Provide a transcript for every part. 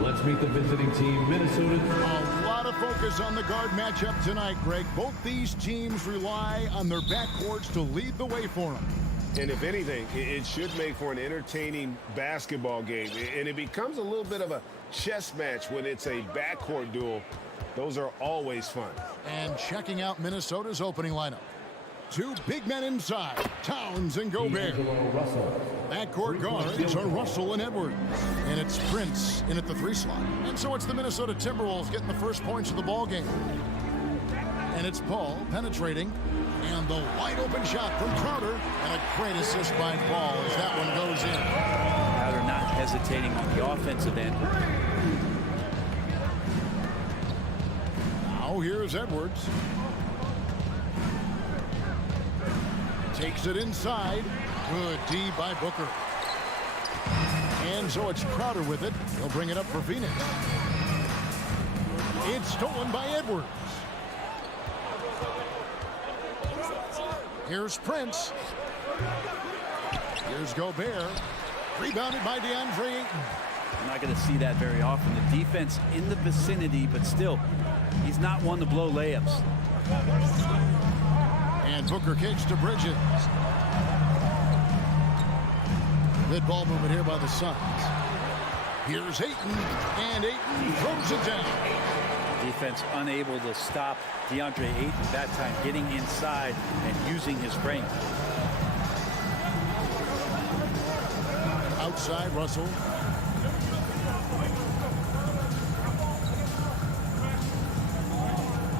Let's meet the visiting team, Minnesota. A lot of focus on the guard matchup tonight, Greg. Both these teams rely on their backcourts to lead the way for them. And if anything, it should make for an entertaining basketball game. And it becomes a little bit of a chess match when it's a backcourt duel. Those are always fun. And checking out Minnesota's opening lineup. Two big men inside, Towns and Gobert. Backcourt guards are Russell and Edwards. And it's Prince in at the 3 slot. And so it's the Minnesota Timberwolves getting the first points of the ball game. And it's Paul penetrating. And the wide open shot from Crowder. And a great assist by Paul as that one goes in. Crowder not hesitating on the offensive end. Now here's Edwards. Takes it inside. Good D by Booker. And so it's Crowder with it. He'll bring it up for Phoenix. It's stolen by Edwards. Here's Prince. Here's Gobert. Rebounded by DeAndre Ayton. I'm not going to see that very often. The defense in the vicinity, but still, he's not one to blow layups. And Booker kicks to Bridges. Good ball movement here by the Suns. Here's Ayton, and Ayton throws it down. Defense unable to stop DeAndre Ayton that time, getting inside and using his frame. Outside, Russell.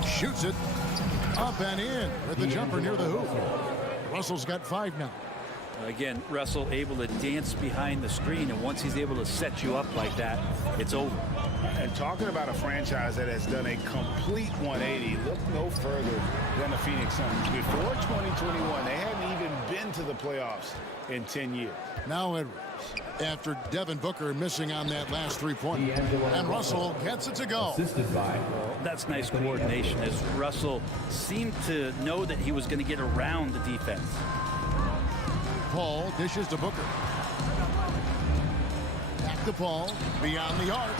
Shoots it. Up and in with the jumper near the hoop. Russell's got 5 now. Again, Russell able to dance behind the screen, and once he's able to set you up like that, it's over. And talking about a franchise that has done a complete 180, look no further than the Phoenix Suns. Before 2021, they hadn't even been to the playoffs in 10 years. Now Edwards, after Devin Booker missing on that last 3-pointer. And Russell gets it to go. Assisted by. That's nice coordination, as Russell seemed to know that he was going to get around the defense. Paul dishes to Booker. Back to Paul, beyond the arc.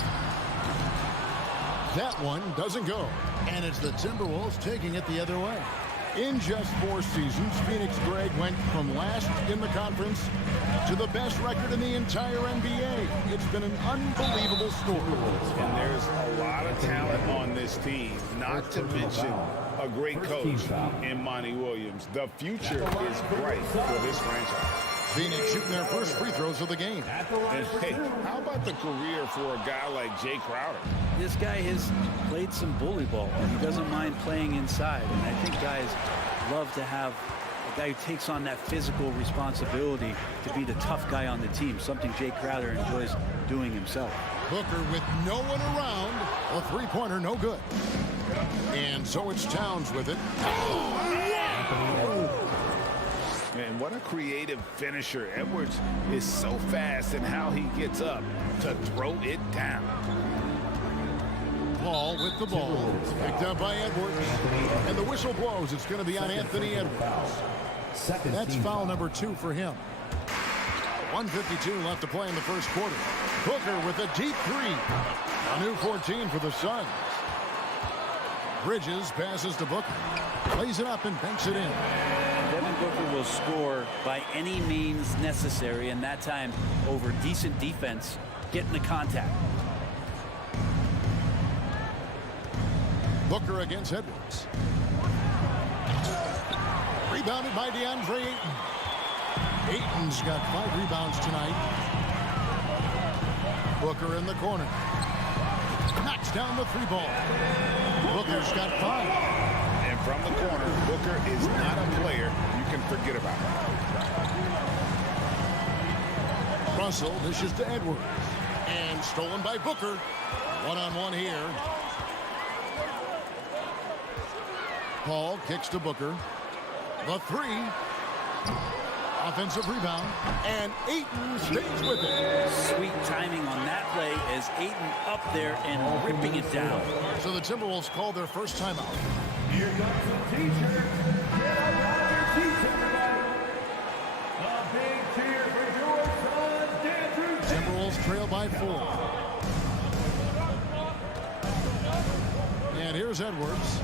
That one doesn't go. And it's the Timberwolves taking it the other way. In just 4 seasons, Phoenix, Greg, went from last in the conference to the best record in the entire NBA. It's been an unbelievable story. And there's a lot of talent on this team, not to mention a great coach in Monty Williams. The future is bright for this franchise. Phoenix shooting their first free throws of the game. And hey, how about the career for a guy like Jay Crowder? This guy has played some bully ball. He doesn't mind playing inside, and I think guys love to have a guy who takes on that physical responsibility to be the tough guy on the team, something Jay Crowder enjoys doing himself. Booker with no one around. A 3-pointer, no good. And so it's Towns with it. And what a creative finisher. Edwards is so fast in how he gets up to throw it down. Paul with the ball. Picked up by Edwards. And the whistle blows. It's going to be on Anthony Edwards. That's foul number 2 for him. 1:52 left to play in the first quarter. Booker with a deep 3. A new 14 for the Suns. Bridges passes to Booker. Plays it up and banks it in. Devin Booker will score by any means necessary, and that time over decent defense, getting the contact. Booker against Edwards. Rebounded by DeAndre Ayton. Ayton's got 5 rebounds tonight. Booker in the corner. Knocks down the 3 ball. Booker's got 5. And from the corner, Booker is not a player you can forget about. Russell dishes to Edwards. And stolen by Booker. One-on-one here. Paul kicks to Booker. The 3. Offensive rebound. And Ayton stays with it. Sweet timing on that play as Ayton up there and ripping it down. So the Timberwolves call their first timeout. Here comes the teacher. Get up your seats, everybody. A big cheer for your son, Andrew. Timberwolves trail by 4. here's Edwards.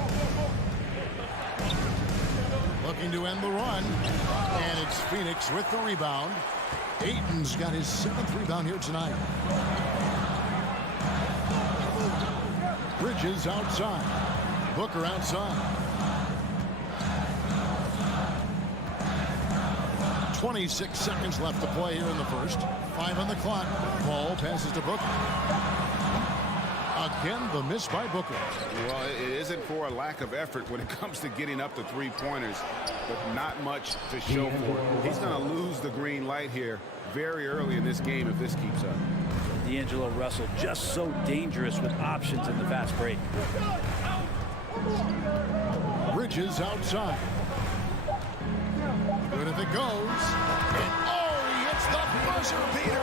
Looking to end the run. And it's Phoenix with the rebound. Ayton's got his 7th rebound here tonight. Bridges outside. Booker outside. 26 seconds left to play here in the first. 5 on the clock. Ball passes to Booker. Again, the miss by Booker. Well, it isn't for a lack of effort when it comes to getting up to three-pointers, but not much to show for it. He's going to lose the green light here very early in this game if this keeps up. D'Angelo Russell just so dangerous with options in the fast break. Bridges outside. Good if it goes. And oh, he hits the buzzer beater.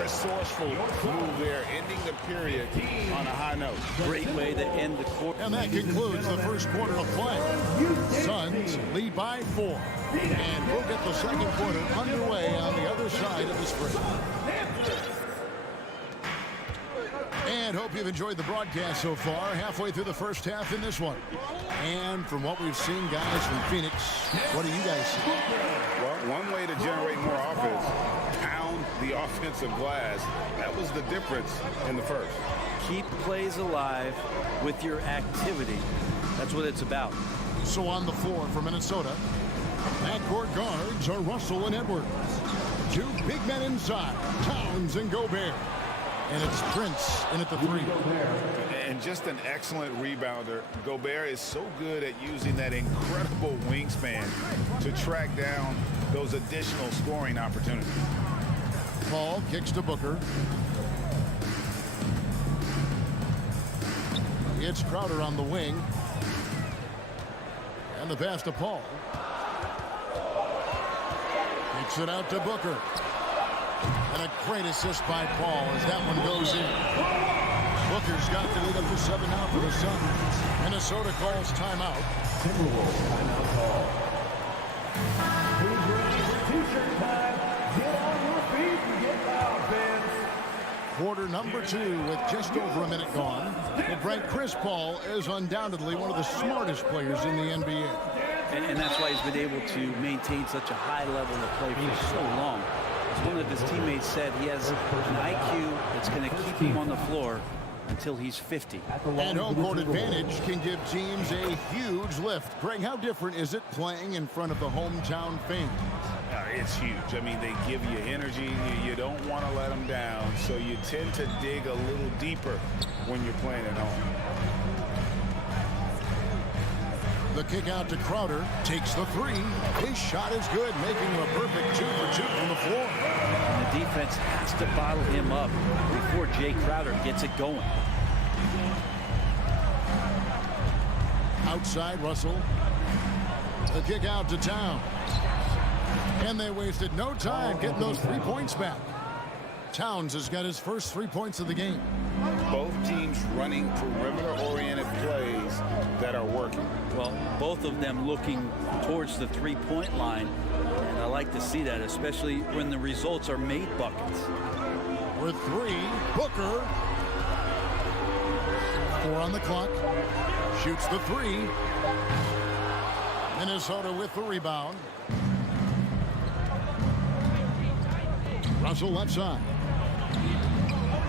Resourceful move there, ending the period on a high note. Great way to end the quarter. And that concludes the first quarter of play. Suns lead by 4. And we'll get the second quarter underway on the other side of this break. And hope you've enjoyed the broadcast so far. Halfway through the first half in this one. And from what we've seen, guys, from Phoenix, what do you guys see? Well, one way to generate more offense, pound the offensive glass. That was the difference in the first. Keep plays alive with your activity. That's what it's about. So on the floor for Minnesota, backcourt guards are Russell and Edwards. 2 big men inside, Towns and Gobert. And it's Prince in at the 3. And just an excellent rebounder. Gobert is so good at using that incredible wingspan to track down those additional scoring opportunities. Paul kicks to Booker. It's Crowder on the wing. And the pass to Paul. Kicks it out to Booker. And a great assist by Paul as that one goes in. Booker's got the lead up to 7 now for the Suns. Minnesota calls timeout. Timberwolves timeout call. Who's ready for t-shirt time? Get on your feet and get loud, fans. Quarter number 2 with just over a minute gone. And Frank, Chris Paul is undoubtedly one of the smartest players in the NBA. And that's why he's been able to maintain such a high level of play for so long. As one of his teammates said, he has an IQ that's going to keep him on the floor until he's 50. And home court advantage can give teams a huge lift. Greg, how different is it playing in front of the hometown fans? It's huge. I mean, they give you energy. You don't want to let them down, so you tend to dig a little deeper when you're playing at home. The kick out to Crowder, takes the 3. His shot is good, making him a perfect 2 for 2 from the floor. And the defense has to bottle him up before Jay Crowder gets it going. Outside Russell. The kick out to Towns. And they wasted no time getting those 3 points back. Towns has got his first 3 points of the game. Both teams running perimeter-oriented plays that are working. Well, both of them looking towards the three-point line. And I like to see that, especially when the results are made buckets. With 3, Booker. 4 on the clock. Shoots the 3. Minnesota with the rebound. Russell left side.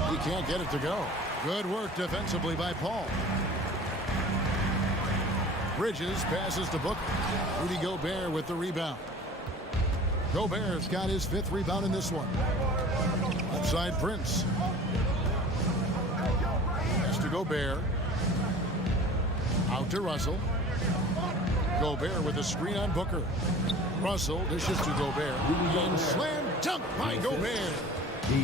He can't get it to go. Good work defensively by Paul. Bridges passes to Booker. Rudy Gobert with the rebound. Gobert's got his 5th rebound in this one. Upside Prince. Pass to Gobert. Out to Russell. Gobert with a screen on Booker. Russell dishes to Gobert. And slam dunk by Gobert.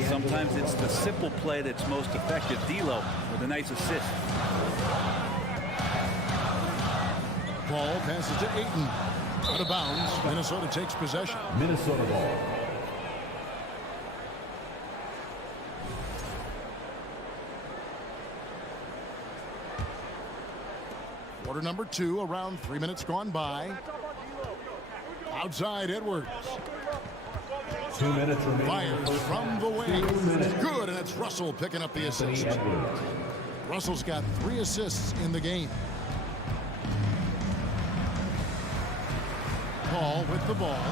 Sometimes it's the simple play that's most effective. D'Lo with a nice assist. Paul passes to Ayton. Out of bounds. Minnesota takes possession. Minnesota ball. Quarter number 2, around 3 minutes gone by. Outside Edwards. 2 minutes remaining. Fires from the wing. Good, and it's Russell picking up the assist. Russell's got 3 assists in the game. Paul with the ball.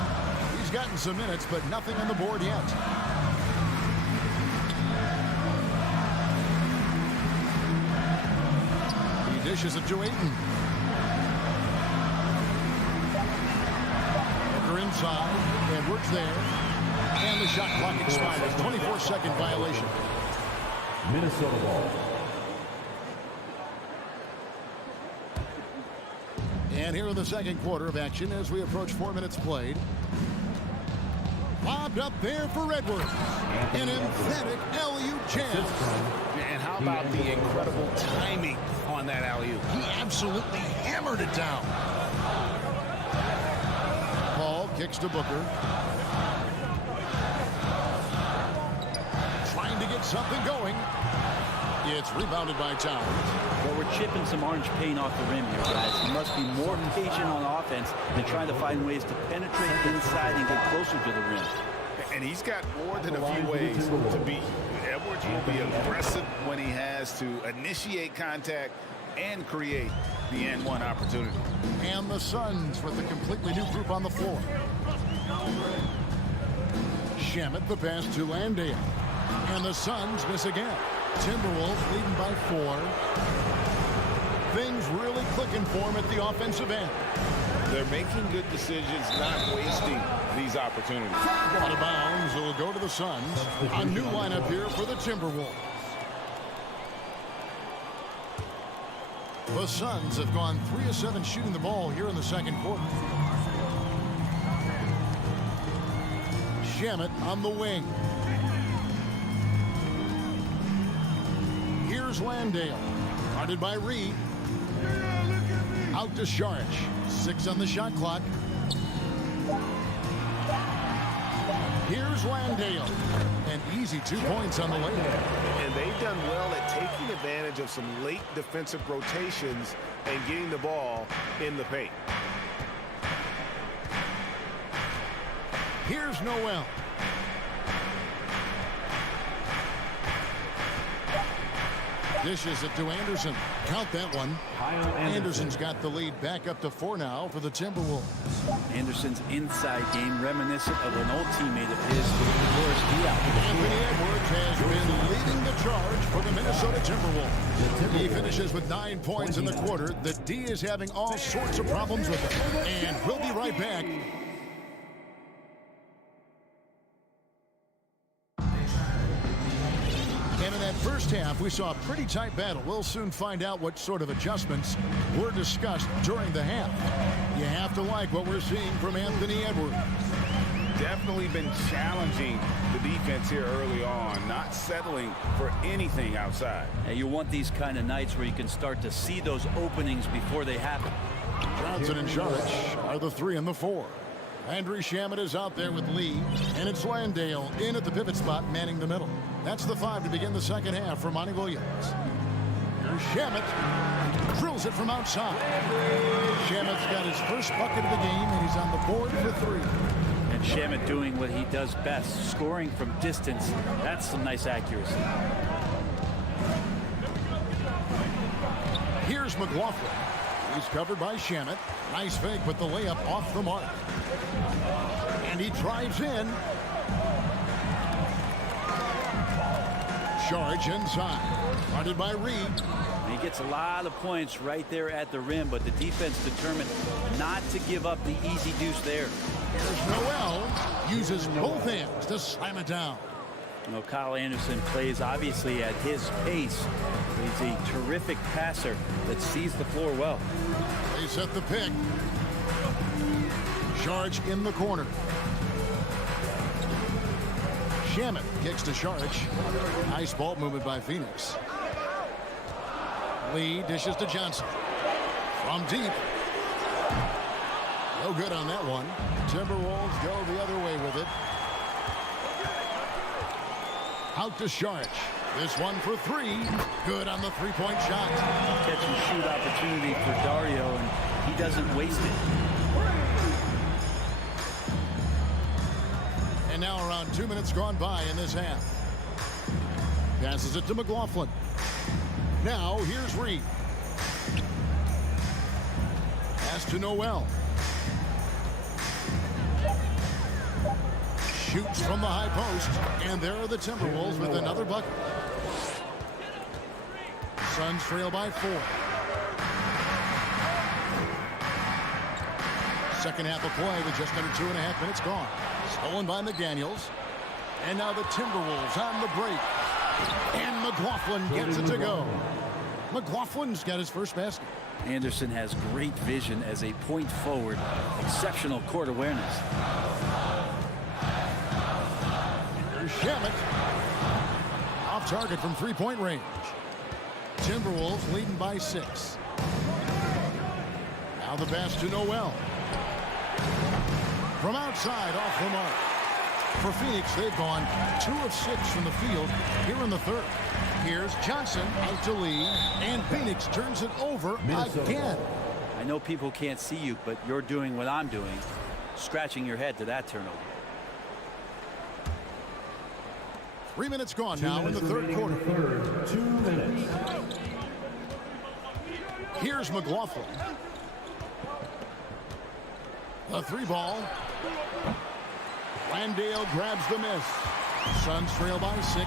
He's gotten some minutes, but nothing on the board yet. He dishes it to Ayton. Booker inside. Edwards there. And the shot clock expires. 24-second violation. Minnesota ball. And here in the second quarter of action as we approach 4 minutes played. Lobbed up there for Edwards. An emphatic alley-oop chance. And how about the incredible timing on that alley-oop? He absolutely hammered it down. Paul kicks to Booker. Trying to get something going. It's rebounded by Towns. Well, we're chipping some orange paint off the rim here, guys. You must be more patient on offense than trying to find ways to penetrate inside and get closer to the rim. And he's got more than a few ways to beat. Edwards will be aggressive when he has to initiate contact and create the N1 opportunity. And the Suns with a completely new group on the floor. Shamet the pass to Landale. And the Suns miss again. Timberwolves leading by 4. Things really clicking for them at the offensive end. They're making good decisions, not wasting these opportunities. Out of bounds, it'll go to the Suns. A new lineup here for the Timberwolves. The Suns have gone 3 of 7 shooting the ball here in the second quarter. Shamet on the wing. Here's Landale. Guarded by Reed. Out to Sharch. 6 on the shot clock. Here's Landale. An easy 2 points on the layup. And they've done well at taking advantage of some late defensive rotations and getting the ball in the paint. Here's Noel. Dishes it to Anderson. Count that one. Anderson's got the lead back up to 4 now for the Timberwolves. Anderson's inside game reminiscent of an old teammate of his, Boris Diaw. Anthony Edwards has been leading the charge for the Minnesota Timberwolves. He finishes with 9 points in the quarter. The D is having all sorts of problems with it. And we'll be right back. And in that first half, we saw a pretty tight battle. We'll soon find out what sort of adjustments were discussed during the half. You have to like what we're seeing from Anthony Edwards. Definitely been challenging the defense here early on, not settling for anything outside. And you want these kind of nights where you can start to see those openings before they happen. Johnson and Sharch are the 3 and the 4. Andrew Shamet is out there with Lee, and it's Landale in at the pivot spot, manning the middle. That's the 5 to begin the second half for Monty Williams. Here's Shamet. Drills it from outside. Shamet's got his first bucket of the game, and he's on the board for 3. And Shamet doing what he does best, scoring from distance. That's some nice accuracy. Here's McLaughlin. He's covered by Shamet. Nice fake with the layup off the mark. And he drives in. Charge inside. Guarded by Reed. And he gets a lot of points right there at the rim, but the defense determined not to give up the easy deuce there. Here's Noel. Uses both hands to slam it down. You know, Kyle Anderson plays obviously at his pace. He's a terrific passer that sees the floor well. They set the pick. Charge in the corner. Shamet kicks to Charge. Nice ball movement by Phoenix. Lee dishes to Johnson. From deep. No good on that one. Timberwolves go the other way with it. Out to Sharch. This one for 3. Good on the 3-point shot. Catch and shoot opportunity for Dario, and he doesn't waste it. And now around 2 minutes gone by in this half. Passes it to McLaughlin. Now here's Reed. Pass to Noel. Shoots from the high post. And there are the Timberwolves with another bucket. Suns trail by 4. Second half of play with just under 2.5 minutes gone. Stolen by McDaniels. And now the Timberwolves on the break. And McLaughlin gets it to go. McLaughlin's got his first basket. Anderson has great vision as a point forward. Exceptional court awareness. Here's Shamet. Off target from three-point range. Timberwolves leading by 6. Now the pass to Noel. From outside, off the mark. For Phoenix, they've gone 2 of 6 from the field here in the third. Here's Johnson out to lead, and Phoenix turns it over again. I know people can't see you, but you're doing what I'm doing, scratching your head to that turnover. 3 minutes gone now in the third quarter. 2 minutes. Here's McLaughlin. The 3-ball. Landale grabs the miss. Suns trail by 6.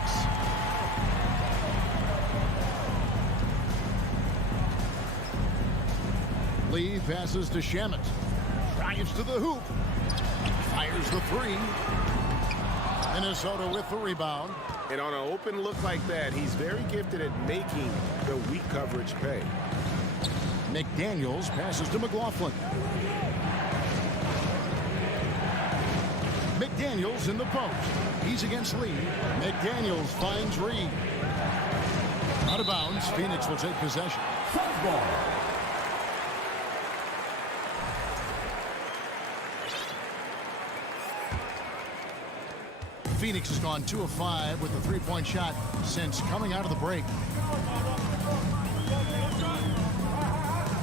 Lee passes to Shamet. Drives to the hoop. Fires the 3. Minnesota with the rebound. And on an open look like that, he's very gifted at making the weak coverage pay. McDaniels passes to McLaughlin. McDaniels in the post. He's against Lee. McDaniels finds Reed. Out of bounds. Phoenix will take possession. Ball. Phoenix has gone 2 of 5 with the 3-point shot since coming out of the break.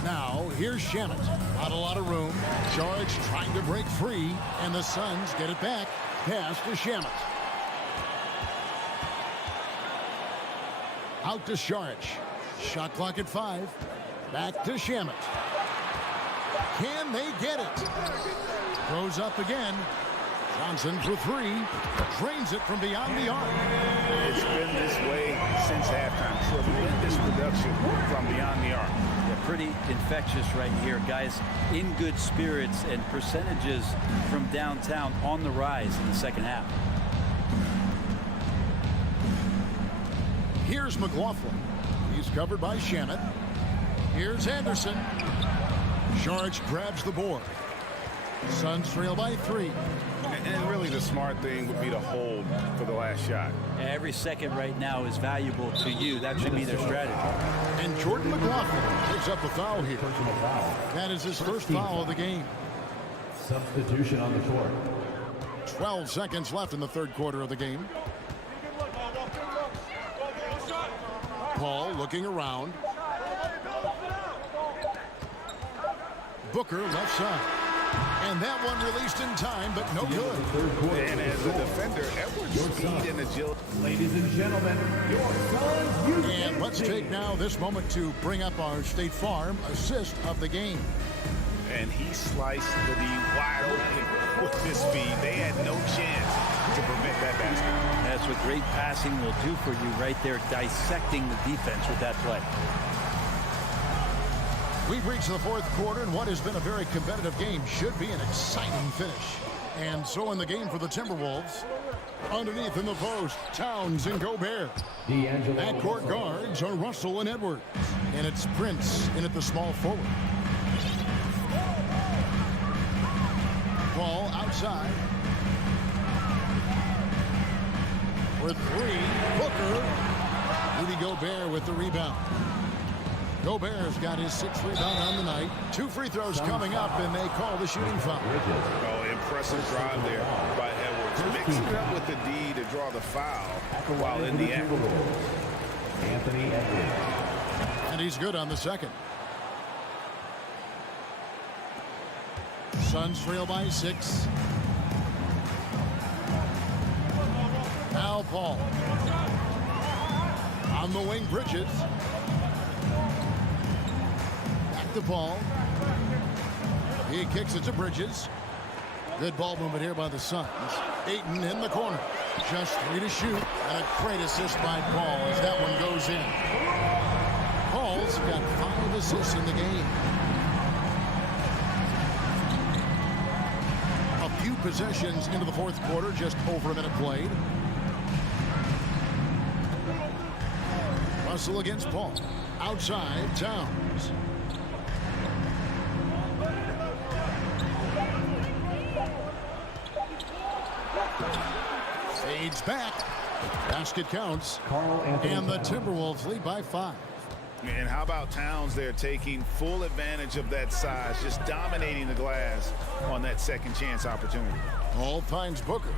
Now, here's Shamet. Not a lot of room. George trying to break free, and the Suns get it back. Pass to Shamet. Out to Saric. Shot clock at 5. Back to Shamet. Can they get it? Throws up again. Johnson for 3. Drains it from beyond the arc. It's been this way since halftime. Tremendous production from beyond the arc. They're pretty infectious right here. Guys in good spirits and percentages from downtown on the rise in the second half. Here's McLaughlin. He's covered by Shamet. Here's Anderson. Saric grabs the board. Suns trail by 3. And really the smart thing would be to hold for the last shot. Every second right now is valuable to you. That should be their strategy. And Jordan McLaughlin picks up the foul here. Personal foul. That is his first foul of the game. Substitution on the court. 12 seconds left in the third quarter of the game. Paul looking around. Booker left side. And that one released in time, but no good. And as a defender, Edwards' speed and agility. Ladies and gentlemen, your Suns. And let's take now this moment to bring up our State Farm assist of the game. And he sliced the D wide open with his speed. They had no chance to prevent that basket. That's what great passing will do for you right there, dissecting the defense with that play. We've reached the fourth quarter, and what has been a very competitive game should be an exciting finish. And so in the game for the Timberwolves, underneath in the post, Towns and Gobert. Backcourt guards are Russell and Edwards. And it's Prince in at the small forward. Ball outside. For 3, Booker. Rudy Gobert with the rebound. Gobert's got his 6th rebound on the night. 2 free throws coming up, and they call the shooting foul. Oh, impressive drive there by Edwards. Mixing it up with the D to draw the foul while in the act. Anthony Edwards. And he's good on the second. Suns trail by 6. Now Paul. On the wing, Bridges. the ball. He kicks it to Bridges. Good ball movement here by the Suns. Ayton in the corner. Just 3 to shoot. And a great assist by Paul as that one goes in. Paul's got 5 assists in the game. A few possessions into the fourth quarter, just over a minute played. Russell against Paul. Outside, Towns. Fades back. Basket counts. And the Timberwolves lead by 5. And how about Towns there taking full advantage of that size, just dominating the glass on that second chance opportunity. Hall finds Booker.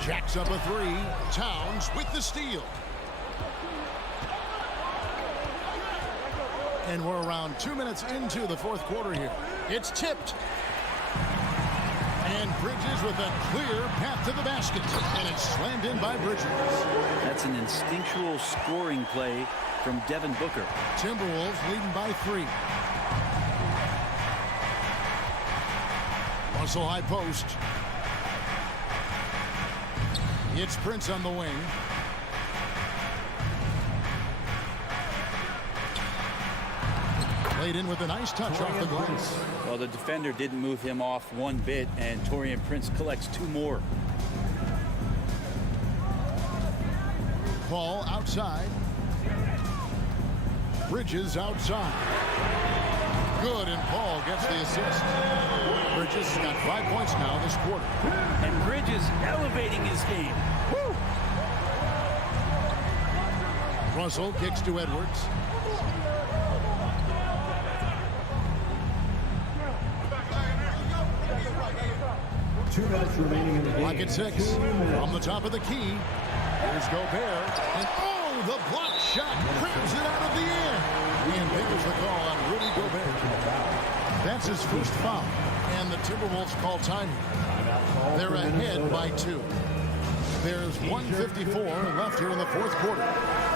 Jacks up a 3. Towns with the steal. And we're around 2 minutes into the fourth quarter here. It's tipped. And Bridges with a clear path to the basket. And it's slammed in by Bridges. That's an instinctual scoring play from Devin Booker. Timberwolves leading by 3. Russell high post. It's Prince on the wing. Laid in with a nice touch off the glass. Well, the defender didn't move him off one bit, and Taurean Prince collects 2 more. Paul outside. Bridges outside. Good, and Paul gets the assist. Bridges has got 5 points now this quarter. And Bridges elevating his game. Woo! Russell kicks to Edwards. Two minutes remaining in the game. Clock at 6. From the top of the key. Here's Gobert. And oh, the block shot cribs it out of the air. And there's the call on Rudy Gobert. That's his first foul. And the Timberwolves call time. They're ahead by 2. There's 1:54 left here in the fourth quarter.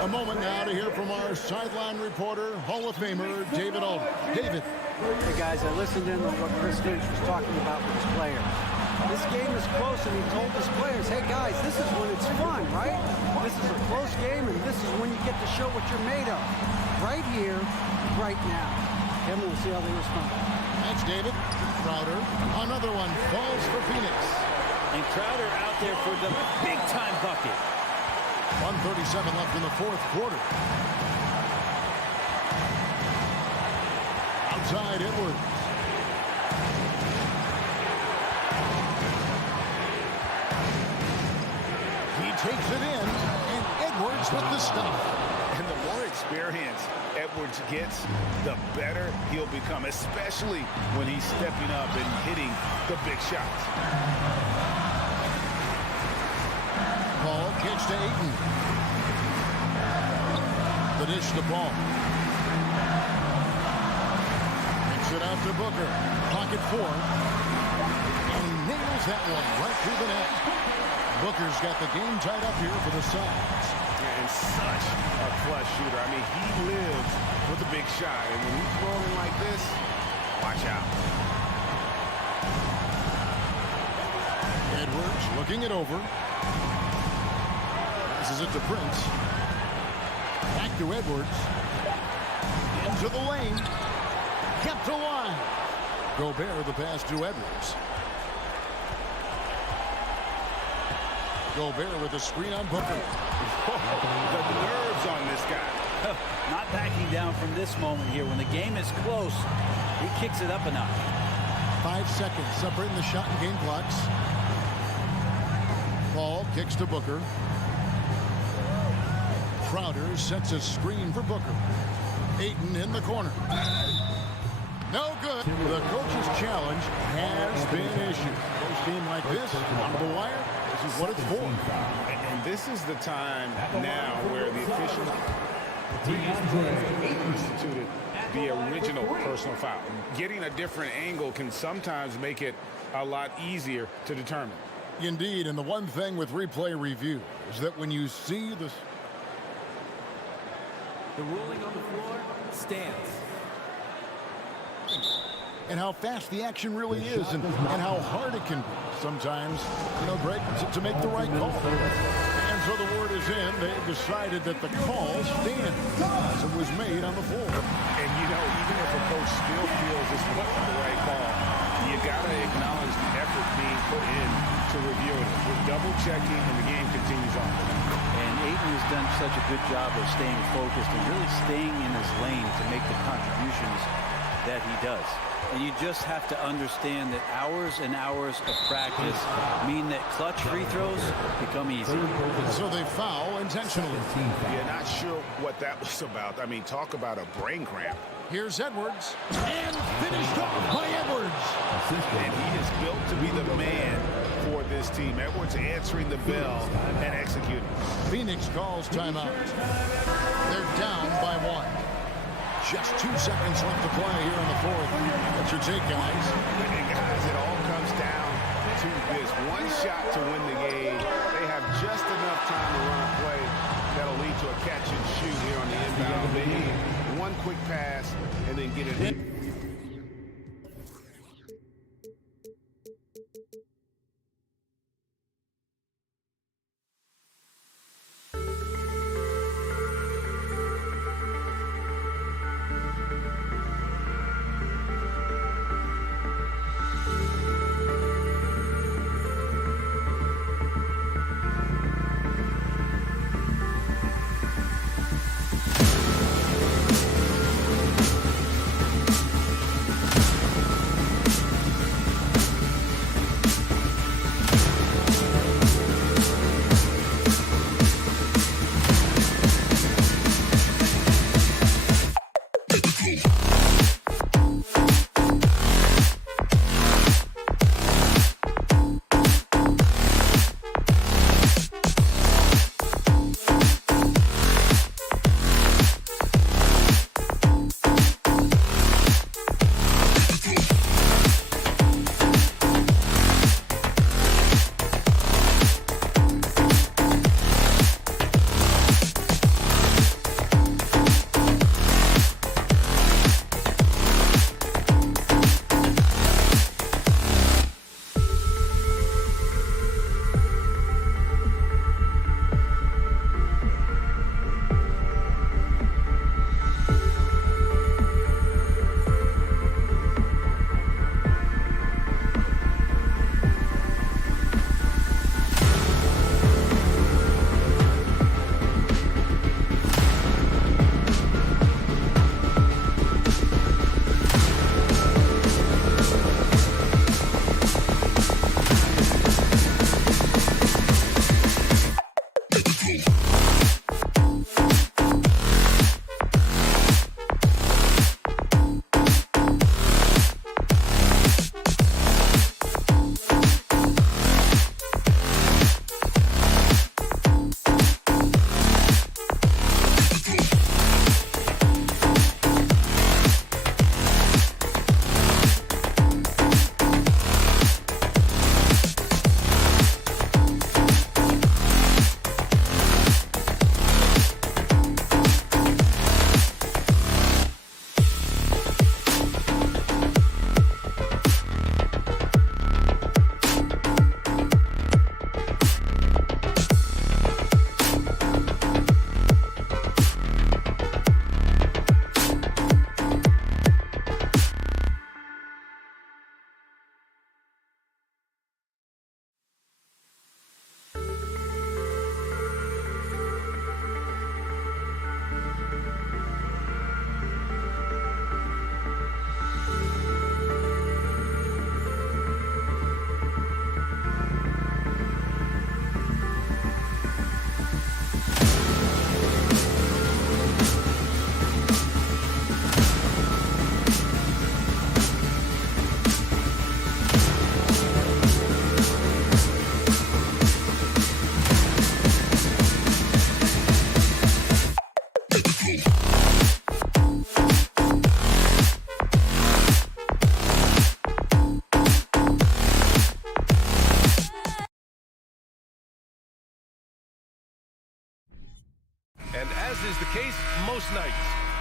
A moment now to hear from our sideline reporter, Hall of Famer David Aldridge. David. Hey guys, I listened in on what Chris Finch was talking about with his players. This game is close, and he told his players, hey guys, this is when it's fun, right? This is a close game, and this is when you get to show what you're made of. Right here, right now. And we'll see how they respond. Thanks, David. Crowder. Another one falls for Phoenix. And Crowder out there for the big-time bucket. 1:37 left in the fourth quarter. Outside Edwards. He takes it in, and Edwards with the stop. And the more experience Edwards gets, the better he'll become, especially when he's stepping up and hitting the big shots. Paul kicks to Ayton. The dish to Paul. Kicks it out to Booker. Pocket 4. And he nails that one right through the net. Booker's got the game tied up here for the Suns. And such a clutch shooter. I mean, he lives with a big shot. And when he's rolling like this, watch out. Edwards looking it over. This is it to Prince. Back to Edwards. Into the lane. Kept alive. Gobert the pass to Edwards. Gobert with a screen on Booker. The nerves on this guy. Not backing down from this moment here. When the game is close, he kicks it up enough. 5 seconds separating the shot and game clocks. Paul kicks to Booker. Crowder sets a screen for Booker. Ayton in the corner. No good. The coach's challenge has been issued. Close game like this, on the wire, this is what it's for. And this is the time now where the official instituted the original personal foul. Getting a different angle can sometimes make it a lot easier to determine. Indeed, and the one thing with replay review is that when you see this, The ruling on the floor stands. And how fast the action really is, and how hard it can be sometimes, Greg, to make the right call. And so the word is in. They've decided that the call stands as it was made on the floor. And, even if a coach still feels this wasn't the right call, you got to acknowledge the effort being put in to review it. We're double-checking, and the game continues on. And Ayton has done such a good job of staying focused and really staying in his lane to make the contributions that he does. And you just have to understand that hours and hours of practice mean that clutch free throws become easy. So they foul intentionally. You're not sure what that was about. I mean, talk about a brain cramp. Here's Edwards. And finished off by Edwards. And he is built to be the man for this team. Edwards answering the bell and executing. Phoenix calls timeout. They're down by 1. Just 2 seconds left to play here in the fourth. What's your take, guys? And guys, it all comes down to this one shot to win the game. They have just enough time to run a play that'll lead to a catch and shoot here on the inbound. They need one quick pass and then get it in. is the case most nights.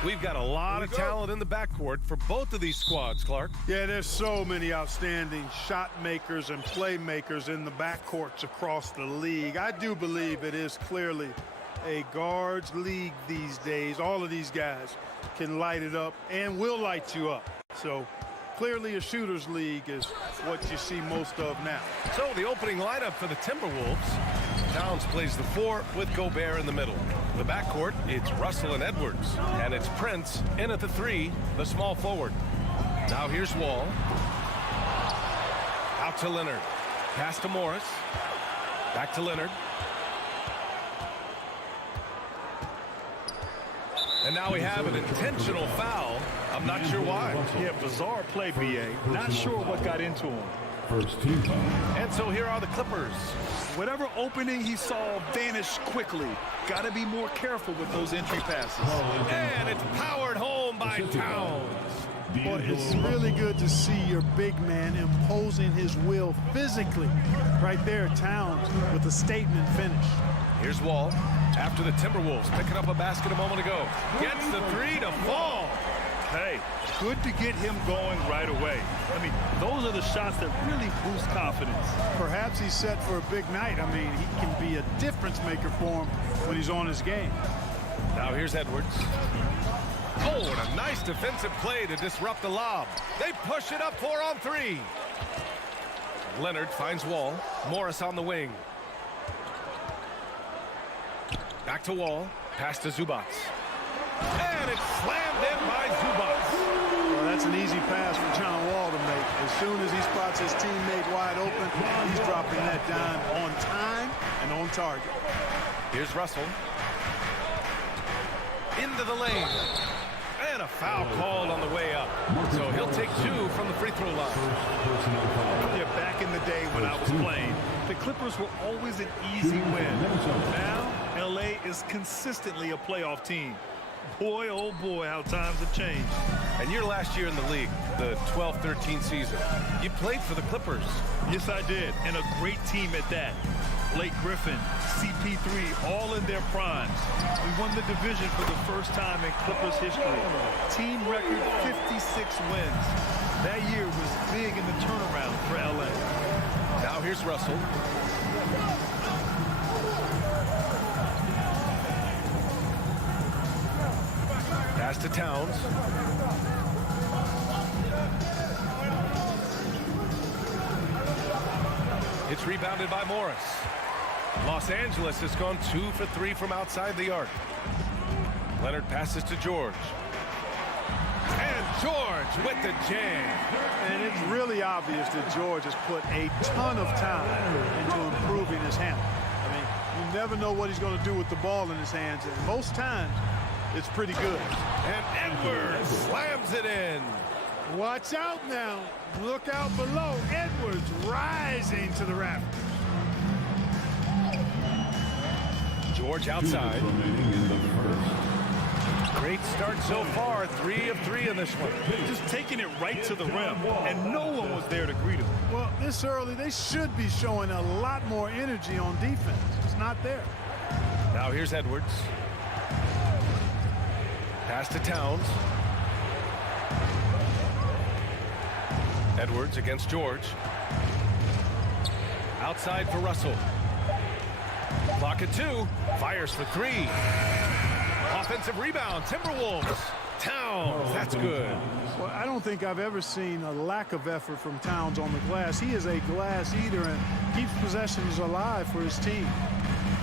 We've got a lot of talent in the backcourt for both of these squads, Clark. Yeah, there's so many outstanding shot makers and playmakers in the backcourts across the league. I do believe it is clearly a guards league these days. All of these guys can light it up and will light you up. So clearly a shooter's league is what you see most of now. So the opening lineup for the Timberwolves. Towns plays the 4 with Gobert in the middle. The backcourt, it's Russell and Edwards. And it's Prince in at the 3, the small forward. Now here's Wall. Out to Leonard. Pass to Morris. Back to Leonard. And now we have an intentional foul. I'm not sure why. Yeah, bizarre play, B.A. Not sure what got into him. First team foul. And so here are the Clippers. Whatever opening he saw vanished quickly. Got to be more careful with those entry passes. And it's powered home by Towns. Boy, it's really good to see your big man imposing his will physically. Right there, Towns with a statement finish. Here's Wall. After the Timberwolves picking up a basket a moment ago. Gets the 3 to fall. Hey, good to get him going right away. I mean, those are the shots that really boost confidence. Perhaps he's set for a big night. I mean, he can be a difference maker for him when he's on his game. Now here's Edwards. Oh, and a nice defensive play to disrupt the lob. They push it up 4 on 3. Leonard finds Wall. Morris on the wing. Back to Wall. Pass to Zubac. And it's slammed in by Zubac. Well, that's an easy pass for John Wall to make. As soon as he spots his teammate wide open, he's dropping that dime on time and on target. Here's Russell. Into the lane. And a foul called on the way up. So he'll take 2 from the free throw line. Yeah, back in the day when I was playing, the Clippers were always an easy win. Now, L.A. is consistently a playoff team. Boy, oh boy, how times have changed. And your last year in the league, the 12-13 season, you played for the Clippers. Yes, I did, and a great team at that. Blake Griffin, CP3, all in their primes. We won the division for the first time in Clippers history. Team record 56 wins. That year was big in the turnaround for LA. Now here's Russell. Pass to Towns. It's rebounded by Morris. Los Angeles has gone 2 for 3 from outside the arc. Leonard passes to George. And George with the jam. And it's really obvious that George has put a ton of time into improving his handle. I mean, you never know what he's going to do with the ball in his hands, and most times it's pretty good. And Edwards slams it in. Watch out now. Look out below. Edwards rising to the rafters. George outside. Great start so far. 3 of 3 in this one. Just taking it right to the rim, and no one was there to greet him. Well, this early, they should be showing a lot more energy on defense. It's not there. Now here's Edwards. Pass to Towns. Edwards against George. Outside for Russell. Clock at 2. Fires for 3. Offensive rebound. Timberwolves. Towns. That's good. Well, I don't think I've ever seen a lack of effort from Towns on the glass. He is a glass eater and keeps possessions alive for his team.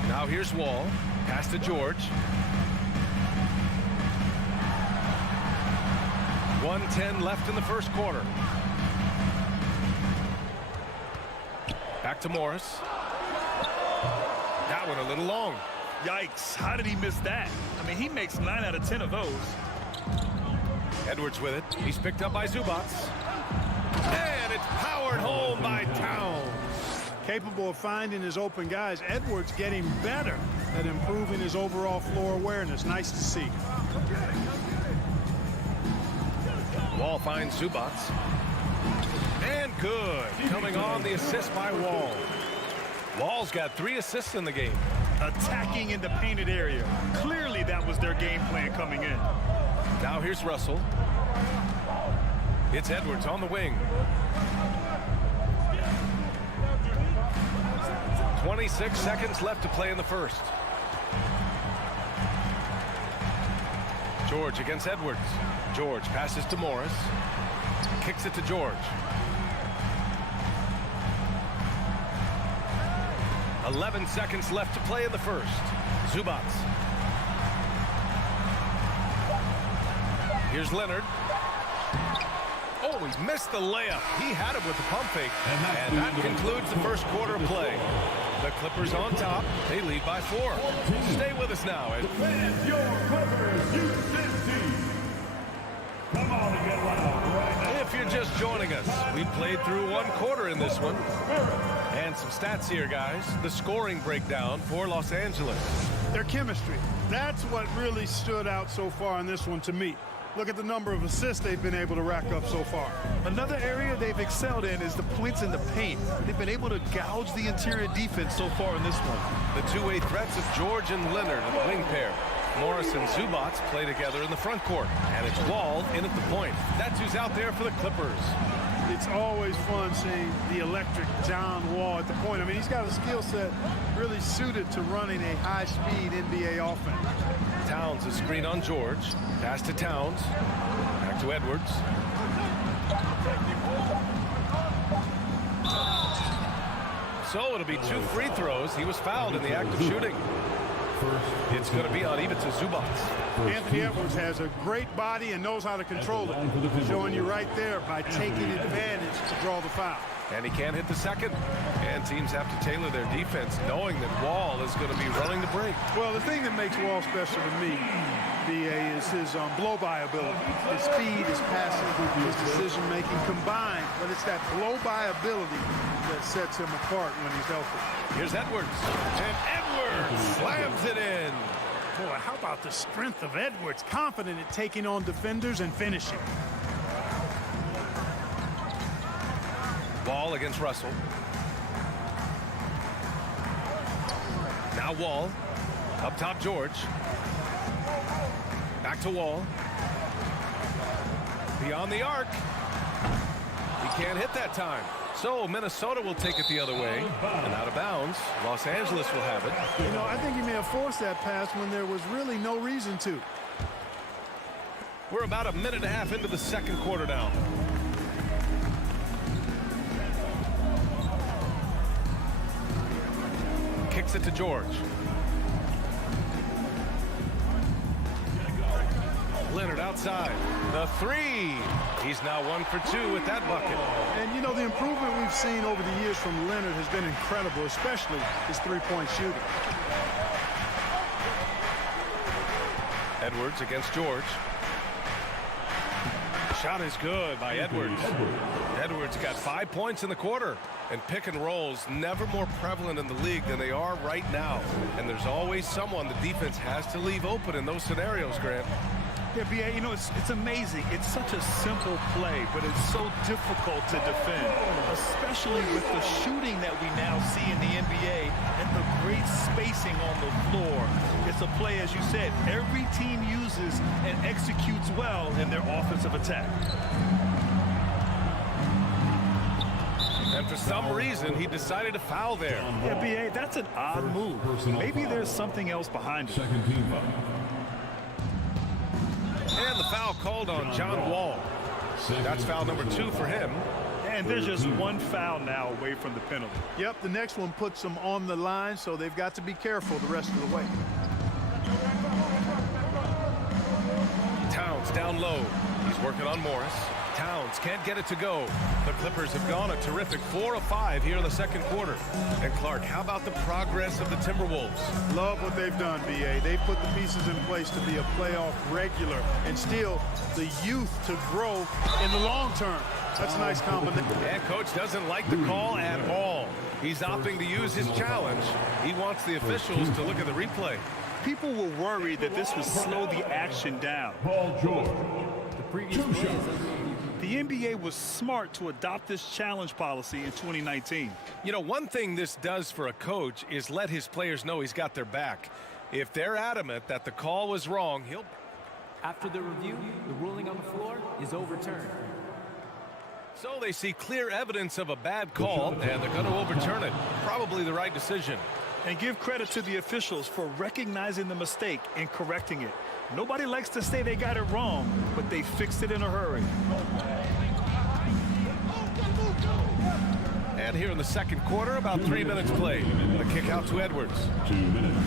Now here's Wall. Pass to George. 1:10 left in the first quarter. Back to Morris. That one a little long. Yikes, how did he miss that? I mean, he makes 9 out of 10 of those. Edwards with it. He's picked up by Zubac. And it's powered home by Towns. Capable of finding his open guys. Edwards getting better at improving his overall floor awareness. Nice to see. Wall finds Zubac. And good. Coming on the assist by Wall. Wall's got 3 assists in the game. attacking in the painted area. Clearly, that was their game plan coming in. Now here's Russell. It's Edwards on the wing. 26 seconds left to play in the first. George against Edwards. George passes to Morris. Kicks it to George. 11 seconds left to play in the first. Zubats. Here's Leonard. Oh, he missed the layup. He had it with the pump fake. And that concludes the first quarter of play. The Clippers on top. They lead by 4. Stay with us now. Fans, your Clippers, Houston team. Come on and get loud right now. If you're just joining us, we played through one quarter in this one. And some stats here, guys. The scoring breakdown for Los Angeles. Their chemistry. That's what really stood out so far in this one to me. Look at the number of assists they've been able to rack up so far. Another area they've excelled in is the points in the paint. They've been able to gouge the interior defense so far in this one. The two-way threats of George and Leonard in the wing pair. Morris and Zubats play together in the front court. And it's Wall in at the point. That's who's out there for the Clippers. It's always fun seeing the electric John Wall at the point. I mean, he's got a skill set really suited to running a high-speed NBA offense. Towns a screen on George. Pass to Towns. Back to Edwards. So it'll be 2 free throws. He was fouled in the act of shooting. It's going to be on Ivica Zubats. Anthony Edwards has a great body and knows how to control it. Showing you right there by taking advantage to draw the foul. And he can't hit the second. And teams have to tailor their defense knowing that Wall is going to be running the break. Well, the thing that makes Wall special to me, BA, is his blow-by ability. His speed, his passing, his decision-making combined. But it's that blow-by ability that sets him apart when he's healthy. Here's Edwards. And Edwards slams it in. Boy, how about the strength of Edwards? Confident at taking on defenders and finishing. Wall against Russell. Now Wall. Up top George. Back to Wall. Beyond the arc. He can't hit that time. So Minnesota will take it the other way. And out of bounds. Los Angeles will have it. You know, I think he may have forced that pass when there was really no reason to. We're about a minute and a half into the second quarter now. Kicks it to George. Leonard outside. The three. He's now 1 for 2 with that bucket. And, you know, the improvement we've seen over the years from Leonard has been incredible, especially his three-point shooting. Edwards against George. Shot is good by Edwards. Edwards got 5 points in the quarter. And pick and rolls never more prevalent in the league than they are right now. And there's always someone the defense has to leave open in those scenarios, Grant. Yeah, BA, you know, it's amazing. It's such a simple play, but it's so difficult to defend, especially with the shooting that we now see in the NBA and the great spacing on the floor. It's a play, as you said, every team uses and executes well in their offensive attack. And for some reason, he decided to foul there. Yeah, BA, that's an odd move. Maybe there's something else behind it. Second team foul. And the foul called on John Wall. That's foul number 2 for him. And there's just one foul now away from the penalty. Yep, the next one puts them on the line, so they've got to be careful the rest of the way. Towns down low. He's working on Morris. Towns can't get it to go. The Clippers have gone a terrific 4 of 5 here in the second quarter. And Clark, how about the progress of the Timberwolves? Love what they've done, BA. They've put the pieces in place to be a playoff regular and still the youth to grow in the long term. That's a nice combination. And coach doesn't like the call at all. He's opting to use his challenge. He wants the officials to look at the replay. People were worried that this would slow the action down. Paul George. The previous play is The NBA was smart to adopt this challenge policy in 2019. You know, one thing this does for a coach is let his players know he's got their back. If they're adamant that the call was wrong, he'll... After the review, the ruling on the floor is overturned. So they see clear evidence of a bad call, and they're going to overturn it. Probably the right decision. And give credit to the officials for recognizing the mistake and correcting it. Nobody likes to say they got it wrong, but they fixed it in a hurry. And here in the second quarter, about 3 minutes played. The kick out to Edwards. 2 minutes.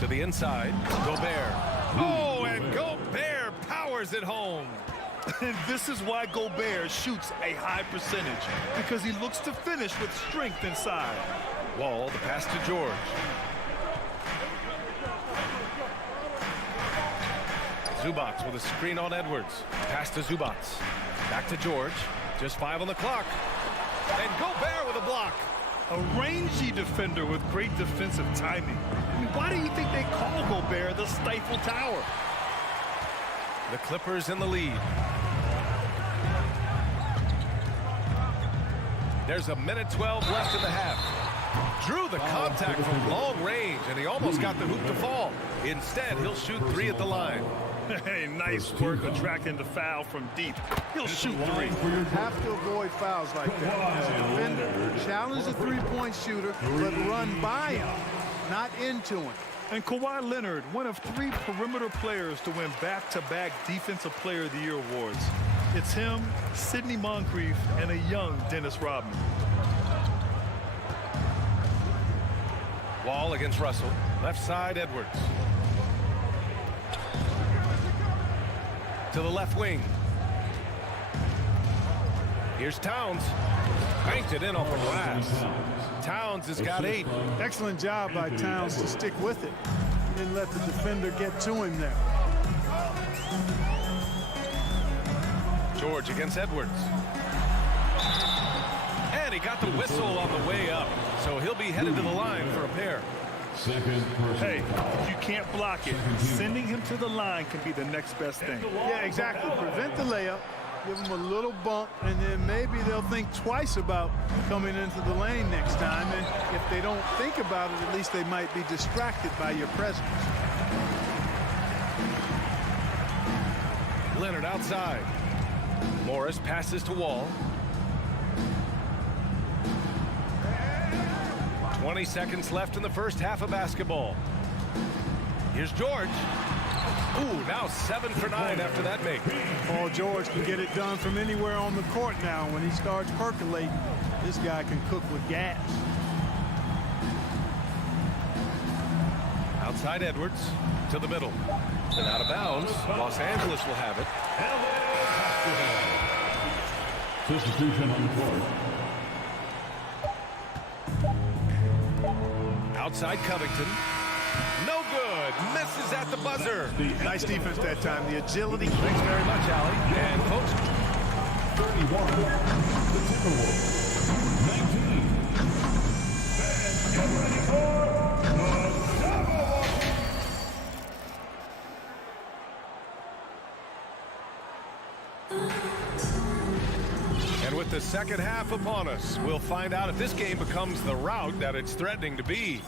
To the inside, Gobert. Oh, and Gobert powers it home. And this is why Gobert shoots a high percentage, because he looks to finish with strength inside. Wall, the pass to George. Zubats with a screen on Edwards. Pass to Zubats. Back to George. Just 5 on the clock. And Gobert with a block. A rangy defender with great defensive timing. I mean, why do you think they call Gobert the Stifle Tower? The Clippers in the lead. There's a minute 12 left in the half. Drew the contact from long range, and he almost got the hoop to fall. Instead, he'll shoot 3 at the line. Hey, nice work attracting the foul from deep. He'll shoot 3. You have to avoid fouls like that. As a defender, challenge the three-point shooter, but run by him, not into him. And Kawhi Leonard, one of 3 perimeter players to win back-to-back Defensive Player of the Year awards. It's him, Sidney Moncrief, and a young Dennis Rodman. Wall against Russell. Left side, Edwards. To the left wing. Here's Towns. Banked it in off the glass. Towns has got 8. Excellent job by Towns to stick with it. He didn't let the defender get to him there. George against Edwards. And he got the whistle on the way up. So he'll be headed to the line for a pair. Hey, if you can't block it, sending him to the line can be the next best thing. Yeah, exactly. Prevent the layup, give them a little bump, and then maybe they'll think twice about coming into the lane next time. And if they don't think about it, at least they might be distracted by your presence. Leonard outside. Morris passes to Wall. 20 seconds left in the first half of basketball. Here's George. Ooh, now 7 for 9 after that make. Paul George can get it done from anywhere on the court now. When he starts percolating, this guy can cook with gas. Outside Edwards to the middle. And out of bounds. Los Angeles will have it. Substitution on the court. Outside Covington. No good. Misses at the buzzer. Nice defense that time. The agility. Thanks very much, Allie. And folks, 31. The Timberwolves. 19. And get ready for the Timberwolves. and with the second half upon us, we'll find out if this game becomes the rout that it's threatening to be.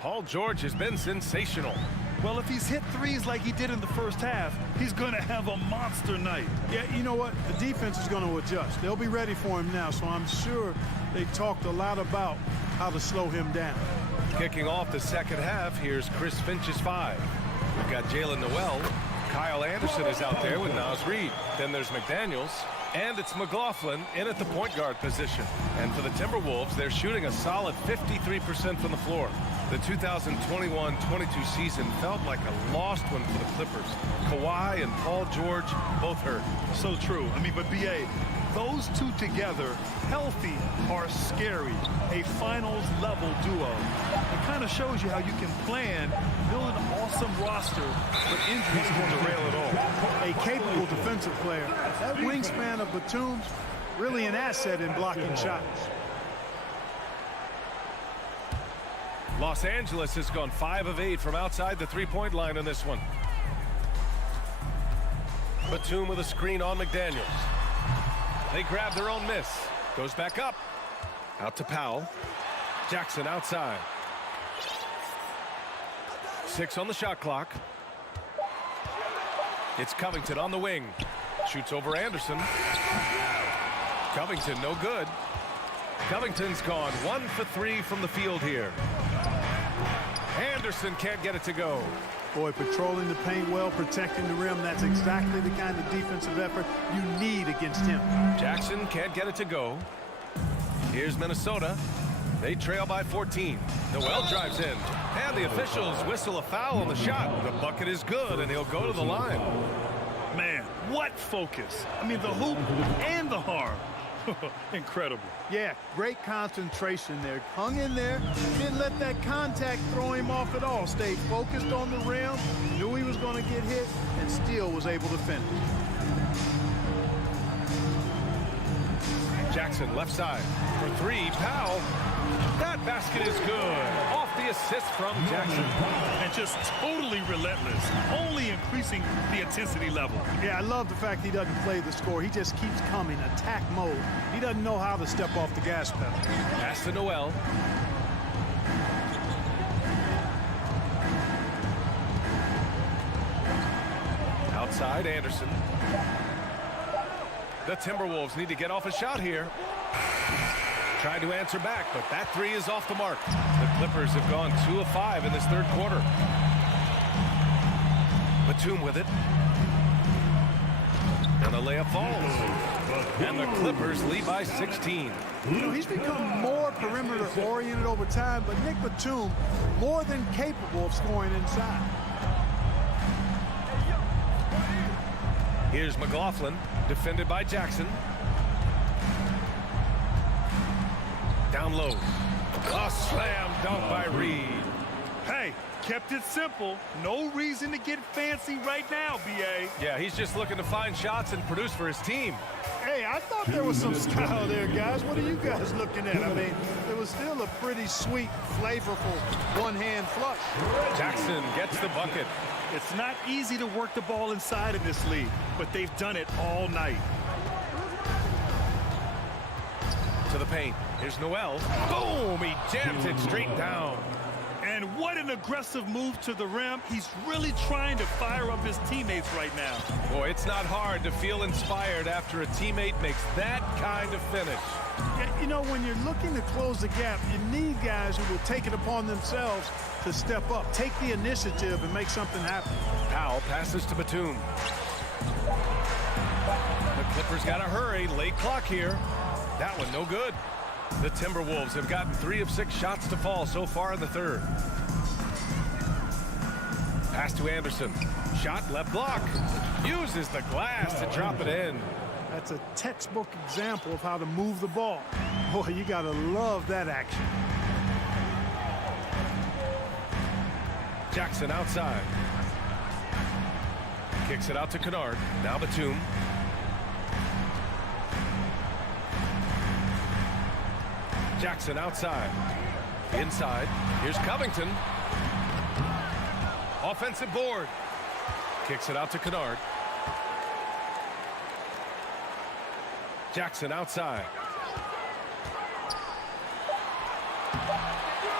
Paul George has been sensational. Well, if he's hit threes like he did in the first half, he's going to have a monster night. Yeah, you know what? The defense is going to adjust. They'll be ready for him now, so I'm sure they talked a lot about how to slow him down. Kicking off the second half, here's Chris Finch's 5. We've got Jalen Noel. Kyle Anderson is out there with Naz Reid. Then there's McDaniels. And it's McLaughlin in at the point guard position. And for the Timberwolves, they're shooting a solid 53% from the floor. The 2021-22 season felt like a lost one for the Clippers. Kawhi and Paul George both hurt. So true. I mean, but B.A., those two together, healthy, are scary. A finals-level duo. It kind of shows you how you can plan, build an awesome roster, but injuries can derail it all. A capable defensive player. That wingspan of Batum's really an asset in blocking shots. Los Angeles has gone 5 of 8 from outside the three-point line in this one. Batum with a screen on McDaniels. They grab their own miss. Goes back up. Out to Powell. Jackson outside. 6 on the shot clock. It's Covington on the wing. Shoots over Anderson. Covington no good. Covington's gone 1 for 3 from the field here. Anderson can't get it to go. Boy, patrolling the paint well, protecting the rim. That's exactly the kind of defensive effort you need against him. Jackson can't get it to go. Here's Minnesota. They trail by 14. Noel drives in. And the officials whistle a foul on the shot. The bucket is good, and he'll go to the line. Man, what focus. I mean, the hoop and the harm. Incredible. Yeah, great concentration there. Hung in there, didn't let that contact throw him off at all. Stayed focused on the rim, knew he was going to get hit, and still was able to finish. Jackson left side for 3. Powell. That basket is good. Off the assist from Jackson. And just totally relentless, only increasing the intensity level. Yeah, I love the fact he doesn't play the score. He just keeps coming, attack mode. He doesn't know how to step off the gas pedal. Pass to Noel. Outside, Anderson. The Timberwolves need to get off a shot here. Trying to answer back, but that 3 is off the mark. The Clippers have gone 2 of 5 in this third quarter. Batum with it. And the layup falls. And the Clippers lead by 16. You know, he's become more perimeter-oriented over time, but Nick Batum more than capable of scoring inside. Here's McLaughlin, defended by Jackson. Down low. A slam dunk by Reed. Hey, kept it simple. No reason to get fancy right now, B.A. Yeah, he's just looking to find shots and produce for his team. Hey, I thought there was some style there, guys. What are you guys looking at? I mean, it was still a pretty sweet, flavorful one-hand flush. Jackson gets the bucket. It's not easy to work the ball inside in this league, but they've done it all night. To the paint. Here's Noel. Boom! He jams it straight down. And what an aggressive move to the rim. He's really trying to fire up his teammates right now. Boy, it's not hard to feel inspired after a teammate makes that kind of finish. Yeah, you know, when you're looking to close the gap, you need guys who will take it upon themselves to step up, take the initiative, and make something happen. Powell passes to Batum. The Clippers got to hurry. Late clock here. That one no good. The Timberwolves have gotten 3 of 6 shots to fall so far in the third. Pass to Anderson. Shot left block. Uses the glass to drop it in. That's a textbook example of how to move the ball. Boy, you got to love that action. Jackson outside. Kicks it out to Kennard. Now Batum. Jackson outside. Inside. Here's Covington. Offensive board. Kicks it out to Kennard. Jackson outside.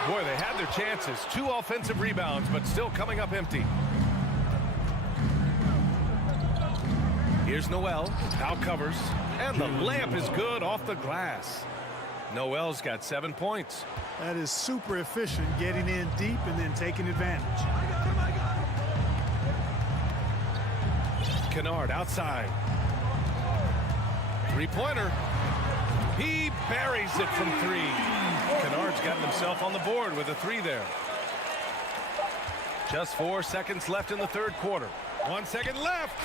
Boy, they had their chances. 2 offensive rebounds, but still coming up empty. Here's Noel. Now covers. And the layup is good off the glass. Noel's got 7 points. That is super efficient, getting in deep and then taking advantage. Kennard outside. 3-pointer. He buries it from 3. Kennard's gotten himself on the board with a 3 there. Just 4 seconds left in the third quarter. 1 second left.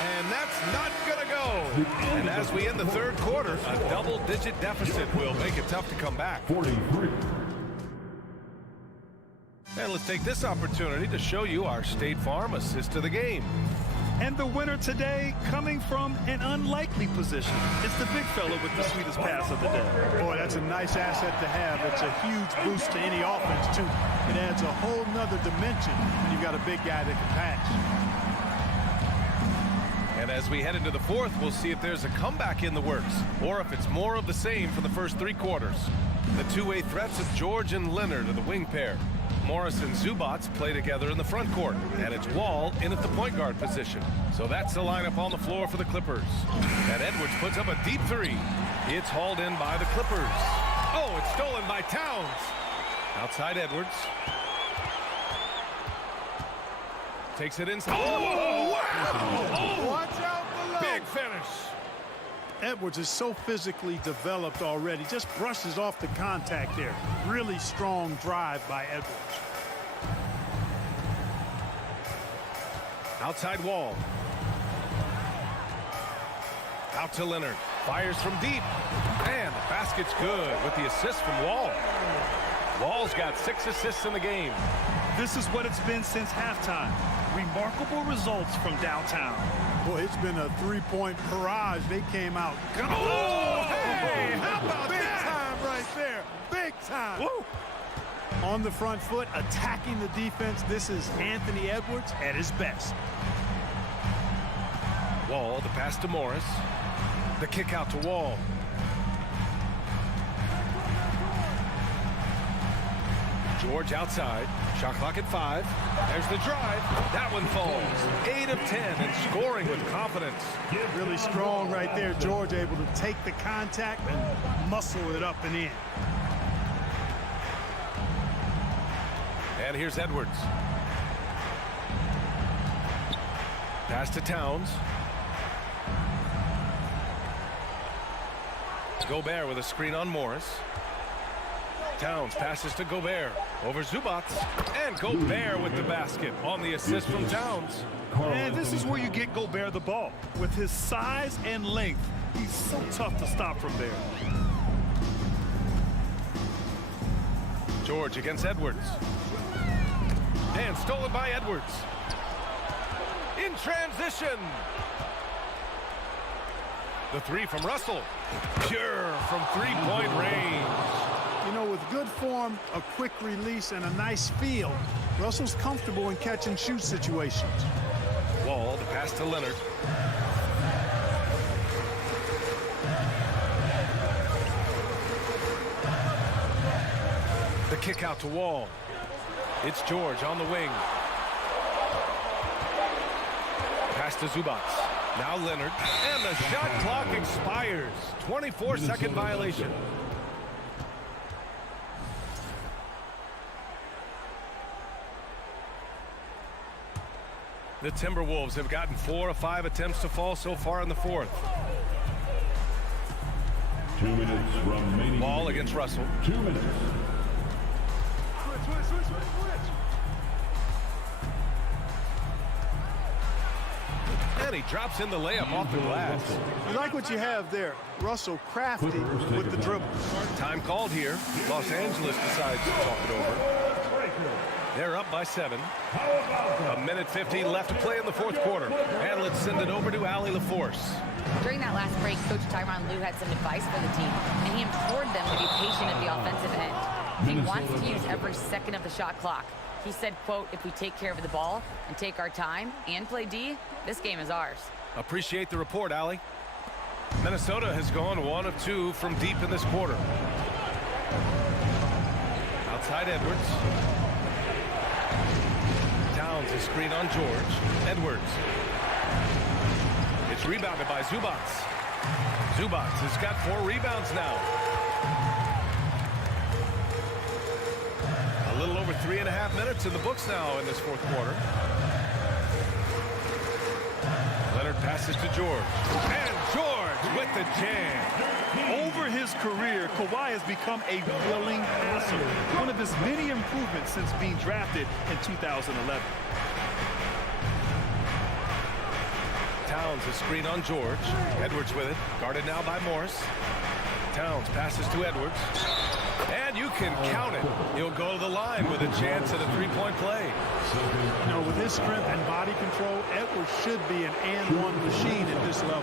And that's not going to go. And as we end the third quarter, a double-digit deficit will make it tough to come back. 43. And let's take this opportunity to show you our State Farm assist of the game. And the winner today coming from an unlikely position. It's the big fella with the sweetest pass of the day. Boy, that's a nice asset to have. It's a huge boost to any offense, too. It adds a whole nother dimension when you've got a big guy that can pass. And as we head into the fourth, we'll see if there's a comeback in the works or if it's more of the same for the first 3 quarters. The two-way threats of George and Leonard are the wing pair. Morris and Zubats play together in the front court, and it's Wall in at the point guard position. So that's the lineup on the floor for the Clippers. And Edwards puts up a deep 3. It's hauled in by the Clippers. Oh, it's stolen by Towns. Outside Edwards. Takes it inside. Oh, wow! Watch out below. Big finish. Edwards is so physically developed already. Just brushes off the contact there. Really strong drive by Edwards. Outside Wall. Out to Leonard. Fires from deep. And the basket's good with the assist from Wall. Wall's got 6 assists in the game. This is what it's been since halftime. Remarkable results from downtown. Boy, it's been a 3-point barrage. They came out. Oh, hey, how about big that? time right there. Big time. Woo. On the front foot, attacking the defense. This is Anthony Edwards at his best. Wall, the pass to Morris. The kick out to Wall. George outside. Shot clock at 5. There's the drive. That one falls. 8 of 10 and scoring with confidence. Really strong right there. George able to take the contact and muscle it up and in. And here's Edwards. Pass to Towns. Gobert with a screen on Morris. Towns passes to Gobert over Zubats, and Gobert with the basket on the assist from Towns. And this is where you get Gobert the ball. With his size and length, he's so tough to stop from there. George against Edwards. And stolen by Edwards. In transition. The 3 from Russell. Pure from 3-point range. You know, with good form, a quick release, and a nice feel, Russell's comfortable in catch-and-shoot situations. Wall, the pass to Leonard. The kick out to Wall. It's George on the wing. Pass to Zubats. Now Leonard. And the shot clock expires. 24-second violation. The Timberwolves have gotten 4 of 5 attempts to fall so far in the fourth. 2 minutes remaining. Ball against Russell. 2 minutes. And he drops in the layup off the glass. You like what you have there. Russell crafty with the dribble. Time called here. Los Angeles decides to talk it over. They're up by 7. A minute 15 left to play in the fourth quarter. And let's send it over to Allie LaForce. During that last break, Coach Tyronn Lue had some advice for the team, and he implored them to be patient at the offensive end. He wants to use every second of the shot clock. He said, quote, if we take care of the ball and take our time and play D, this game is ours. Appreciate the report, Allie. Minnesota has gone 1 of 2 from deep in this quarter. Outside Edwards. Towns is screen on George. Edwards. It's rebounded by Zubats. Zubats has got 4 rebounds now. A little over 3.5 minutes in the books now in this fourth quarter. Leonard passes to George. And George with the jam. Over his career, Kawhi has become a willing passer. One of his many improvements since being drafted in 2011. Towns is screen on George. Edwards with it. Guarded now by Morris. Towns passes to Edwards. And you can count it. He'll go to the line with a chance at a three-point play. You know, with his strength and body control, Edwards should be an and-one machine at this level.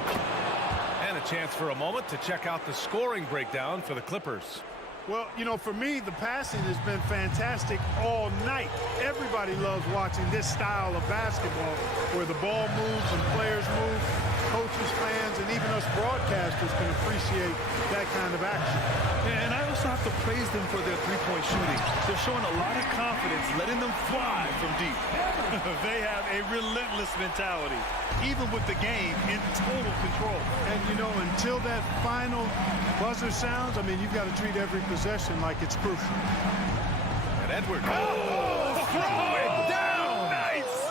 And a chance for a moment to check out the scoring breakdown for the Clippers. Well, you know, for me, the passing has been fantastic all night. Everybody loves watching this style of basketball where the ball moves and players move. Coaches, fans, and even us broadcasters can appreciate that kind of action. And I also have to praise them for their three-point shooting. They're showing a lot of confidence, letting them fly from deep. They have a relentless mentality, even with the game in total control. And, you know, until that final buzzer sounds, I mean, you've got to treat every possession like it's crucial. And Edwards. Oh, throw it down! Nice!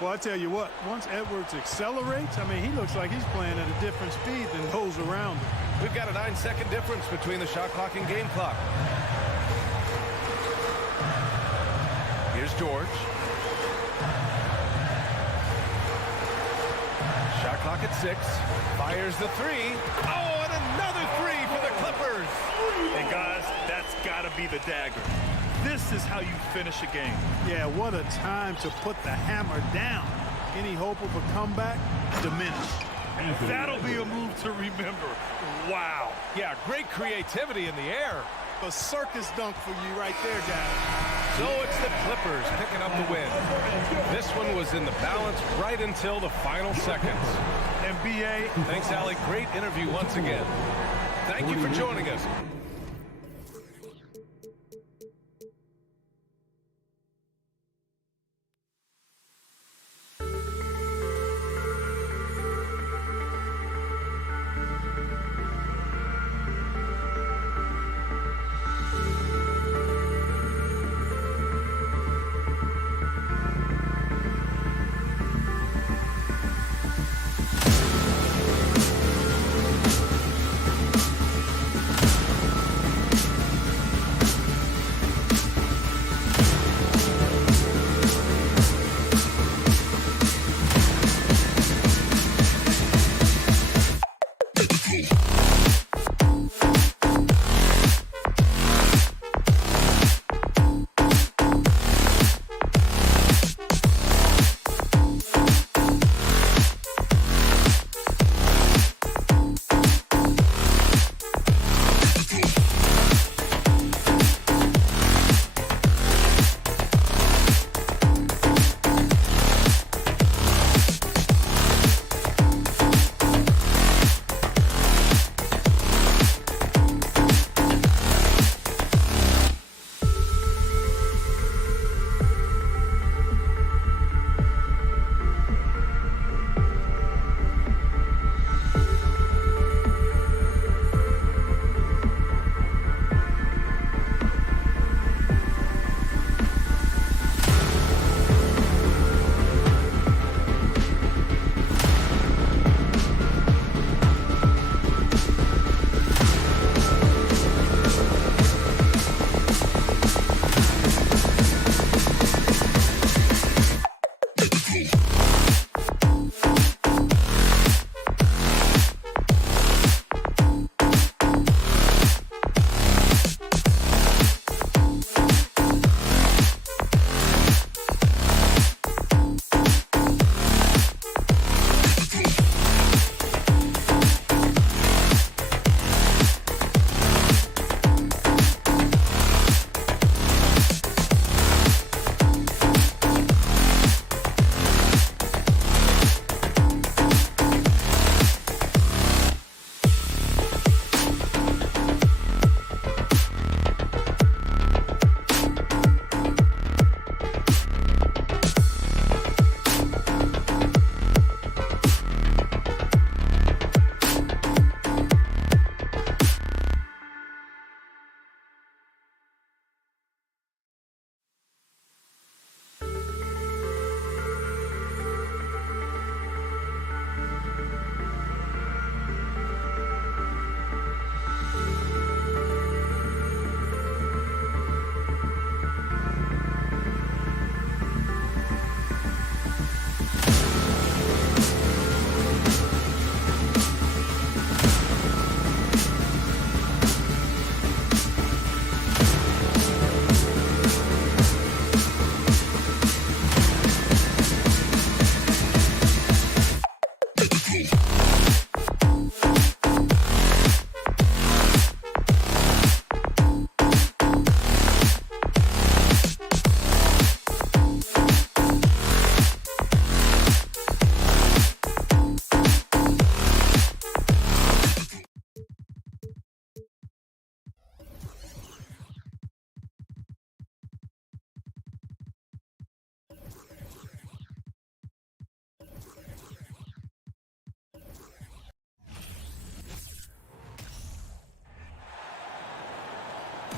Well, I tell you what, once Edwards accelerates, I mean, he looks like he's playing at a different speed than those around him. We've got a 9-second difference between the shot clock and game clock. Here's George. Shot clock at 6. Fires the three. Oh, and another three for the Clippers. And guys, that's got to be the dagger. This is how you finish a game. Yeah, what a time to put the hammer down. Any hope of a comeback diminished. And that'll be a move to remember. Wow. Yeah, great creativity in the air. A circus dunk for you right there, guys. So it's the Clippers picking up the win. This one was in the balance right until the final seconds. And B.A. Thanks, Allie. Great interview once again. Thank you for joining us.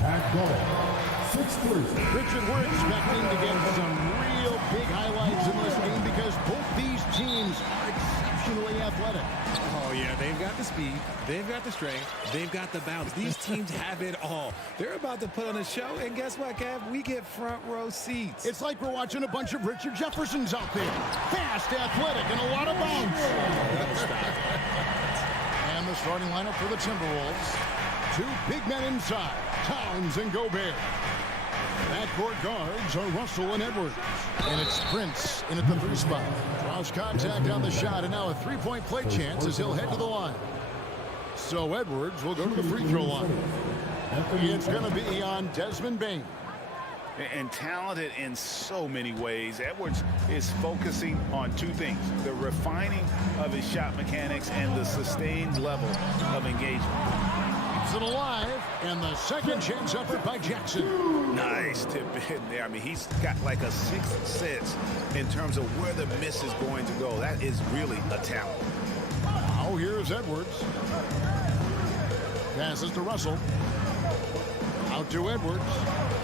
At goal, 6'3". Richard, we're expecting to get some real big highlights in this game because both these teams are exceptionally athletic. Oh, yeah, they've got the speed, they've got the strength, they've got the bounce. These teams have it all. They're about to put on a show, and guess what, Kev? We get front row seats. It's like we're watching a bunch of Richard Jeffersons out there. Fast, athletic, and a lot of bounce. And the starting lineup for the Timberwolves. Two big men inside, Towns and Gobert. Backcourt guards are Russell and Edwards. And it's Prince in at the 3 spot. Draws contact on the shot, and now a three-point play chance as he'll head to the line. So Edwards will go to the free throw line. It's going to be on Desmond Bane. And talented in so many ways. Edwards is focusing on two things: the refining of his shot mechanics and the sustained level of engagement. Keeps it alive, and the second chance effort by Jackson. Nice tip in there. I mean, he's got like a sixth sense in terms of where the miss is going to go. That is really a talent. Now here's Edwards. Passes to Russell. Out to Edwards.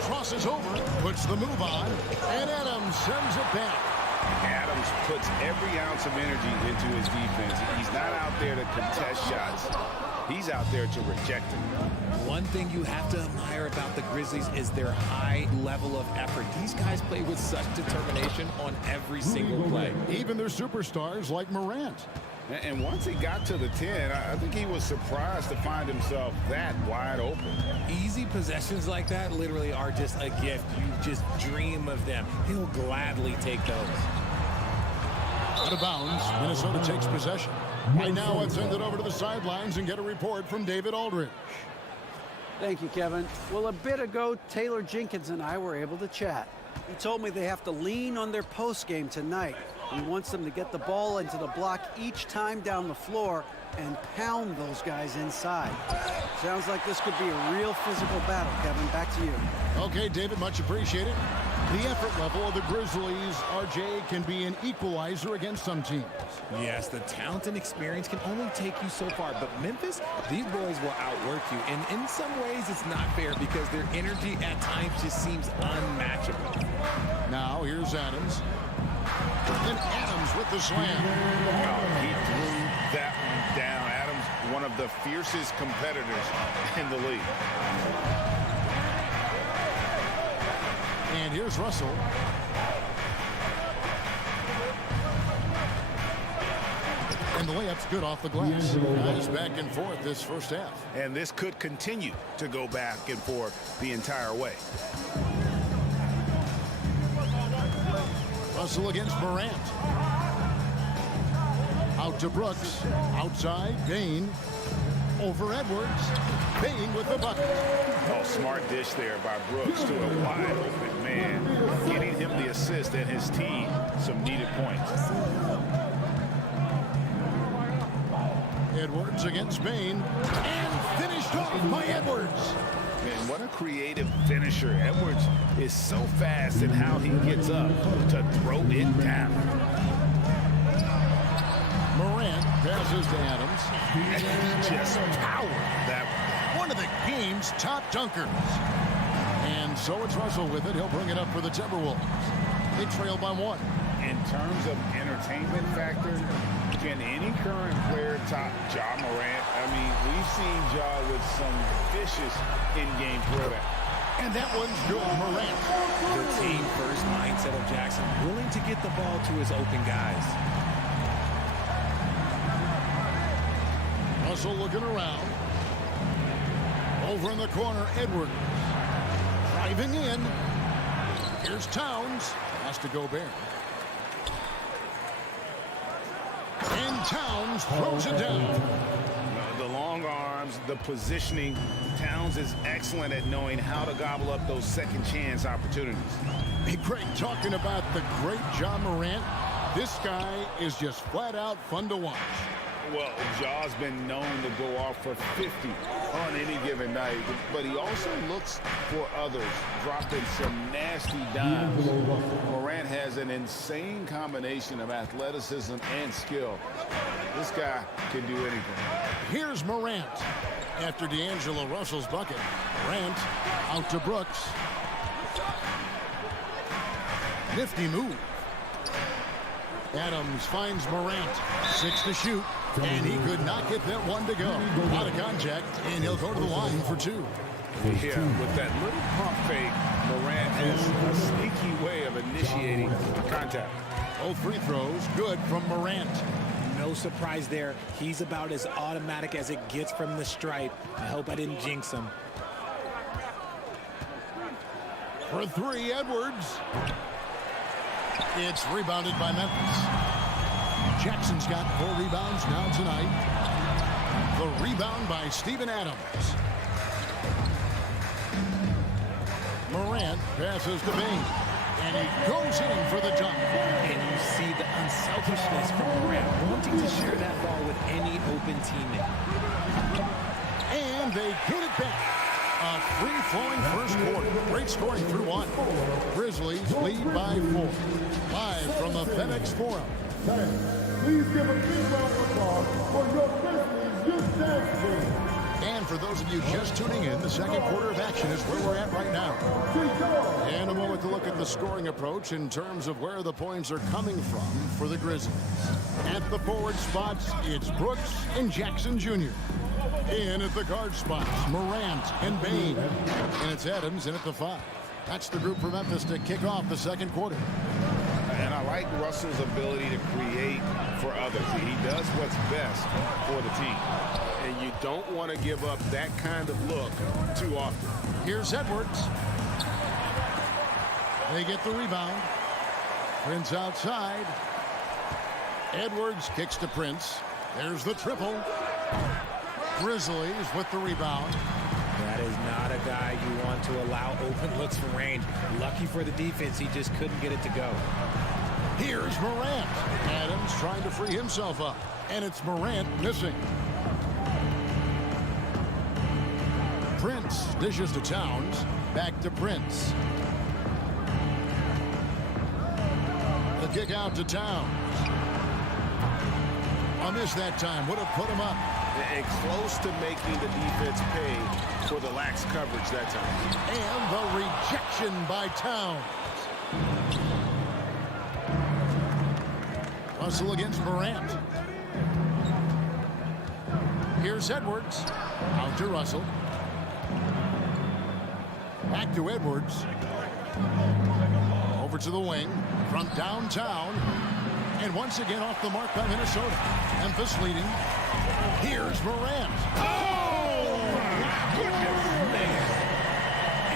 Crosses over. Puts the move on. And Adams sends it back. Adams puts every ounce of energy into his defense. He's not out there to contest shots. He's out there to reject them. One thing you have to admire about the Grizzlies is their high level of effort. These guys play with such determination on every single play. Even their superstars like Morant. And once he got to the 10, I think he was surprised to find himself that wide open. Easy possessions like that literally are just a gift. You just dream of them. He'll gladly take those. Out of bounds, Minnesota takes possession. Right now, let's send it over to the sidelines and get a report from David Aldridge. Thank you, Kevin. Well, a bit ago, Taylor Jenkins and I were able to chat. He told me they have to lean on their post game tonight. He wants them to get the ball into the block each time down the floor and pound those guys inside. Sounds like this could be a real physical battle, Kevin. Back to you. Okay, David, much appreciated. The effort level of the Grizzlies, RJ, can be an equalizer against some teams. Yes, the talent and experience can only take you so far, but Memphis, these boys will outwork you, and in some ways it's not fair because their energy at times just seems unmatchable. Now here's Adams. And Adams with the slam. He threw that one down. Adams, one of the fiercest competitors in the league. And here's Russell. And the layup's good off the glass. Guys back and forth this first half. And this could continue to go back and forth the entire way. Russell against Morant. Out to Brooks. Outside, Bane. Over Edwards. Bane with the bucket. Oh, smart dish there by Brooks to a wide open man. Getting him the assist and his team some needed points. Edwards against Bane. And finished off by Edwards. And what a creative finisher. Edwards is so fast in how he gets up to throw it down. Morant passes to Adams. And just power that one of the game's top dunkers. And so it's Russell with it. He'll bring it up for the Timberwolves. They trail by 1. In terms of entertainment factor, can any current player top Ja Morant? I mean, we've seen Ja with some vicious in-game throwback. And that one's good, Morant. The team-first mindset of Jackson, willing to get the ball to his open guys. Russell looking around. Over in the corner, Edwards. Driving in. Here's Towns. Has to go Gobert. And Towns throws it down. The long arms, the positioning. Towns is excellent at knowing how to gobble up those second chance opportunities. Hey, Craig, talking about the great Ja Morant, this guy is just flat out fun to watch. Well, Ja's been known to go off for 50 on any given night, but he also looks for others, dropping some nasty dimes. Morant has an insane combination of athleticism and skill. This guy can do anything. Here's Morant. After D'Angelo Russell's bucket, Morant out to Brooks. Nifty move. Adams finds Morant. 6 to shoot. And he could not get that one to go. Out of contact, and he'll go to the line for 2. Yeah, with that little pump fake, Morant has a sneaky way of initiating contact. Both free throws good from Morant. No surprise there. He's about as automatic as it gets from the stripe. I hope I didn't jinx him. For 3, Edwards. It's rebounded by Memphis. Jackson's got 4 rebounds now tonight. The rebound by Steven Adams. Morant passes to Bain. And he goes in for the dunk. And you see the unselfishness from Morant, wanting to share that ball with any open teammate. And they get it back. A free-flowing first quarter. Great scoring through 1. Grizzlies lead by 4. Live from the FedEx Forum. Please give a big round of applause for your Grizzlies youth dance team. And for those of you just tuning in, the second quarter of action is where we're at right now. And a moment to look at the scoring approach in terms of where the points are coming from for the Grizzlies. At the forward spots, it's Brooks and Jackson Jr. In at the guard spots, Morant and Bain. And it's Adams in at the 5. That's the group for Memphis to kick off the second quarter. And I like Russell's ability to create for others. He does what's best for the team. And you don't want to give up that kind of look too often. Here's Edwards. They get the rebound. Prince outside. Edwards kicks to Prince. There's the triple. Grizzlies with the rebound. That is not a guy you want to allow open looks from range. Lucky for the defense, he just couldn't get it to go. Here's Morant. Adams trying to free himself up. And it's Morant missing. Prince dishes to Towns. Back to Prince. The kick out to Towns. A miss that time would have put him up. And close to making the defense pay for the lax coverage that time. And the rejection by Towns. Russell against Morant. Here's Edwards. Out to Russell. Back to Edwards. Over to the wing. From downtown. And once again off the mark by Minnesota. Memphis leading. Here's Morant. Oh, my goodness, man.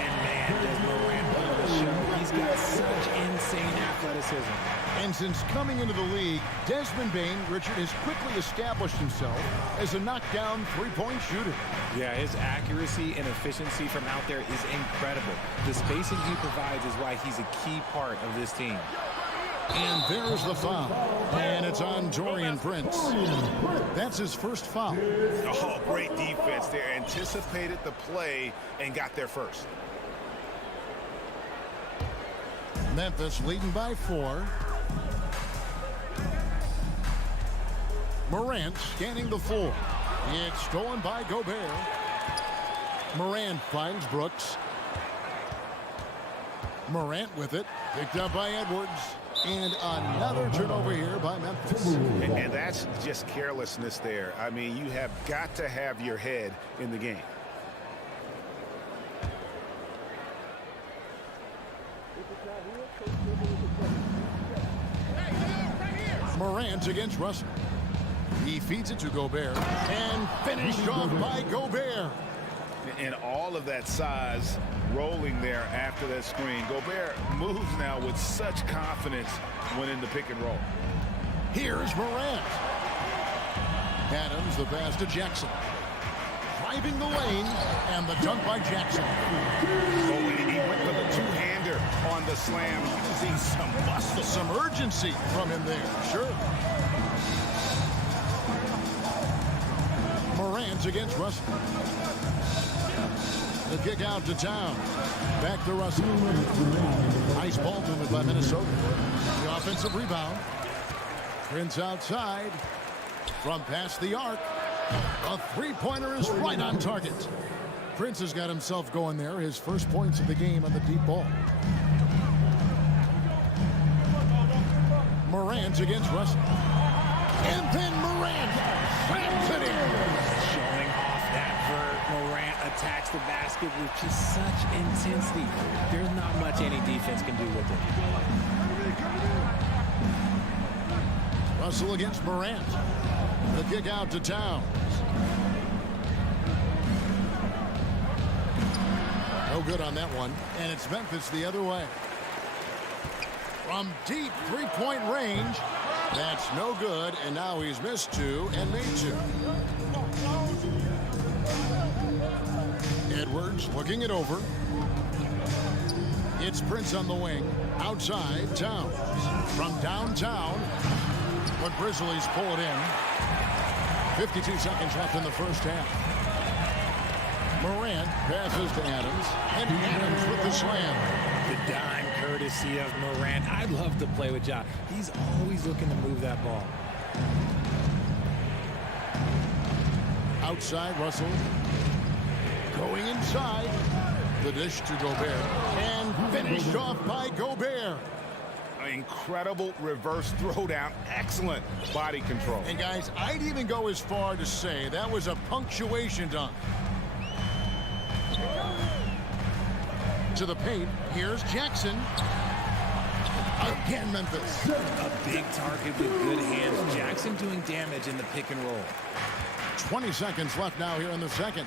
And man, does Morant put on the show. He's got such insane athleticism. And since coming into the league, Desmond Bain, Richard, has quickly established himself as a knockdown three-point shooter. Yeah, his accuracy and efficiency from out there is incredible. The spacing he provides is why he's a key part of this team. And there's the foul. And it's on Taurean Prince. That's his first foul. Oh, great defense there. Anticipated the play and got there first. Memphis leading by 4. Morant scanning the floor. It's stolen by Gobert. Morant finds Brooks. Morant with it. Picked up by Edwards. And another turnover here by Memphis. And that's just carelessness there. I mean, you have got to have your head in the game. Morant against Russell. He feeds it to Gobert. And finished off by Gobert. And all of that size rolling there after that screen. Gobert moves now with such confidence when in the pick and roll. Here's Morant. Adams, the pass to Jackson. Driving the lane, and the dunk by Jackson. Oh, he went for the two-hander on the slam. Using some muscle. Some urgency from him there, sure. Morant against Russell. The kick out to Town. Back to Russell. Nice ball movement by Minnesota. The offensive rebound. Prince outside. From past the arc. A three-pointer is right on target. Prince has got himself going there. His first points of the game on the deep ball. Morant against Russell. And then Morant slams it in. Showing off that vert. Morant attacks the basket with just such intensity. There's not much any defense can do with it. Russell against Morant. The kick out to Towns. No good on that one. And it's Memphis the other way. From deep three-point range. That's no good. And now he's missed two and made two. Edwards looking it over. It's Prince on the wing. Outside, Towns. From downtown, the Grizzlies pull it in. 52 seconds left in the first half. Morant passes to Adams, and Adams with the slam. The dime courtesy of Morant. I'd love to play with Ja. He's always looking to move that ball. Outside, Russell. Going inside. The dish to Gobert. And finished off by Gobert. Incredible reverse throwdown. Excellent body control. And guys, I'd even go as far to say that was a punctuation dunk. To the paint. Here's Jackson. Again, Memphis. A big target with good hands. Jackson doing damage in the pick and roll. 20 seconds left now here in the second.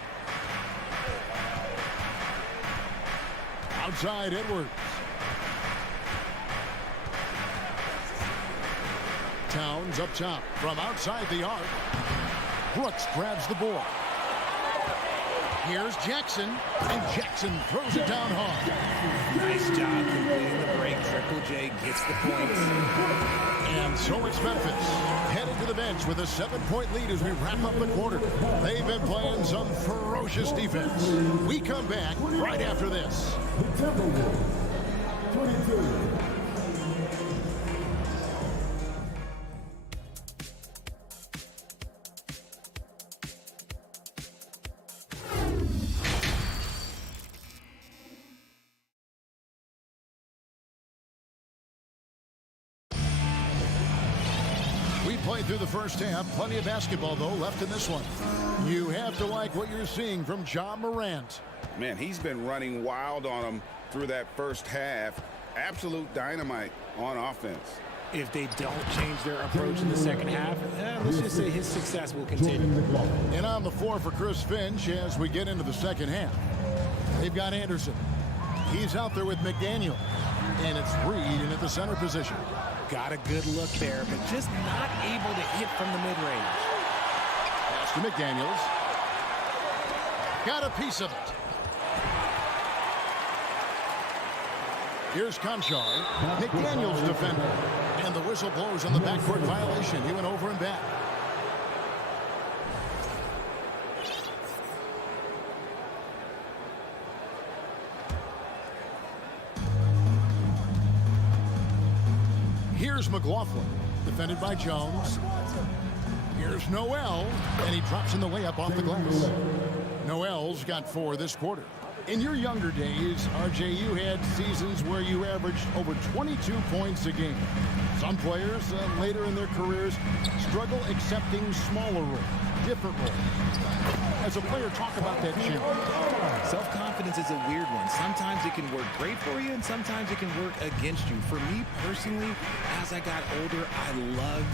Outside, Edwards. Towns up top from outside the arc. Brooks grabs the board. Here's Jackson, and Jackson throws it down hard. Nice job completing the break. Triple J gets the points. And so it's Memphis headed to the bench with a 7-point lead as we wrap up the quarter. They've been playing some ferocious defense. We come back right after this. The Timberwolves, 22. Played through the first half. Plenty of basketball, though, left in this one. You have to like what you're seeing from Ja Morant. Man, he's been running wild on him through that first half. Absolute dynamite on offense. If they don't change their approach in the second half, let's just say his success will continue. And on the floor for Chris Finch as we get into the second half. They've got Anderson. He's out there with McDaniel. And it's Reed in at the center position. Got a good look there, but just not able to hit from the mid-range. Pass to McDaniels. Got a piece of it. Here's Conchar. McDaniels defender. And the whistle blows on the backcourt violation. He went over and back. Here's McLaughlin, defended by Jones. Here's Noel, and he drops in the layup off the glass. Noel's got 4 this quarter. In your younger days, RJ, you had seasons where you averaged over 22 points a game. Some players, later in their careers, struggle accepting smaller roles, different roles. As a player, talk about that challenge. Self-confidence is a weird one. Sometimes it can work great for you, and sometimes it can work against you. For me personally, as I got older, I loved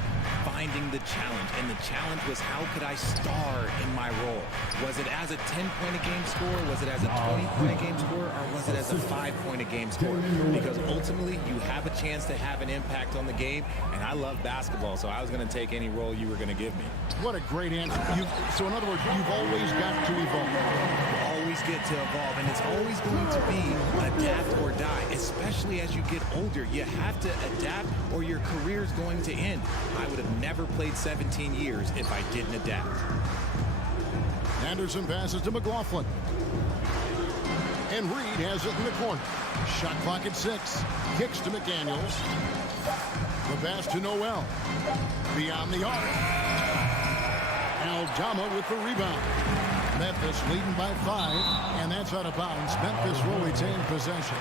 finding the challenge, and the challenge was how could I star in my role? Was it as a 10-point-a-game scorer? Was it as a 20-point-a-game scorer? Or was it as a 5-point-a-game scorer? Because ultimately, you have a chance to have an impact on the game, and I love basketball, so I was going to take any role you were going to give me. What a great answer. So in other words, you've always got to evolve. You always get to evolve, and it's always going to be adapt or die, especially as you get older. You have to adapt or your career is going to end. I would have never played 17 years if I didn't adapt. Anderson passes to McLaughlin. And Reed has it in the corner. Shot clock at 6. Kicks to McDaniels. The pass to Noel. Beyond the arc. Aldama with the rebound. Memphis leading by 5, and that's out of bounds. Memphis will retain possession.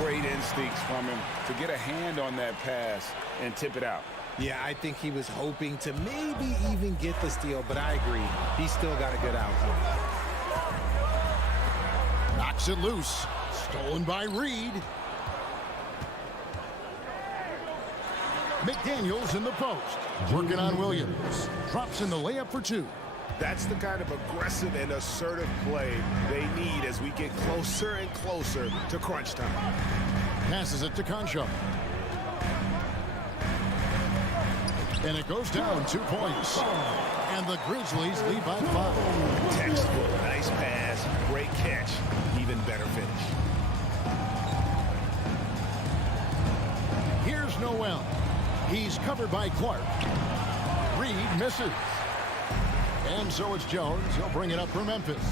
Great instincts from him to get a hand on that pass and tip it out. Yeah, I think he was hoping to maybe even get the steal, but I agree. He still got a good outcome. Knocks it loose. Stolen by Reed. McDaniels in the post. Working on Williams. Drops in the layup for 2. That's the kind of aggressive and assertive play they need as we get closer and closer to crunch time. Passes it to Concho. And it goes down 2 points. And the Grizzlies lead by 5. Textbook, nice pass, great catch, even better finish. Here's Noel. He's covered by Clark. Reed misses. And so it's Jones. He'll bring it up for Memphis.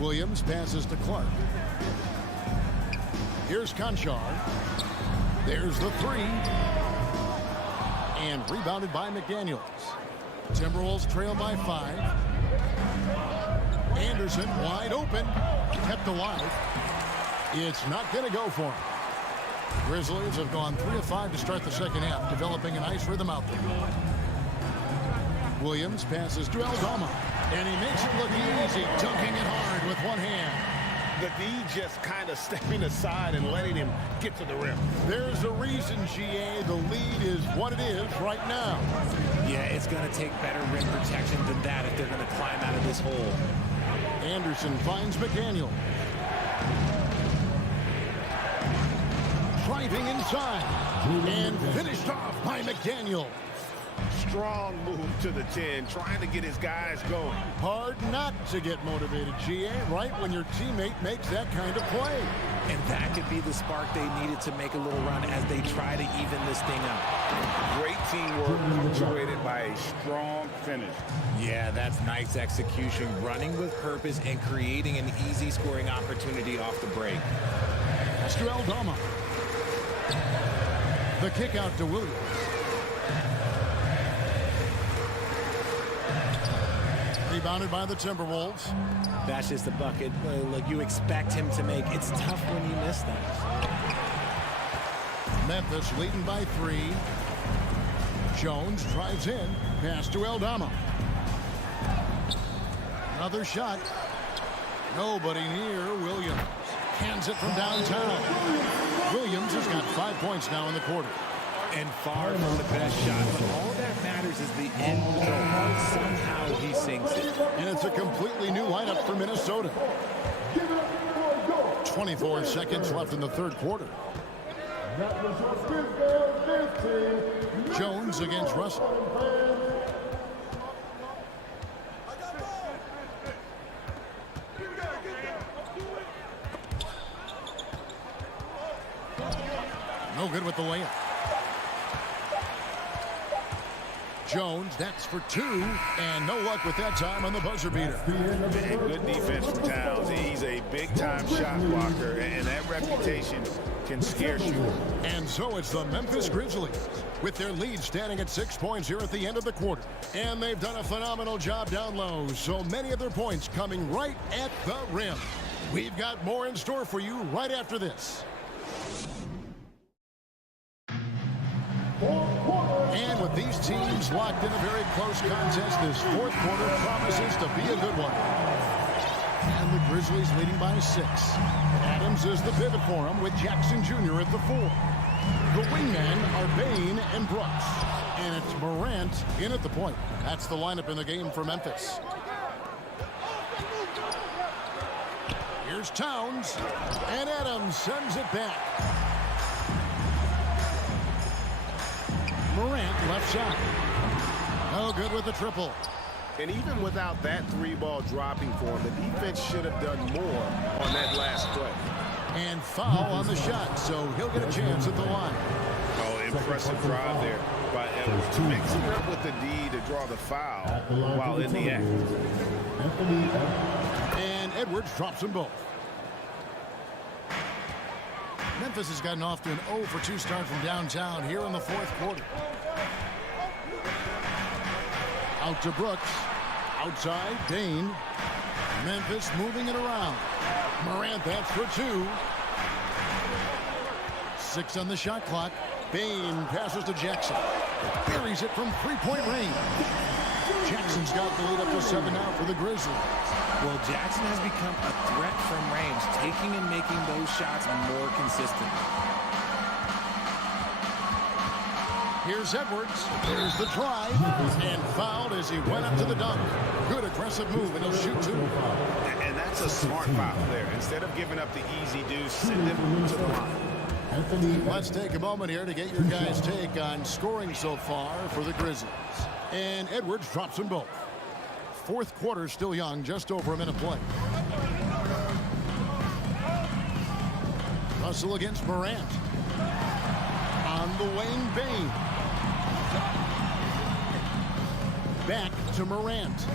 Williams passes to Clark. Here's Conchar. There's the 3. And rebounded by McDaniels. Timberwolves trail by 5. Anderson wide open. Kept alive. It's not going to go for him. Grizzlies have gone 3 of 5 to start the second half, developing a nice rhythm out there. Williams passes to Aldama, and he makes it look easy, dunking it hard with one hand. The D just kind of stepping aside and letting him get to the rim. There's a reason, GA, the lead is what it is right now. Yeah, it's going to take better rim protection than that if they're going to climb out of this hole. Anderson finds McDaniel. Driving inside, and finished off by McDaniel. Strong move to the 10, trying to get his guys going. Hard not to get motivated, GA, right when your teammate makes that kind of play. And that could be the spark they needed to make a little run as they try to even this thing up. Great teamwork punctuated by a strong finish. Yeah, that's nice execution, running with purpose and creating an easy scoring opportunity off the break. That's to Aldama. The kick out to Williams. Rebounded by the Timberwolves. That's just a bucket like you expect him to make. It's tough when you miss that. Memphis leading by 3. Jones drives in. Pass to Aldama. Another shot. Nobody near Williams. Hands it from downtown. Williams has got 5 points now in the quarter. And far from the best shot, but all that matters is the end result. Somehow he sinks it. And it's a completely new lineup for Minnesota. 24 seconds left in the third quarter. Jones against Russell. No good with the layup. Jones, that's for 2, and no luck with that time on the buzzer beater. Man, good defense from Towns. He's a big-time shot blocker, and that reputation can scare shooters. And so it's the Memphis Grizzlies, with their lead standing at 6 points here at the end of the quarter. And they've done a phenomenal job down low, so many of their points coming right at the rim. We've got more in store for you right after this. And with these teams locked in a very close contest, this fourth quarter promises to be a good one. And the Grizzlies leading by 6. Adams is the pivot for him with Jackson Jr. at the 4. The wingmen are Bain and Brooks. And it's Morant in at the point. That's the lineup in the game for Memphis. Here's Towns. And Adams sends it back. Morant left side. No good with the triple. And even without that three-ball dropping for him, the defense should have done more on that last play. And foul on the shot, so he'll get a chance at the line. Oh, impressive drive there by Edwards. Mixing up with the D to draw the foul while in the act. And Edwards drops them both. Memphis has gotten off to an 0 for 2 start from downtown here in the fourth quarter. Out to Brooks. Outside, Dane. Memphis moving it around. Morant, that's for 2. 6 on the shot clock. Bane passes to Jackson. Buries it from three-point range. Jackson's got the lead up to 7 now for the Grizzlies. Well, Jackson has become a threat from range, taking and making those shots more consistent. Here's Edwards. There's the drive. And fouled as he went up to the dunk. Good aggressive move, and he'll shoot 2. And that's a smart foul there. Instead of giving up the easy deuce, send him to the line. Let's take a moment here to get your guys' take on scoring so far for the Grizzlies. And Edwards drops them both. Fourth quarter still young, just over a minute play. Russell against Morant. On the wing, Bane. Back to Morant.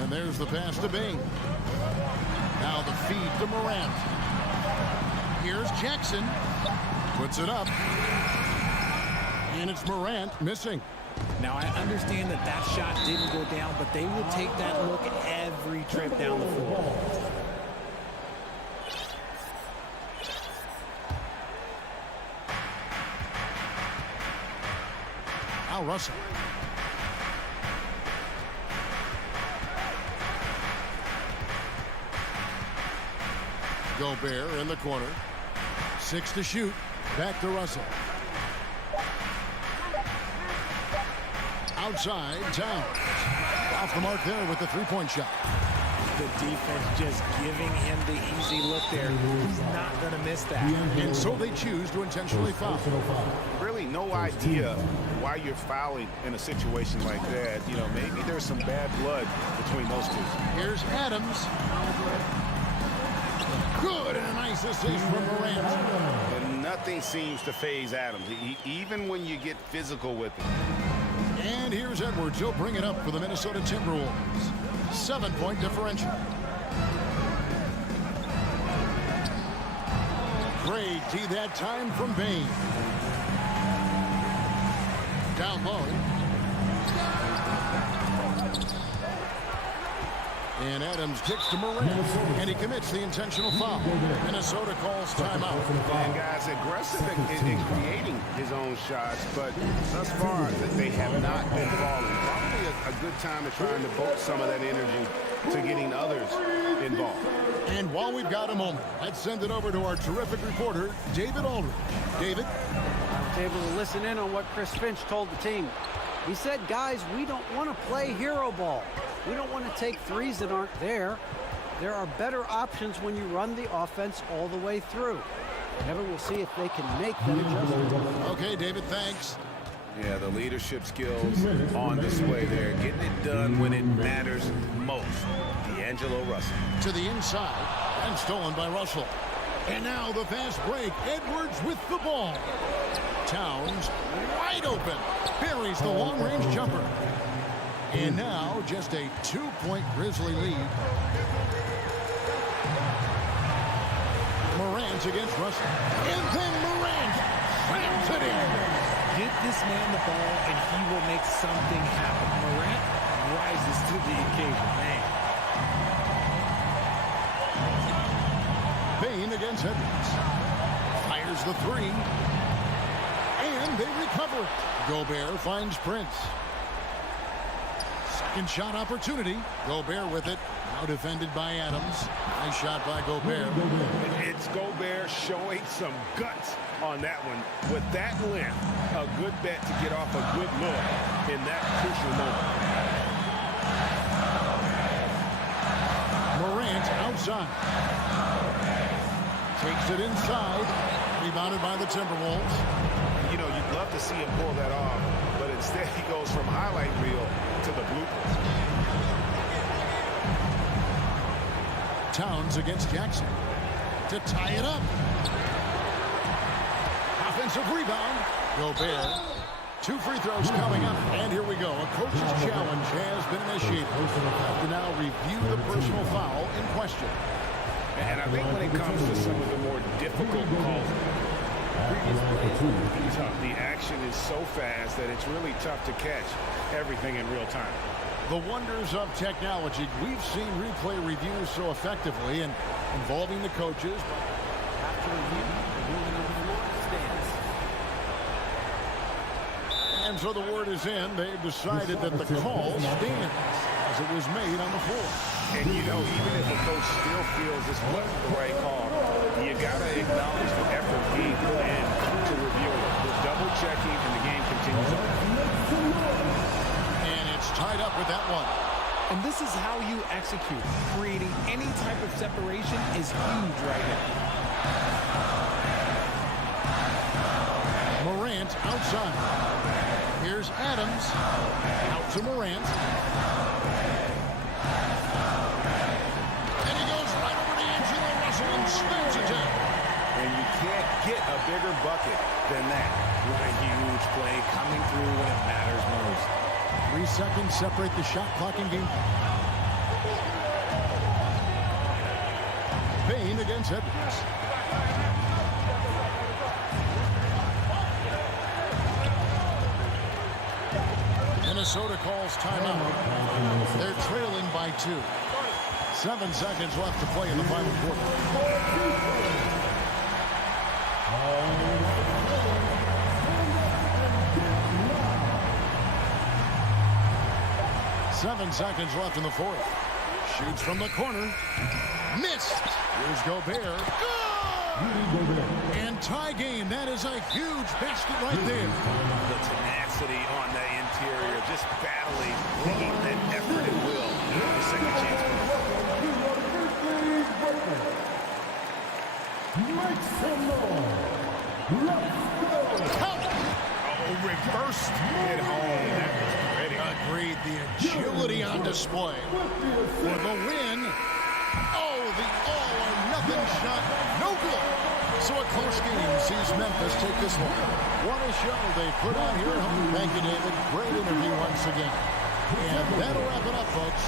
And there's the pass to Bane. Now the feed to Morant. Here's Jackson. Puts it up. And it's Morant missing. Now, I understand that that shot didn't go down, but they will take that look every trip down the floor. Now Russell. Gobert in the corner. 6 to shoot. Back to Russell. Outside, Towns. Off the mark there with the three-point shot. The defense just giving him the easy look there. He's not going to miss that. And so they choose to intentionally foul. Really no idea why you're fouling in a situation like that. You know, maybe there's some bad blood between those two. Here's Adams. Good, and a nice assist from Morant. And nothing seems to faze Adams, even when you get physical with him. And here's Edwards. He'll bring it up for the Minnesota Timberwolves. 7-point differential. Great D that time from Bane. Down low. And Adams kicks to Morant. And he commits the intentional foul. Minnesota calls timeout. And guys, aggressive in creating his own shots, but thus far they have not been falling. Probably a good time to try and devote some of that energy to getting others involved. And while we've got a moment, let's send it over to our terrific reporter, David Aldridge. David? I was able to listen in on what Chris Finch told the team. He said, guys, we don't want to play hero ball. We don't want to take threes that aren't there. There are better options when you run the offense all the way through. Kevin will see if they can make that adjustment. Okay, David, thanks. Yeah, the leadership skills on display there. Getting it done when it matters most. D'Angelo Russell. To the inside, and stolen by Russell. And now the fast break. Edwards with the ball. Towns wide open. Buries the long-range jumper. And now just a 2-point Grizzly lead. Morant against Russell. And then Morant slams it in. Get this man the ball, and he will make something happen. Morant rises to the occasion, man. Bane against Edwards. Fires the 3. And they recover. Gobert finds Prince. Second shot opportunity. Gobert with it. Now defended by Adams. Nice shot by Gobert. It's Gobert showing some guts on that one. With that length, a good bet to get off a good look in that crucial moment. Morant outside. Takes it inside. Rebounded by the Timberwolves. You know, you'd love to see him pull that off, but instead he goes from highlight reel to the bloopers. Towns against Jackson. To tie it up. Offensive rebound. Gobert. 2 free throws coming up. And here we go. A coach's challenge has been initiated. Have to now review the personal foul in question. And I think when it comes to some of the more difficult calls, the action is so fast that it's really tough to catch everything in real time. The wonders of technology. We've seen replay reviews so effectively and involving the coaches. After review, the ruling on the floor stands. And so the word is in. They've decided that the call stands as it was made on the floor. And you know, even if the coach still feels this wasn't the right call, you got to acknowledge the effort being put in to review it. The double checking and the game continues on. And it's tied up with that one. And this is how you execute. Creating any type of separation is huge right now. Morant outside. Here's Adams. Out to Morant. And he goes right over the edge of the Russell and slams it down. And you can't get a bigger bucket than that. What a huge play coming through when it matters most. 3 seconds separate the shot clock and game. Payne against Edwards. Minnesota calls timeout. They're trailing by 2. 7 seconds left to play in the final quarter. 7 seconds left in the fourth. Shoots from the corner. Missed. Here's Gobert. Good! And tie game. That is a huge basket right there. The tenacity on the interior, just battling, bringing that effort and will. The second chance. Make some noise. Let's go. Oh, reversed it home. That was pretty. Agreed. The agility on display for the win. Oh, the all-or-nothing shot. No good. So a close game sees Memphis take this one. What a show they put on here at home. Thank you, David. Great interview once again. And that'll wrap it up, folks.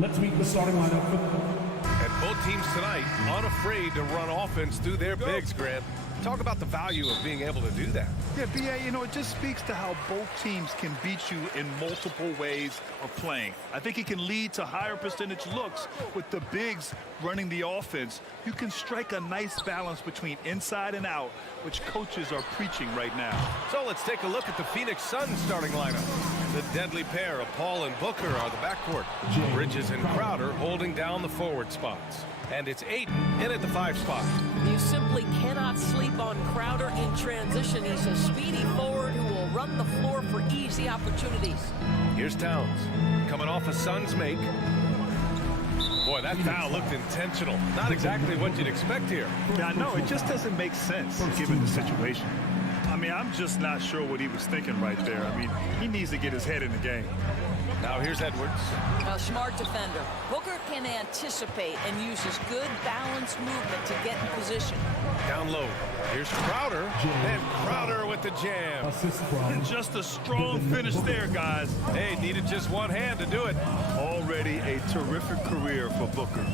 Let's meet the starting lineup. And both teams tonight unafraid to run offense through their bigs, Grant. Talk about the value of being able to do that. Yeah, B.A., you know, it just speaks to how both teams can beat you in multiple ways of playing. I think it can lead to higher percentage looks with the bigs running the offense. You can strike a nice balance between inside and out, which coaches are preaching right now. So let's take a look at the Phoenix Suns starting lineup. The deadly pair of Paul and Booker are the backcourt. Bridges and Crowder holding down the forward spots. And it's Ayton in at the 5 spot. You simply cannot sleep on Crowder in transition. He's a speedy forward who will run the floor for easy opportunities. Here's Towns coming off a Suns make. Boy, that foul looked intentional. Not exactly what you'd expect here. Yeah, I know. It just doesn't make sense given the situation. I mean, I'm just not sure what he was thinking right there. I mean, he needs to get his head in the game. Now here's Edwards. A smart defender. Booker can anticipate and uses good balanced movement to get in position. Down low. Here's Crowder. And Crowder with the jam. And just a strong finish there, guys. Hey, needed just one hand to do it. Already a terrific career for Booker.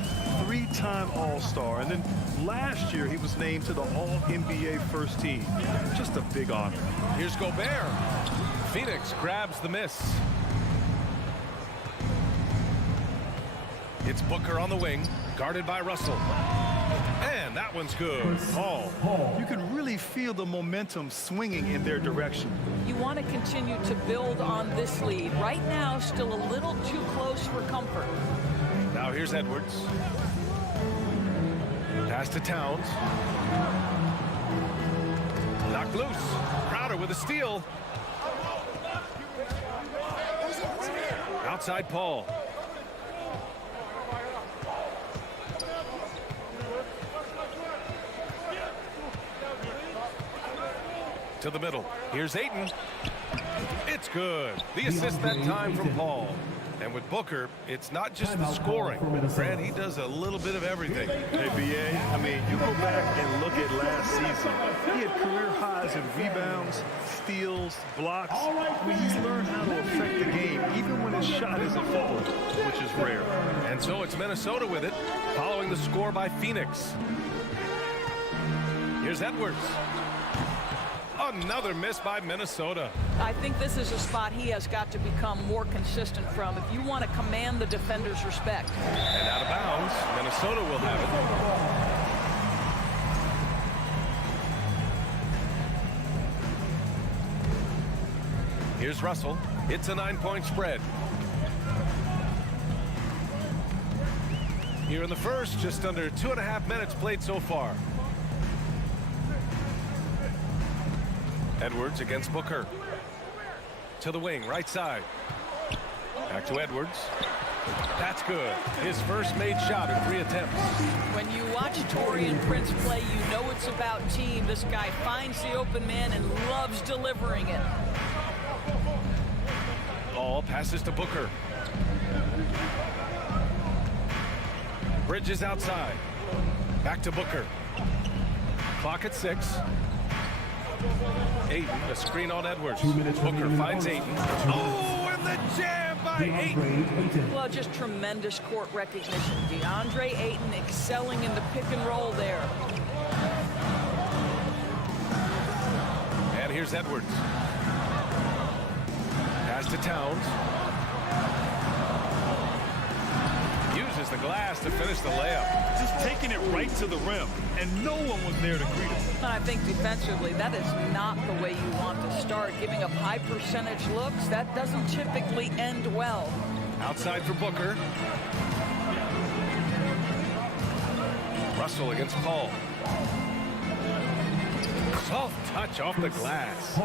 3-time All-Star. And then last year, he was named to the All-NBA first team. Just a big honor. Here's Gobert. Phoenix grabs the miss. It's Booker on the wing, guarded by Russell. And that one's good. Paul. You can really feel the momentum swinging in their direction. You want to continue to build on this lead. Right now, still a little too close for comfort. Now here's Edwards. Pass to Towns. Knocked loose. Crowder with a steal. Outside Paul. To the middle. Here's Ayton. It's good. The assist that time from Paul. And with Booker, it's not just the scoring. Brad, he does a little bit of everything. Hey, B.A., I mean, you go back and look at last season. He had career highs in rebounds, steals, blocks. I mean, he's learned how to affect the game, even when his shot isn't falling, which is rare. And so it's Minnesota with it, following the score by Phoenix. Here's Edwards. Another miss by Minnesota. I think this is a spot he has got to become more consistent from if you want to command the defender's respect. And out of bounds, Minnesota will have it. Here's Russell. It's a 9-point spread. Here in the first, just under 2.5 minutes played so far. Edwards against Booker. To the wing, right side. Back to Edwards. That's good. His first made shot in 3 attempts. When you watch Taurean Prince play, you know it's about team. This guy finds the open man and loves delivering it. Ball passes to Booker. Bridges outside. Back to Booker. Clock at 6. Ayton, a screen on Edwards. Booker finds Ayton. Oh, and the jam by Ayton. Well, just tremendous court recognition. DeAndre Ayton excelling in the pick and roll there. And here's Edwards. Pass to Towns. Uses the glass to finish the layup. Just taking it right to the rim, and no one was there to greet him. And I think defensively, that is not the way you want to start. Giving up high percentage looks, that doesn't typically end well. Outside for Booker. Russell against Paul. Soft touch off the glass.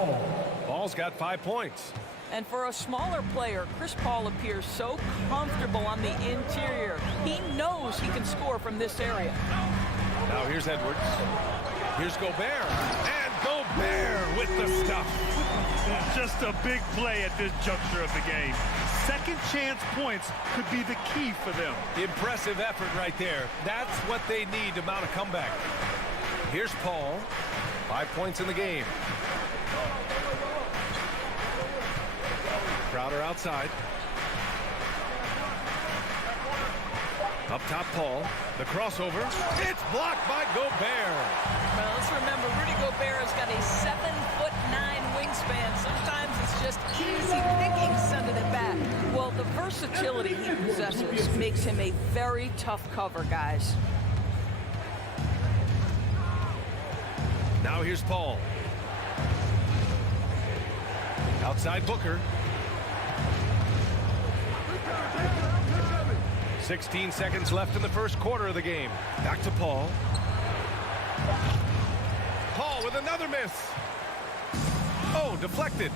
Paul's got 5 points. And for a smaller player, Chris Paul appears so comfortable on the interior. He knows he can score from this area. Now here's Edwards. Here's Gobert. And Gobert with the stuff. Just a big play at this juncture of the game. Second chance points could be the key for them. Impressive effort right there. That's what they need to mount a comeback. Here's Paul. 5 points in the game. Crowder outside. Up top, Paul. The crossover. It's blocked by Gobert. Well, let's remember, Rudy Gobert has got a 7'9" wingspan. Sometimes it's just easy picking sending it back. Well, the versatility he possesses makes him a very tough cover, guys. Now here's Paul. Outside Booker. 16 seconds left in the first quarter of the game. Back to Paul. Paul with another miss. Oh, deflected.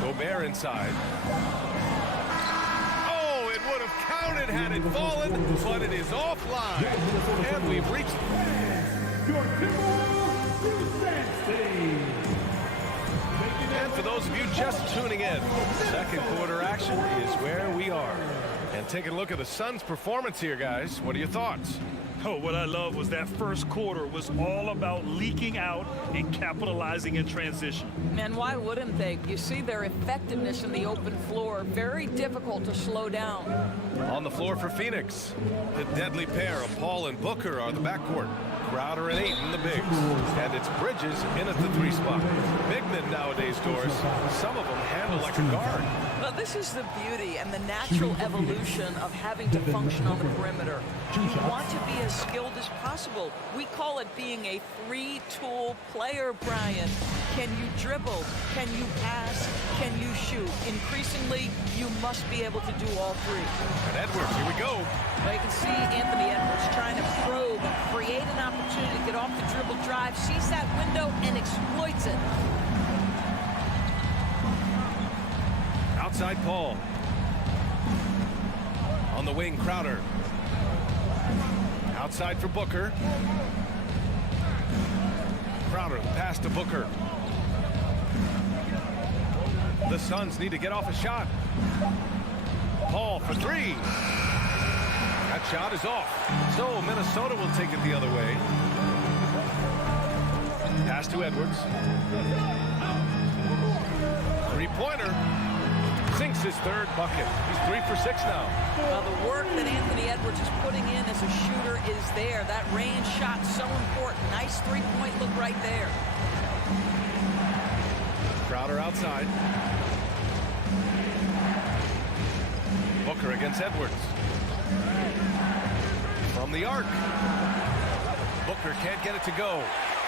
Gobert inside. Oh, it would have counted had it fallen, but it is offline. And we've reached... Your Timberwolves advancing. And for those of you just tuning in, second quarter action is where we are. And taking a look at the Suns' performance here, guys. What are your thoughts? Oh, what I love was that first quarter was all about leaking out and capitalizing in transition. And why wouldn't they? You see their effectiveness in the open floor. Very difficult to slow down. On the floor for Phoenix, the deadly pair of Paul and Booker are the backcourt. Crowder and Ayton, the bigs. And it's Bridges in at the 3 spot. Big men nowadays, Doris. Some of them handle like a guard. Well, this is the beauty and the natural evolution of having to function on the perimeter. You want to be as skilled as possible. We call it being a 3-tool player, Brian. Can you dribble? Can you pass? Can you shoot? Increasingly, you must be able to do all 3. And Edwards, here we go. Well, you can see Anthony Edwards trying to probe and create an opportunity to get off the dribble drive, sees that window and exploits it. Outside Paul. On the wing, Crowder. Outside for Booker. Crowder, pass to Booker. The Suns need to get off a shot. Paul for 3. That shot is off. So Minnesota will take it the other way. Pass to Edwards. 3-pointer. Sinks his 3rd bucket. He's 3 for 6 now. Well, the work that Anthony Edwards is putting in as a shooter is there. That range shot so important. Nice 3-point look right there. Crowder outside. Booker against Edwards. From the arc. Booker can't get it to go.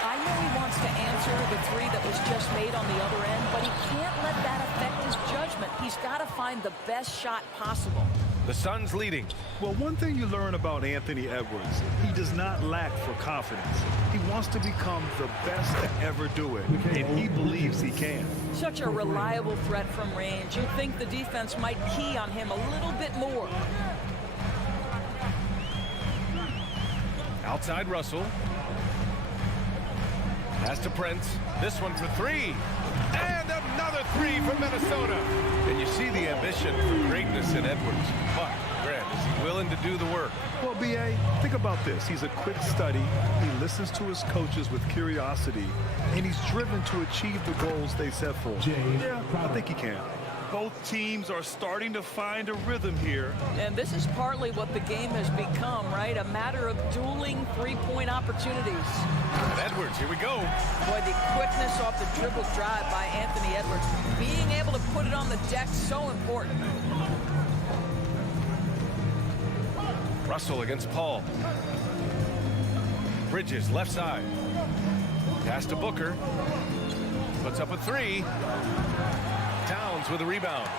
I know he wants to answer the 3 that was just made on the other end, but he can't let that affect his judgment. He's got to find the best shot possible. The Suns leading. Well, one thing you learn about Anthony Edwards, he does not lack for confidence. He wants to become the best to ever do it, and he believes he can. Such a reliable threat from range. You'd think the defense might key on him a little bit more. Outside Russell. Pass to Prince. This one for 3. And another 3 for Minnesota. And you see the ambition for greatness in Edwards. But, Grant, is he willing to do the work? Well, B.A., think about this. He's a quick study. He listens to his coaches with curiosity, and he's driven to achieve the goals they set for him. Yeah, I think he can. Both teams are starting to find a rhythm here. And this is partly what the game has become, right? A matter of dueling 3-point opportunities. And Edwards, here we go. Boy, the quickness off the dribble drive by Anthony Edwards. Being able to put it on the deck, so important. Russell against Paul. Bridges, left side. Pass to Booker. Puts up a 3. Towns with a rebound.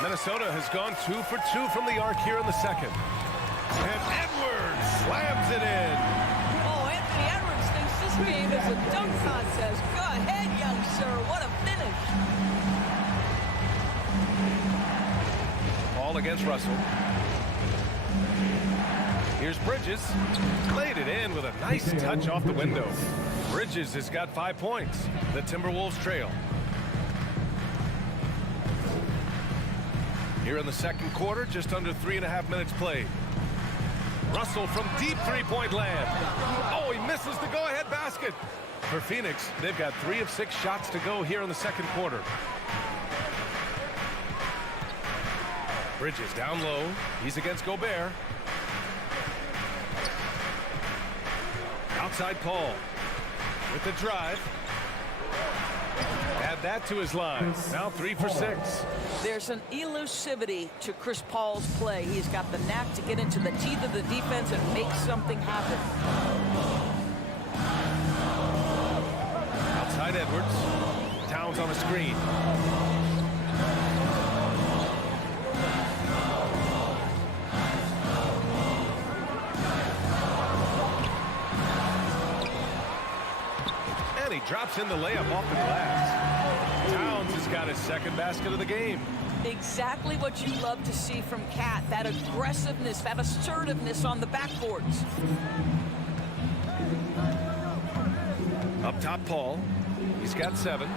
Minnesota has gone 2 for 2 from the arc here in the second. And Edwards slams it in. Oh, Anthony Edwards thinks this game is a dunk contest. Go ahead, young sir. What a finish. Paul against Russell. Here's Bridges. Laid it in with a nice touch off the window. Bridges has got 5 points. The Timberwolves trail. Here in the second quarter, just under 3.5 minutes played. Russell from deep 3-point land. Oh, he misses the go-ahead basket. For Phoenix, they've got 3 of 6 shots to go here in the second quarter. Bridges down low. He's against Gobert. Outside Paul with the drive. Add that to his line. Now 3 for 6. There's an elusivity to Chris Paul's play. He's got the knack to get into the teeth of the defense and make something happen. Outside Edwards. Towns on the screen. And he drops in the layup off the glass. Towns has got his second basket of the game. Exactly what you love to see from Cat, that aggressiveness, that assertiveness on the backboards. Up top, Paul. He's got 7.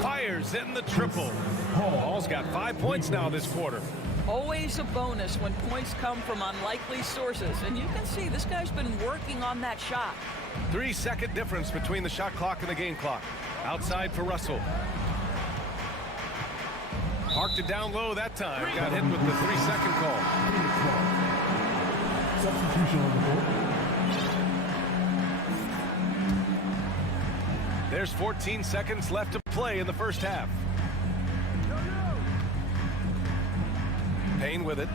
Fires in the triple. Paul's got 5 points now this quarter. Always a bonus when points come from unlikely sources. And you can see this guy's been working on that shot. 3-second difference between the shot clock and the game clock. Outside for Russell. Parked it down low that time. Got hit with the 3-second call. Substitution on the board. There's 14 seconds left to play in the first half. Payne with it.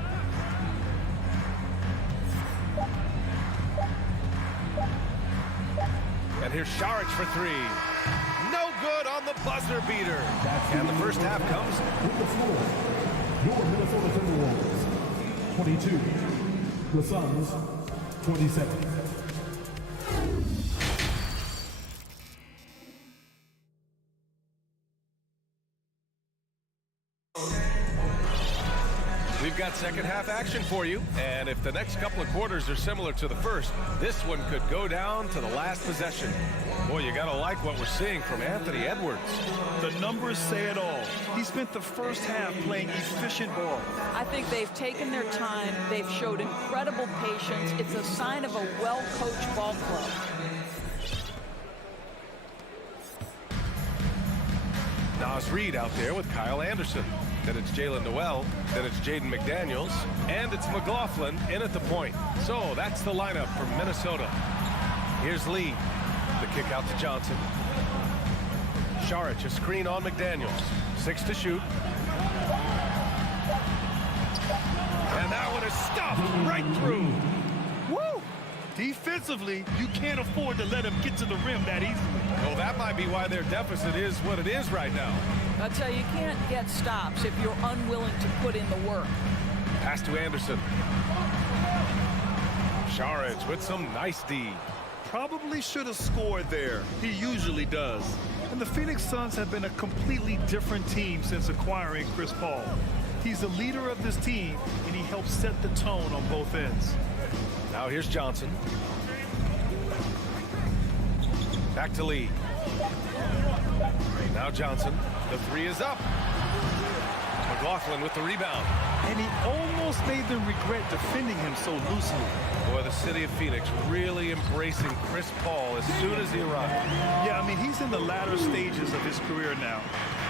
And here's Shag for 3. No good on the buzzer beater. And the first half comes. With the score, your Minnesota Timberwolves, 22. The Suns, 27. We've got second half action for you, and if the next couple of quarters are similar to the first, this one could go down to the last possession. Boy, you gotta like what we're seeing from Anthony Edwards. The numbers say it all. He spent the first half playing efficient ball. I think they've taken their time. They've showed incredible patience. It's a sign of a well-coached ball club. Naz Reid out there with Kyle Anderson. Then it's Jalen Noel. Then it's Jaden McDaniels. And it's McLaughlin in at the point. So that's the lineup for Minnesota. Here's Lee. The kick out to Johnson. Sharic, a screen on McDaniels. 6 to shoot. And that one is stuffed right through. Woo! Defensively, you can't afford to let him get to the rim that easily. Well, that might be why their deficit is what it is right now. I'll tell you, you can't get stops if you're unwilling to put in the work. Pass to Anderson. Sharic with some nice D. Probably should have scored there. He usually does. And the Phoenix Suns have been a completely different team since acquiring Chris Paul. He's the leader of this team, and he helps set the tone on both ends. Now here's Johnson. Back to Lee. Now Johnson. The 3 is up. McLaughlin with the rebound. And he almost made them regret defending him so loosely. Boy, the city of Phoenix really embracing Chris Paul as soon as he arrived. Yeah, I mean, he's in the latter stages of his career now.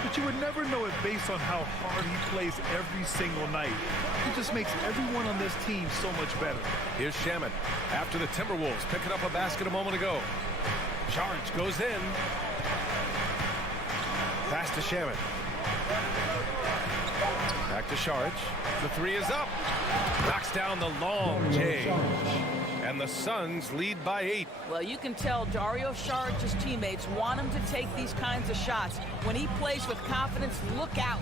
But you would never know it based on how hard he plays every single night. He just makes everyone on this team so much better. Here's Shaman after the Timberwolves picking up a basket a moment ago. Charge goes in. Pass to Shaman. Back to Sharic. The 3 is up. Knocks down the long J. And the Suns lead by 8. Well, you can tell Dario Saric's teammates want him to take these kinds of shots. When he plays with confidence, look out.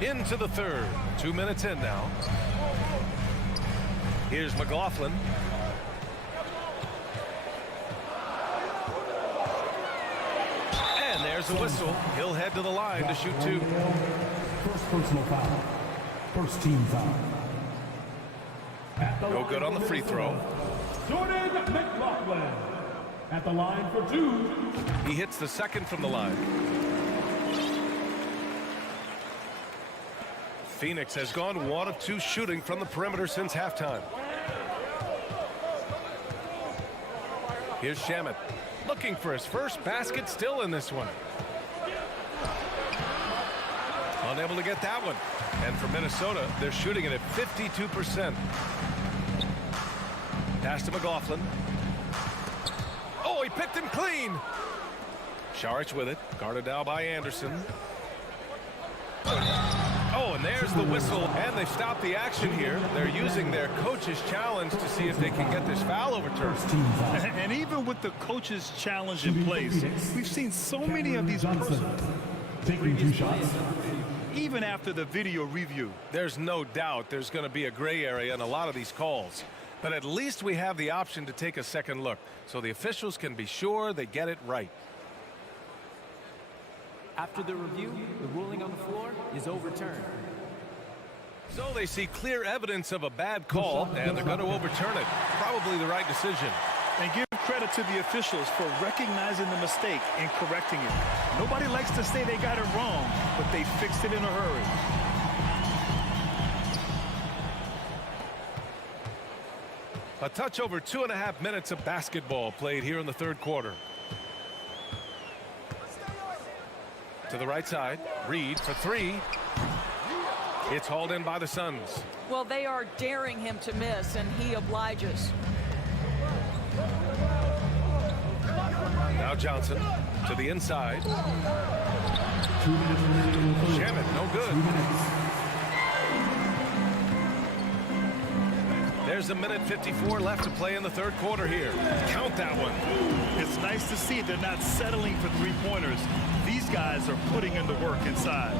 Into the third. 2 minutes in now. Here's McLaughlin. And there's a whistle. He'll head to the line to shoot 2. First personal foul. First team foul. No good on the free throw. Jordan McLaughlin at the line for 2. He hits the second from the line. Phoenix has gone 1 of 2 shooting from the perimeter since halftime. Here's Shaman looking for his first basket, still in this one. unable to get that one. And for Minnesota, they're shooting it at 52%. Pass to McLaughlin. Oh, he picked him clean. Sharic with it, guarded now by Anderson. Oh, and there's the whistle, and they've stopped the action here. They're using their coach's challenge to see if they can get this foul overturned. And even with the coach's challenge in place, we've seen so many of these personal previous plays, even after the video review. There's no doubt there's going to be a gray area in a lot of these calls. But at least we have the option to take a second look, so the officials can be sure they get it right. After the review, the ruling on the floor is overturned. So they see clear evidence of a bad call, and they're going to overturn it. Probably the right decision. And give credit to the officials for recognizing the mistake and correcting it. Nobody likes to say they got it wrong, but they fixed it in a hurry. A touch over 2.5 minutes of basketball played here in the third quarter. To the right side, Reed for three. It's hauled in by the Suns. Well, they are daring him to miss, and he obliges. Now Johnson to the inside. Shaman, no good. There's a minute 54 left to play in the third quarter here. Count that one. It's nice to see they're not settling for three-pointers. These guys are putting in the work inside.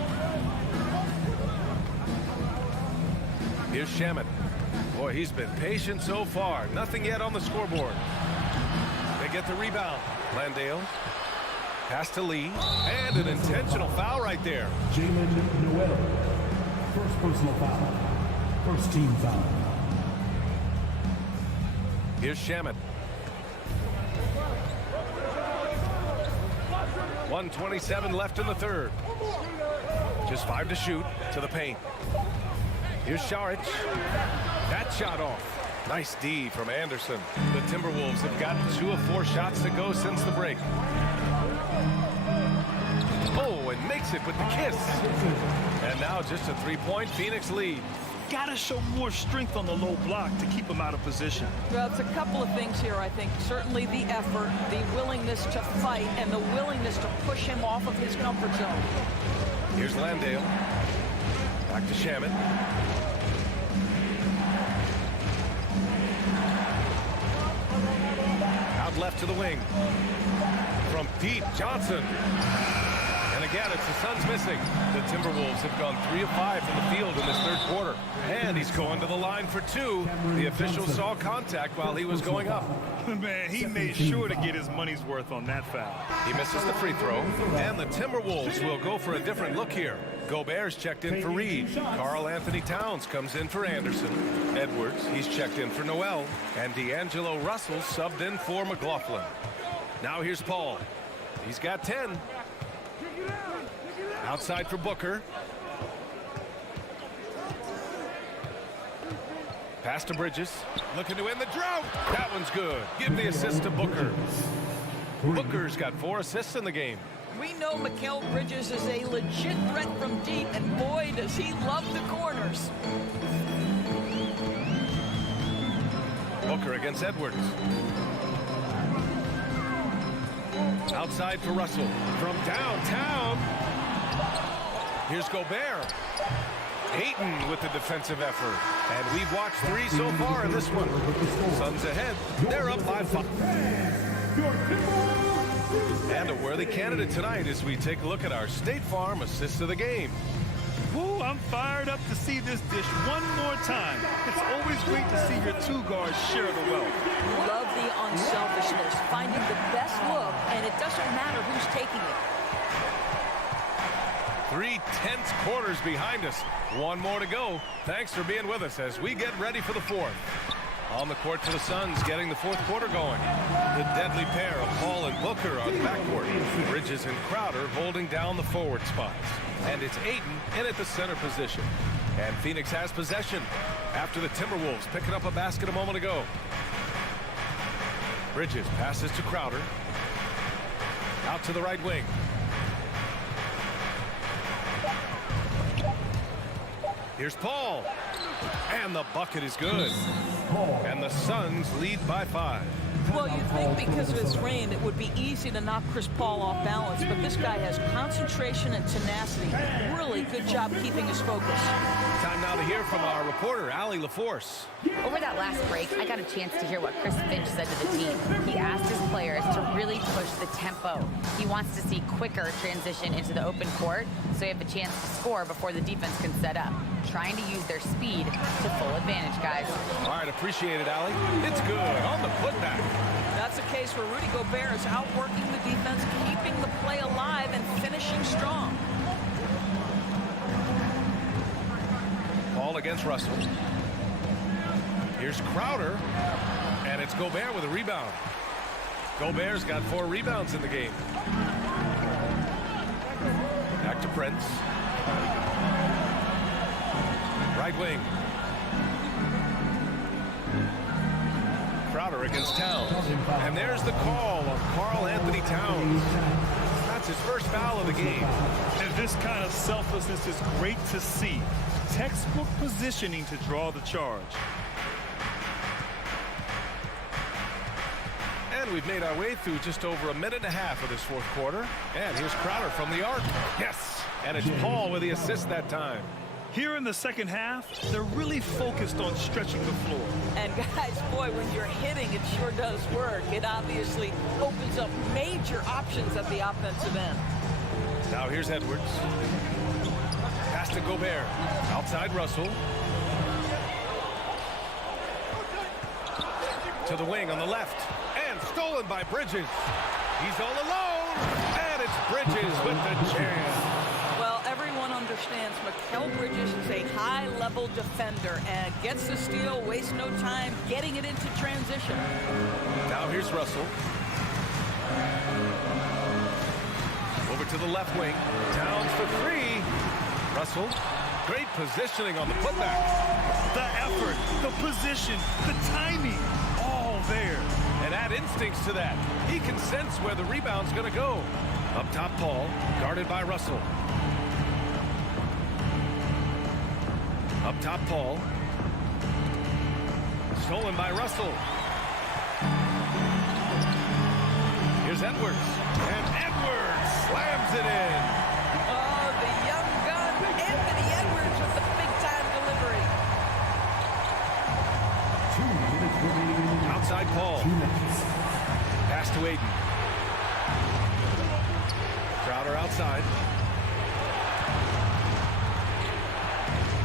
Here's Shaman. Boy, he's been patient so far. Nothing yet on the scoreboard. They get the rebound. Landale. Pass to Lee. And an intentional foul right there. Jalen Noel. First personal foul. First team foul. Here's Shaman. 1:27 left in the third. Just 5 to shoot to the paint. Here's Sharic. That shot off. Nice D from Anderson. The Timberwolves have gotten 2 of 4 shots to go since the break. Oh, and makes it with the kiss. And now just a 3-point Phoenix lead. Got to show more strength on the low block to keep him out of position. Well, it's a couple of things here, I think. Certainly the effort, the willingness to fight, and the willingness to push him off of his comfort zone. Here's Landale. Back to Shaman. Out left to the wing. From deep, Johnson. And again, it's the Suns missing. The Timberwolves have gone 3 of 5 from the field in this third quarter. And he's going to the line for 2. The official saw contact while he was going up. Man, he made sure to get his money's worth on that foul. He misses the free throw. And the Timberwolves will go for a different look here. Gobert's checked in for Reed. Karl Anthony Towns comes in for Anderson. Edwards, he's checked in for Noel. And D'Angelo Russell subbed in for McLaughlin. Now here's Paul. He's got 10. Outside for Booker. Pass to Bridges. Looking to win the drought. That one's good. Give the assist to Booker. Booker's got 4 assists in the game. We know Mikal Bridges is a legit threat from deep, and boy, does he love the corners. Booker against Edwards. Outside for Russell. From downtown. Here's Gobert. Ayton with the defensive effort. And we've watched 3 so far in this one. Suns ahead. They're up by 5. And a worthy candidate tonight as we take a look at our State Farm assist of the game. Woo, I'm fired up to see this dish one more time. It's always great to see your 2 guards share the wealth. Love the unselfishness, finding the best look, and it doesn't matter who's taking it. 3 tense quarters behind us. 1 more to go. Thanks for being with us as we get ready for the 4th. On the court for the Suns, getting the 4th quarter going. The deadly pair of Paul and Booker on the backcourt. Bridges and Crowder holding down the forward spots. And it's Ayton in at the center position. And Phoenix has possession after the Timberwolves picking up a basket a moment ago. Bridges passes to Crowder. Out to the right wing. Here's Paul. And the bucket is good. And the Suns lead by 5. Well, you'd think because of his rain, it would be easy to knock Chris Paul off balance, but this guy has concentration and tenacity. Really good job keeping his focus. Time now to hear from our reporter, Allie LaForce. Over that last break, I got a chance to hear what Chris Finch said to the team. He asked his players to really push the tempo. He wants to see quicker transition into the open court so you have a chance to score before the defense can set up. Trying to use their speed to full advantage, guys. All right, appreciate it, Allie. It's good on the putback. That's a case where Rudy Gobert is outworking the defense, keeping the play alive, and finishing strong. Paul against Russell. Here's Crowder, and it's Gobert with a rebound. Gobert's got 4 rebounds in the game. Back to Prince. Right wing. Crowder against Towns. And there's the call on Karl Anthony Towns. That's his first foul of the game. And this kind of selflessness is great to see. Textbook positioning to draw the charge. And we've made our way through just over a minute and a half of this fourth quarter. And here's Crowder from the arc. Yes! And it's Paul with the assist that time. Here in the second half, they're really focused on stretching the floor. And guys, boy, when you're hitting, it sure does work. It obviously opens up major options at the offensive end. Now here's Edwards. Pass to Gobert. Outside Russell. To the wing on the left. And stolen by Bridges. He's all alone. And it's Bridges with the jam. Well, everyone understands Mikal Bridges is a high-level defender and gets the steal, wastes no time getting it into transition. Now here's Russell. Over to the left wing. Towns for 3. Russell. Great positioning on the putback. The effort, the position, the timing, all there. And add instincts to that. He can sense where the rebound's going to go. Up top, Paul, guarded by Russell. Up top, Paul. Stolen by Russell. Here's Edwards. And Edwards slams it in. Oh, the young gun, Anthony Edwards with the big-time delivery. Outside Paul. Pass to Aiden. Crowder outside.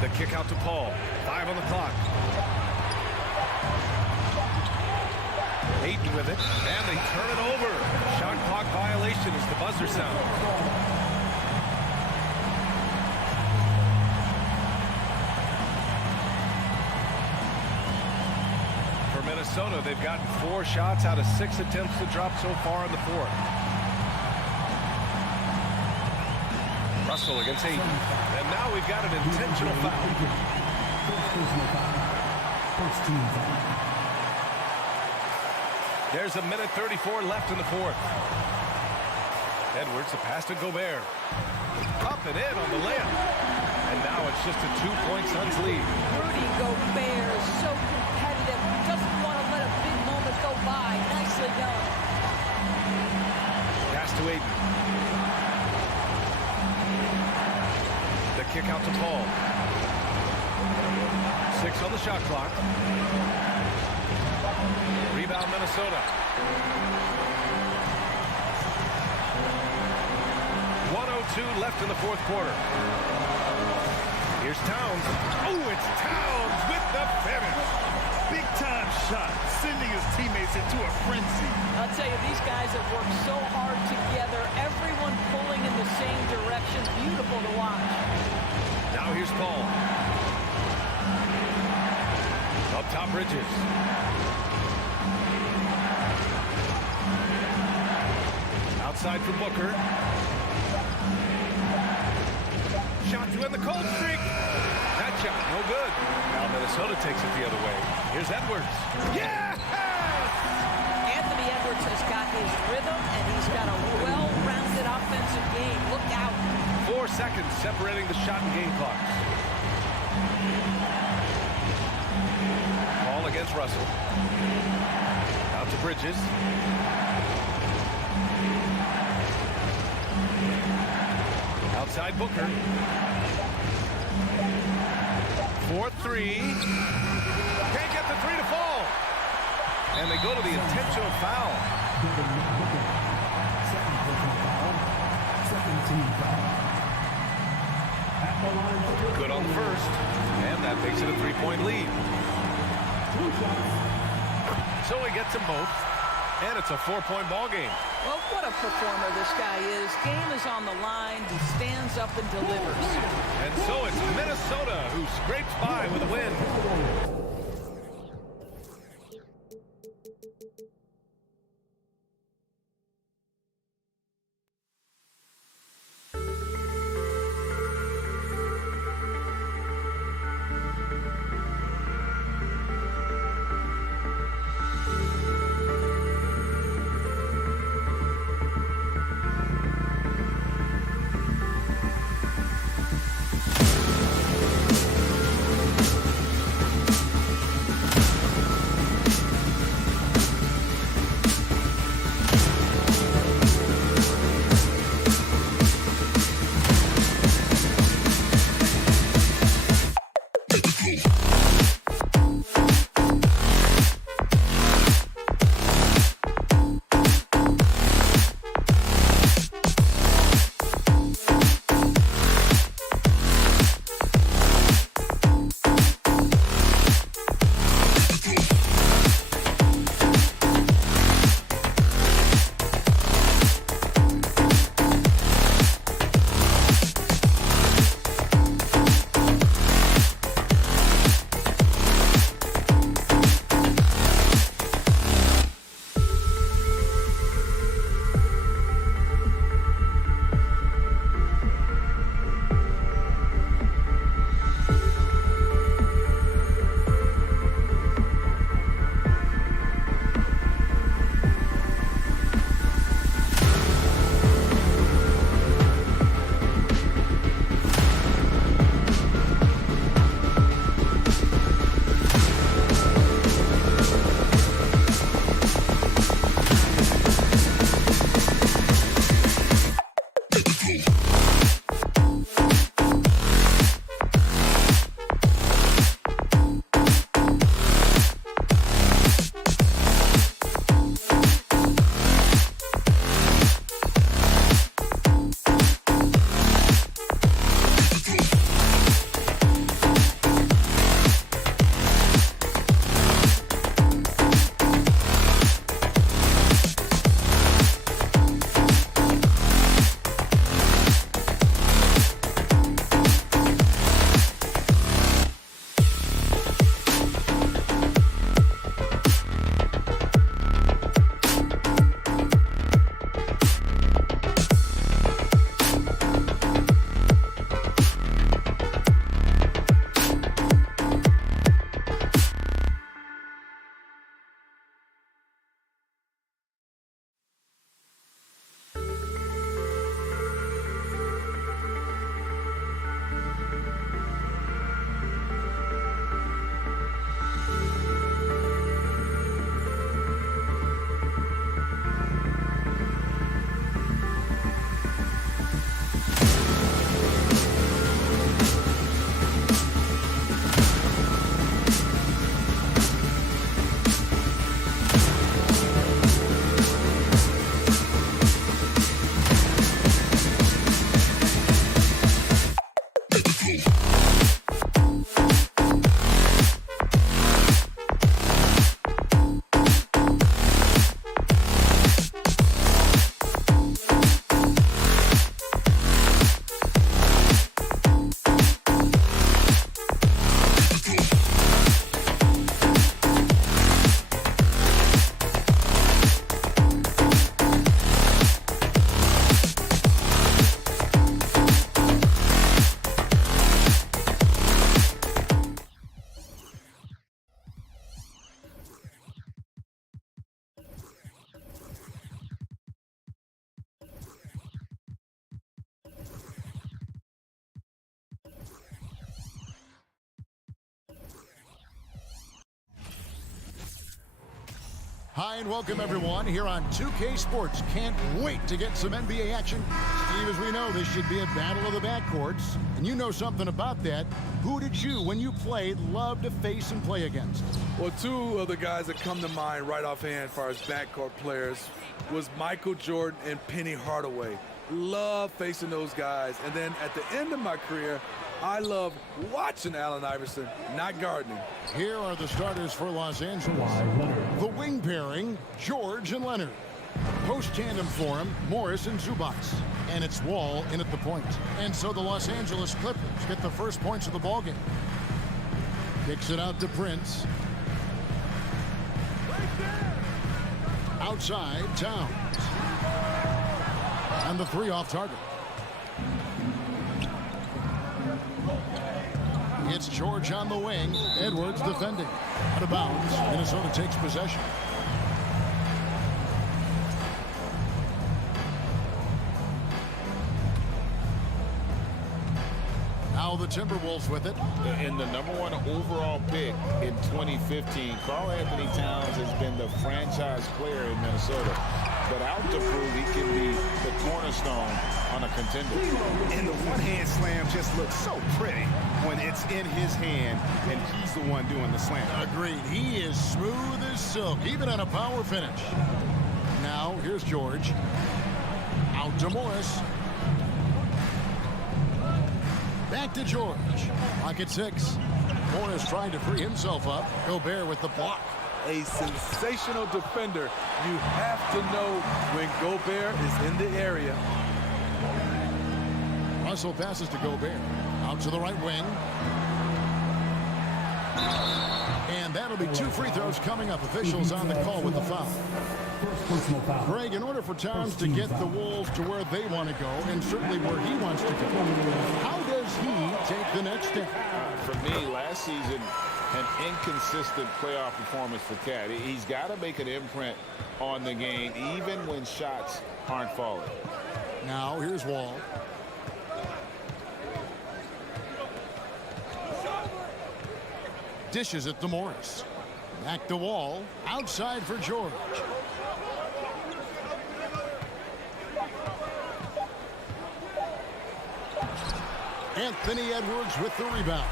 The kick out to Paul. 5 on the clock. Aiden with it. And they turn it over. Shot clock violation as the buzzer sound. For Minnesota, they've gotten 4 shots out of 6 attempts to drop so far in the fourth. Russell against Aiden. And now we've got an intentional foul. There's a minute 34 left in the fourth. Edwards, a pass to Gobert. Up and in on the layup. And now it's just a 2-point Suns lead. Rudy Gobert is so competitive. Doesn't want to let a big moment go by. Nicely done. Pass to Aiden. The kick out to Paul. 6 on the shot clock. Rebound Minnesota. 1:02 left in the fourth quarter. Here's Towns. Oh, it's Towns with the finish. Big time shot, sending his teammates into a frenzy. I'll tell you, these guys have worked so hard together. Everyone pulling in the same direction. Beautiful to watch. Now here's Paul. Up top, Bridges. Outside for Booker. Shot to end the cold streak. That shot, no good. Now Minnesota takes it the other way. Here's Edwards. Yes! Anthony Edwards has got his rhythm, and he's got a well-rounded offensive game. Look out. 4 seconds separating the shot and game clocks. Ball against Russell. Out to Bridges. Outside Booker. 4-3. Can't get the three to fall. And they go to the intentional foul. Good on the first. And that makes it a three-point lead. So he gets them both. And it's a 4-point ball game. Well, what a performer this guy is. Game is on the line. He stands up and delivers. And so it's Minnesota who scrapes by with a win. Hi and welcome everyone here on 2K Sports. Can't wait to get some NBA action. Steve, as we know, this should be a battle of the backcourts. And you know something about that. Who did you, when you played, love to face and play against? Well, two of the guys that come to mind right offhand as far as backcourt players was Michael Jordan and Penny Hardaway. Love facing those guys. And then at the end of my career, I love watching Allen Iverson, not gardening. Here are the starters for Los Angeles. The wing pairing, George and Leonard. Post-tandem for him, Morris and Zubac. And it's Wall in at the point. And so the Los Angeles Clippers get the first points of the ballgame. Kicks it out to Prince. Outside, Towns. And the three off target. It's George on the wing. Edwards defending. Out of bounds. Minnesota takes possession. Now the Timberwolves with it. And the #1 overall pick in 2015, Karl Anthony Towns has been the franchise player in Minnesota. But out to prove he can be the cornerstone on a contender. And the one-hand slam just looks so pretty when it's in his hand and he's the one doing the slam. Agreed. He is smooth as silk, even on a power finish. Now, here's George. Out to Morris. Back to George. Pocket 6. Morris trying to free himself up. Gobert with the block. A sensational defender. You have to know when Gobert is in the area. Russell passes to Gobert. Out to the right wing. And that'll be 2 free throws coming up. Officials on the call with the foul. Greg, in order for Towns to get the Wolves to where they want to go, and certainly where he wants to go, how does he take the next step? For me, last season, an inconsistent playoff performance for Cat. He's got to make an imprint on the game, even when shots aren't falling. Now, here's Wall. Dishes it to Morris. Back to Wall. Outside for George. Anthony Edwards with the rebound.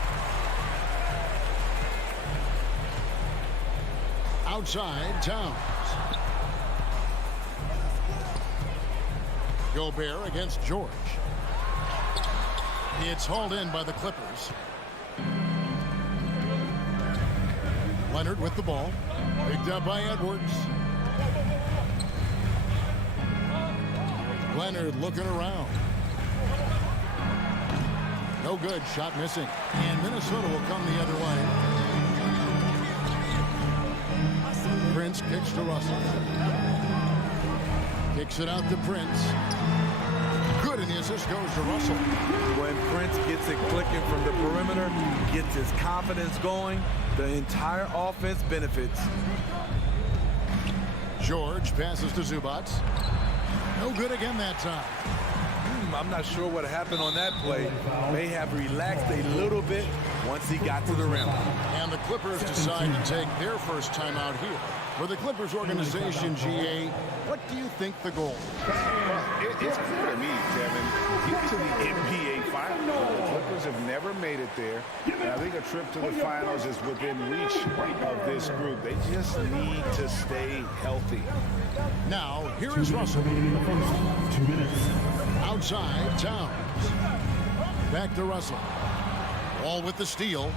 Outside, Towns. Gobert against George. It's hauled in by the Clippers. Leonard with the ball. Picked up by Edwards. Leonard looking around. No good. Shot missing. And Minnesota will come the other way. Prince kicks to Russell. Kicks it out to Prince. Good, and the assist goes to Russell. When Prince gets it clicking from the perimeter, gets his confidence going, the entire offense benefits. George passes to Zubac. No good again that time. I'm not sure what happened on that play. May have relaxed a little bit once he got to the rim. And the Clippers decide to take their first time out here. For the Clippers organization, GA, what do you think the goal is? It's clear to me, Kevin. Get to the NBA Finals. The Clippers have never made it there. And I think a trip to the Finals is within reach of this group. They just need to stay healthy. Now, here is Russell. 2 minutes. Outside, Towns. Back to Russell. Ball with the steal.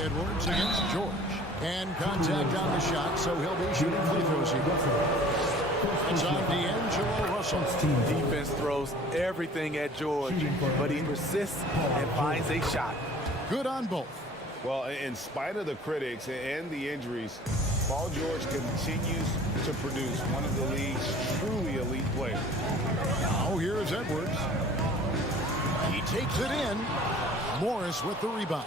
Edwards against George. And contact on the shot, so he'll be shooting free throws here. It's on D'Angelo Russell. Defense throws everything at George, but he persists and finds a shot. Good on both. Well, in spite of the critics and the injuries, Paul George continues to produce one of the league's truly elite players. Now here's Edwards. He takes it in. Morris with the rebound.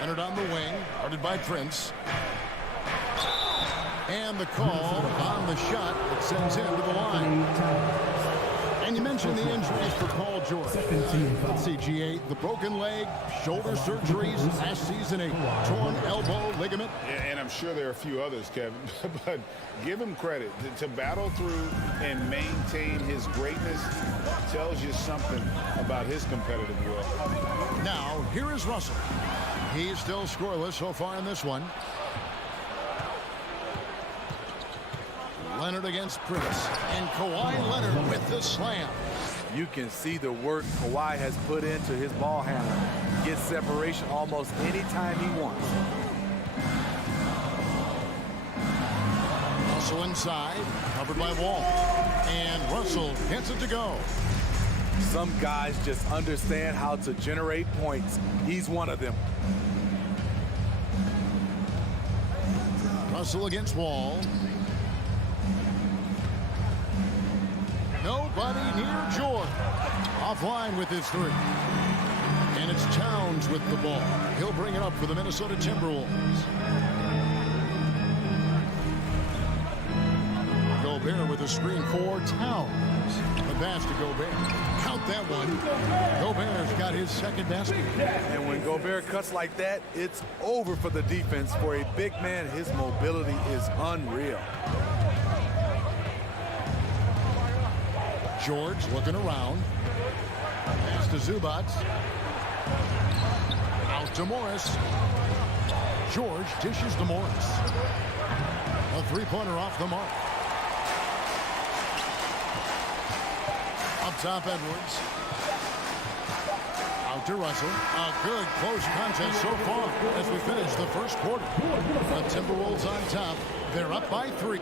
Leonard on the wing, guarded by Prince. And the call on the shot that sends him to the line. And you mentioned the injuries for Paul George. Let's see, GA, the broken leg, shoulder surgeries, last season a torn elbow ligament. Yeah, and I'm sure there are a few others, Kevin, but give him credit. To battle through and maintain his greatness tells you something about his competitive will. Now, here is Russell. He's still scoreless so far in this one. Leonard against Prince. And Kawhi Leonard with the slam. You can see the work Kawhi has put into his ball handler. Gets separation almost any time he wants. Russell inside, covered by Wall. And Russell gets it to go. Some guys just understand how to generate points. He's one of them. Russell against Wall. Nobody near George. Offline with his three. And it's Towns with the ball. He'll bring it up for the Minnesota Timberwolves. Gobert with a screen for Towns. The pass to Gobert. Count that one. Gobert's got his second basket. And when Gobert cuts like that, it's over for the defense. For a big man, his mobility is unreal. George looking around. Pass to Zubac. Out to Morris. George dishes to Morris. A three-pointer off the mark. Up top, Edwards. Out to Russell. A good close contest so far as we finish the first quarter. The Timberwolves on top. They're up by 3.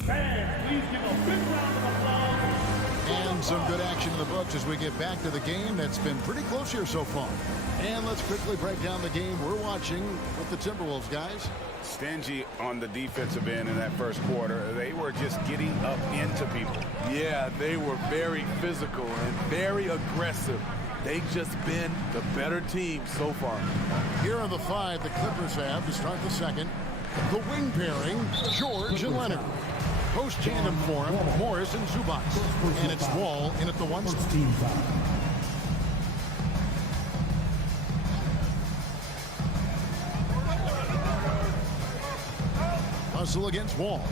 Fans, please give a big round of applause. And some good action in the books as we get back to the game that's been pretty close here so far. And let's quickly break down the game we're watching with the Timberwolves, guys. Stingy on the defensive end in that first quarter. They were just getting up into people. Yeah, they were very physical and very aggressive. They've just been the better team so far. Here are the 5 the Clippers have to start the second. The wing pairing, George and Leonard. Post tandem for him, Morris and Zubac. And it's Wall in at the 1 spot. Russell against Wall.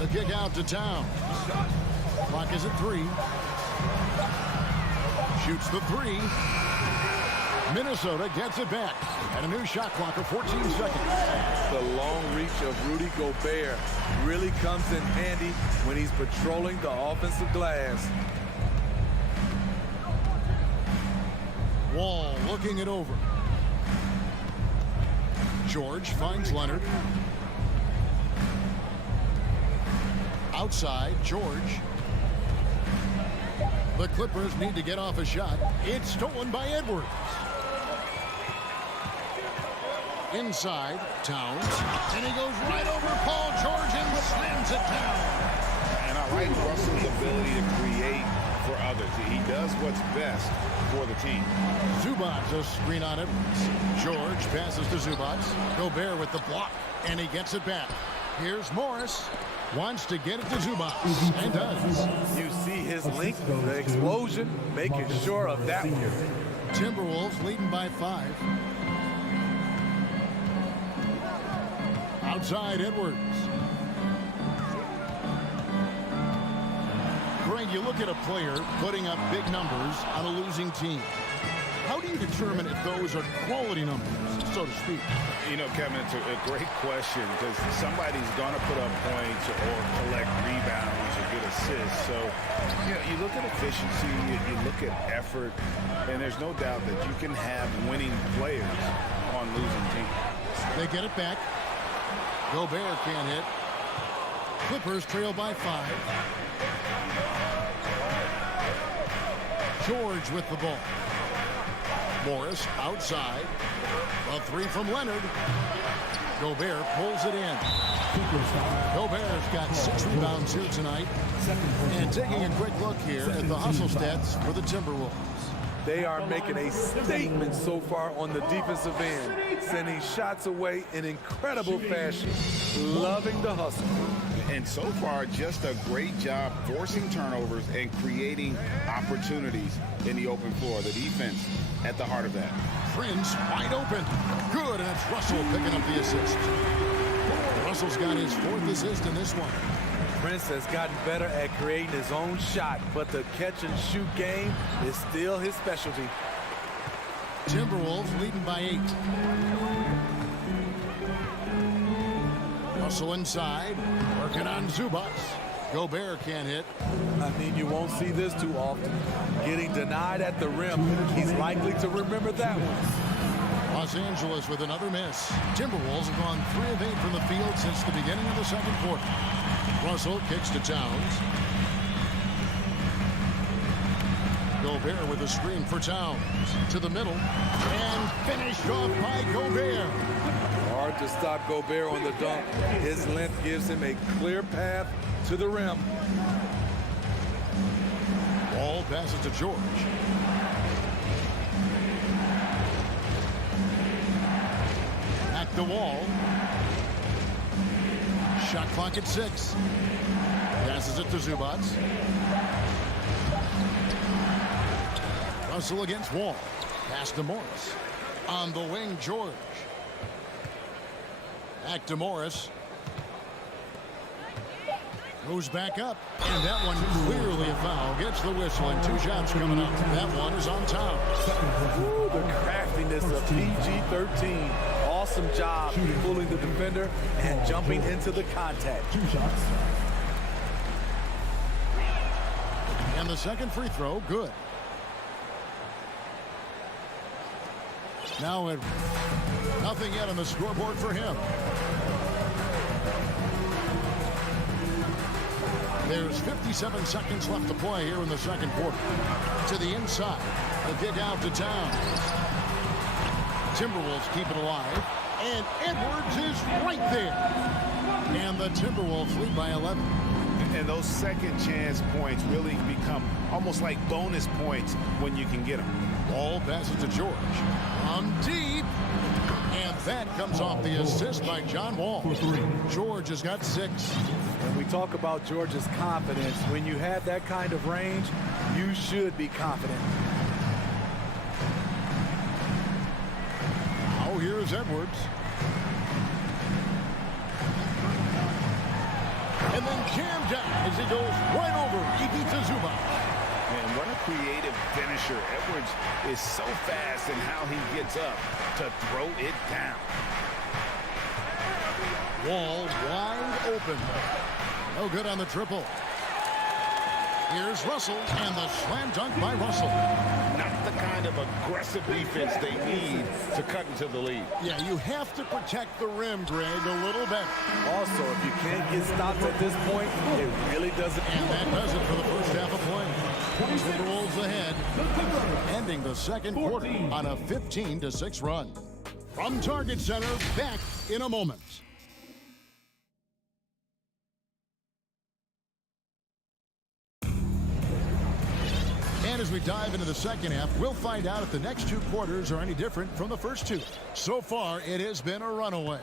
The kick out to Towns. Clock is at 3. Shoots the 3. Minnesota gets it back. And a new shot clock of 14 seconds. The long reach of Rudy Gobert really comes in handy when he's patrolling the offensive glass. Wall looking it over. George finds Leonard. Outside, George. The Clippers need to get off a shot. It's stolen by Edwards. Inside, Towns. And he goes right over Paul George and slams it down. And I like Russell's ability to create for others. He does what's best for the team. Zubac a screen on Edwards. George passes to Zubac. Gobert with the block, and he gets it back. Here's Morris. Wants to get it to Zubac, and does. You see his length, the explosion, making sure of that one. Timberwolves leading by 5. Outside, Edwards. Greg, you look at a player putting up big numbers on a losing team. How do you determine if those are quality numbers, so to speak? You know, Kevin, it's a great question because somebody's going to put up points or collect rebounds or get assists. So, you know, you look at efficiency, you look at effort, and there's no doubt that you can have winning players on losing teams. They get it back. Gobert can't hit. Clippers trail by 5. George with the ball. Morris outside. A 3 from Leonard. Gobert pulls it in. Gobert's got 6 rebounds here tonight. And taking a quick look here at the hustle stats for the Timberwolves. They are making a statement so far on the defensive end. sending shots away in incredible fashion, loving the hustle. And so far, just a great job forcing turnovers and creating opportunities in the open floor. The defense at the heart of that. Prince wide open. Good, and it's Russell picking up the assist. Russell's got his 4th assist in this one. Prince has gotten better at creating his own shot, but the catch-and-shoot game is still his specialty. Timberwolves leading by 8. Russell inside, working on Zubats. Gobert can't hit. I mean, you won't see this too often. Getting denied at the rim, he's likely to remember that one. Los Angeles with another miss. Timberwolves have gone 3 of 8 from the field since the beginning of the second quarter. Russell kicks to Towns. Gobert with a screen for Towns. To the middle. And finished off by Gobert. Hard to stop Gobert on the dunk. His length gives him a clear path to the rim. Ball passes to George. Back the wall. Shot clock at 6. Passes it to Zubats. Russell against Wall. Pass to Morris. On the wing, George. Back to Morris. Goes back up. And that one clearly a foul. Gets the whistle, and 2 shots coming up. That one is on Towns. Ooh, the craftiness of PG-13. Awesome job pulling the defender and jumping into the contact. 2 shots. And the second free throw, good. Now nothing yet on the scoreboard for him. There's 57 seconds left to play here in the second quarter. To the inside. The kick out to Towns. Timberwolves keep it alive. And Edwards is right there. And the Timberwolves lead by 11. And those second chance points really become almost like bonus points when you can get them. Ball passes to George. On deep. And that comes off the assist by John Wall. George has got 6. When we talk about George's confidence, when you have that kind of range, you should be confident. Now here's Edwards. And then jammed down as he goes right over Ivica Zubac. And what a creative finisher. Edwards is so fast in how he gets up to throw it down. Wall wide open. No good on the triple. Here's Russell, and the slam dunk by Russell. Not the kind of aggressive defense they need to cut into the lead. Yeah, you have to protect the rim, Greg, a little better. Also, if you can't get stops at this point, it really doesn't. And that does it for the first half of play. Timberwolves ahead, ending the second quarter on a 15-6 run. From Target Center, back in a moment. And as we dive into the second half, we'll find out if the next 2 quarters are any different from the first 2. So far, it has been a runaway.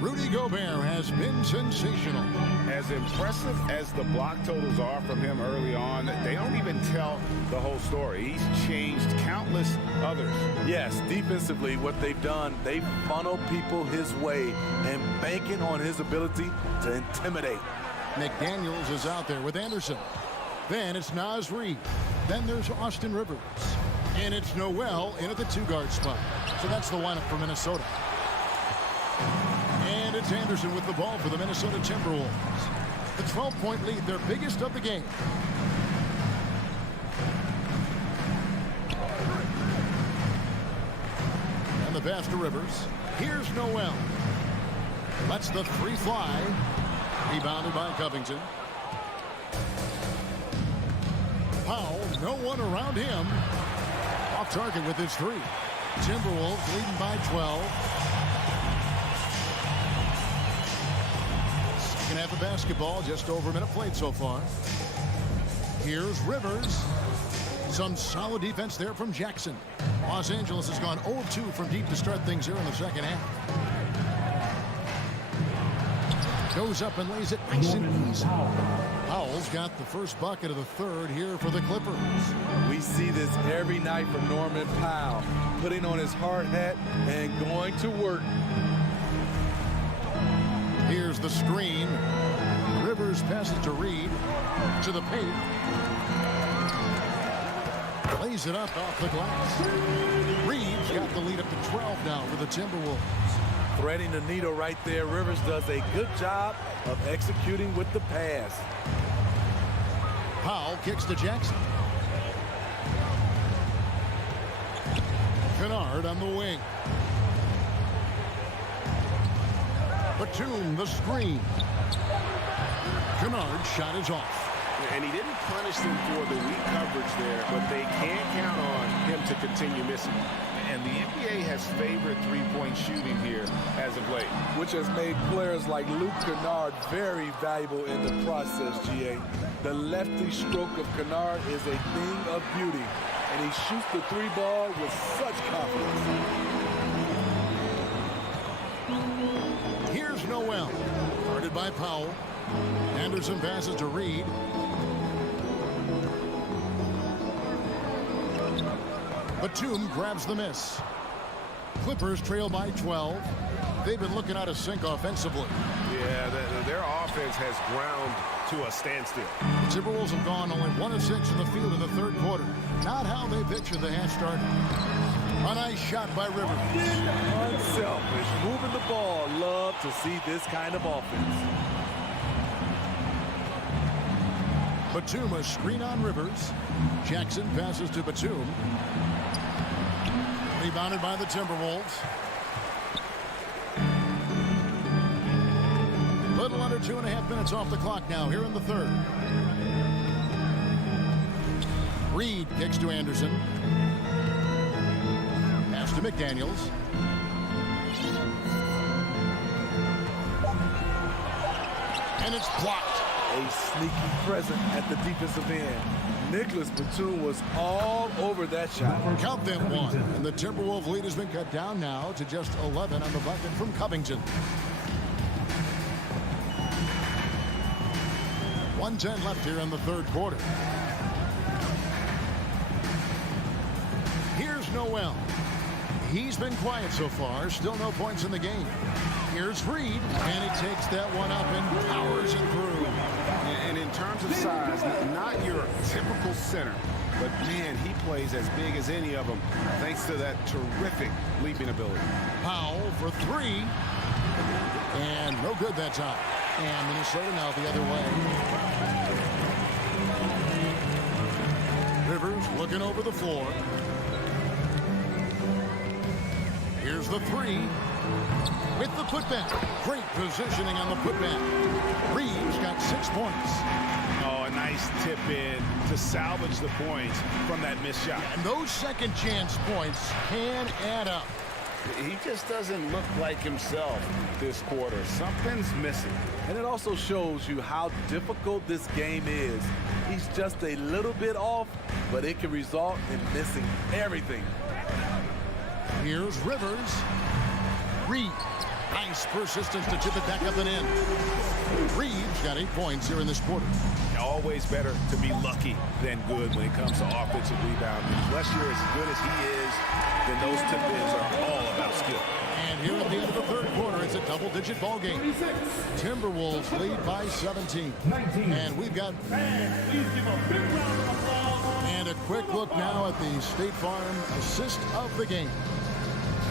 Rudy Gobert has been sensational. As impressive as the block totals are from him early on, they don't even tell the whole story. He's changed countless others. Yes, defensively, what they've done, they funnel people his way and banking on his ability to intimidate. McDaniels is out there with Anderson. Then it's Naz Reid. Then there's Austin Rivers. And it's Noel in at the 2-guard spot. So that's the lineup for Minnesota. And it's Anderson with the ball for the Minnesota Timberwolves. The 12-point lead, their biggest of the game. And the pass to Rivers. Here's Noel. Lets the 3 fly. Rebounded by Covington. Powell, no one around him. Off target with his 3. Timberwolves leading by 12. Second half of basketball, just over a minute played so far. Here's Rivers. Some solid defense there from Jackson. Los Angeles has gone 0-2 from deep to start things here in the second half. Goes up and lays it nice and easy. Powell's got the first bucket of the third here for the Clippers. We see this every night from Norman Powell, putting on his hard hat and going to work. Here's the screen. Rivers passes to Reed. To the paint. Lays it up off the glass. Reed's got the lead up to 12 now for the Timberwolves. Threading the needle right there. Rivers does a good job of executing with the pass. Powell kicks to Jackson. Kennard on the wing. Batum the screen. Kennard's shot is off. And he didn't punish them for the weak coverage there, but they can't count on him to continue missing. And the NBA has favored three-point shooting here as of late, which has made players like Luke Kennard very valuable in the process, GA. The lefty stroke of Kennard is a thing of beauty, and he shoots the three ball with such confidence. Here's Noel, guarded by Powell. Anderson passes to Reed. Batum grabs the miss. Clippers trail by 12. They've been looking out of sync offensively. Yeah, their offense has ground to a standstill. The Timberwolves have gone only 1 of 6 in the field in the third quarter. Not how they pictured the half start. A nice shot by Rivers. Unselfish, moving the ball. Love to see this kind of offense. Batum a screen on Rivers. Jackson passes to Batum. Rebounded by the Timberwolves. Little under 2.5 minutes off the clock now here in the third. Reed kicks to Anderson. Pass to McDaniels. And it's blocked. A sneaky present at the defensive end. Nicholas Batum was all over that shot. Count them one. And the Timberwolves lead has been cut down now to just 11 on the bucket from Covington. 1:10 left here in the third quarter. Here's Noel. He's been quiet so far. Still no points in the game. Here's Reed, and he takes that one up and powers it through. And in terms of size, not your typical center, but man, he plays as big as any of them thanks to that terrific leaping ability. Powell for three, and no good that time. And Minnesota now the other way. Rivers looking over the floor. Here's the three. With the putback. Great positioning on the putback. Reeves got 6 points. Oh, a nice tip in to salvage the points from that missed shot. And those second chance points can add up. He just doesn't look like himself this quarter. Something's missing. And it also shows you how difficult this game is. He's just a little bit off, but it can result in missing everything. Here's Rivers. Reed. Nice persistence to chip it back up and in. Reeves got 8 points here in this quarter. Always better to be lucky than good when it comes to offensive rebounding. Unless you're as good as he is, then those tip-ins are all about skill. And here at the end of the third quarter, it's a double-digit ball game. Timberwolves lead by 17. And we've got... And a quick look now at the State Farm assist of the game.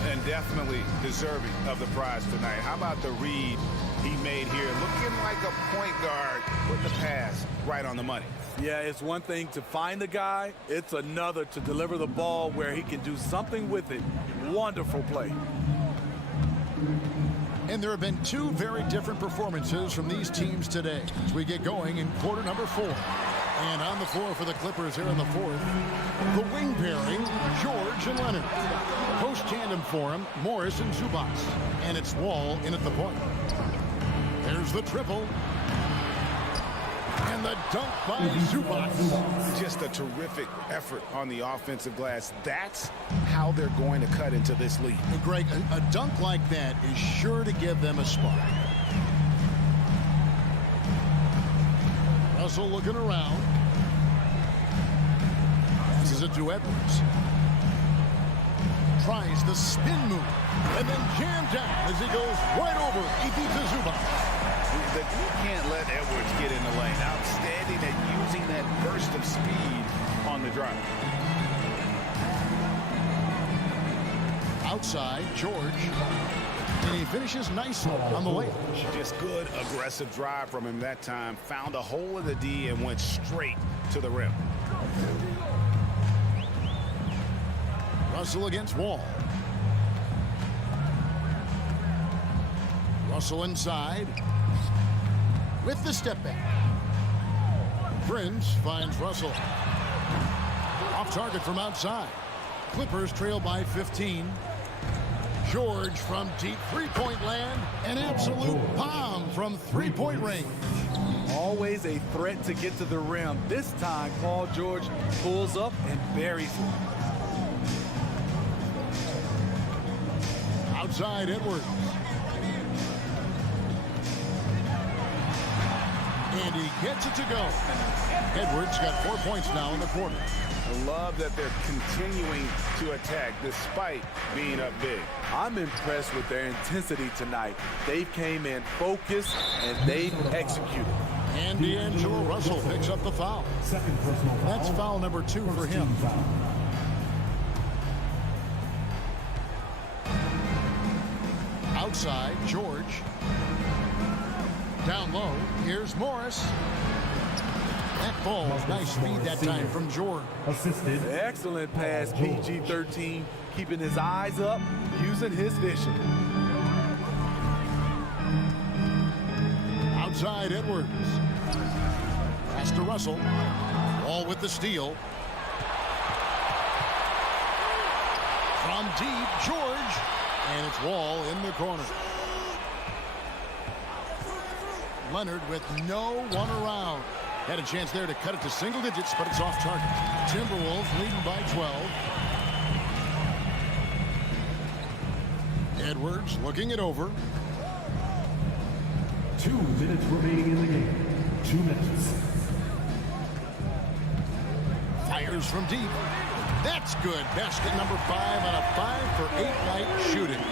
And definitely deserving of the prize tonight. How about the read he made here? Looking like a point guard, putting the pass right on the money. Yeah, it's one thing to find the guy. It's another to deliver the ball where he can do something with it. Wonderful play. And there have been 2 very different performances from these teams today as we get going in quarter number 4. And on the floor for the Clippers here in the fourth, the wing pairing, George and Leonard. Post tandem for him, Morris and Zubac. And it's Wall in at the point. There's the triple. And the dunk by Zubac. Just a terrific effort on the offensive glass. That's how they're going to cut into this lead. And Greg, a dunk like that is sure to give them a spark. Russell looking around. Passes it to Edwards. Tries the spin move. And then jammed down as he goes right over Ivica Zubac. You can't let Edwards get in the lane. Outstanding at using that burst of speed on the drive. Outside, George. And he finishes nicely on the layup. Just good, aggressive drive from him that time. Found a hole in the D and went straight to the rim. Russell against Wall. Russell inside. With the step back. Prince finds Russell. Off target from outside. Clippers trail by 15. George from deep three-point land. An absolute bomb from three-point range. Always a threat to get to the rim. This time, Paul George pulls up and buries it. Outside, Edwards. And he gets it to go. Edwards got 4 points now in the quarter. I love that they're continuing to attack despite being up big. I'm impressed with their intensity tonight. They came in focused and they executed. And D'Angelo Russell picks up the foul. That's foul number 2 for him. Outside, George. Down low, here's Morris. That ball, nice speed that time from George. Excellent pass, PG-13, keeping his eyes up, using his vision. Outside, Edwards. Pass to Russell. Wall with the steal. From deep, George. And it's Wall in the corner. Leonard with no one around. Had a chance there to cut it to single digits, but it's off target. Timberwolves leading by 12. Edwards looking it over. 2 minutes remaining in the game. 2 minutes. Fires from deep. That's good. Basket number 5 on a 5-for-8 night shooting.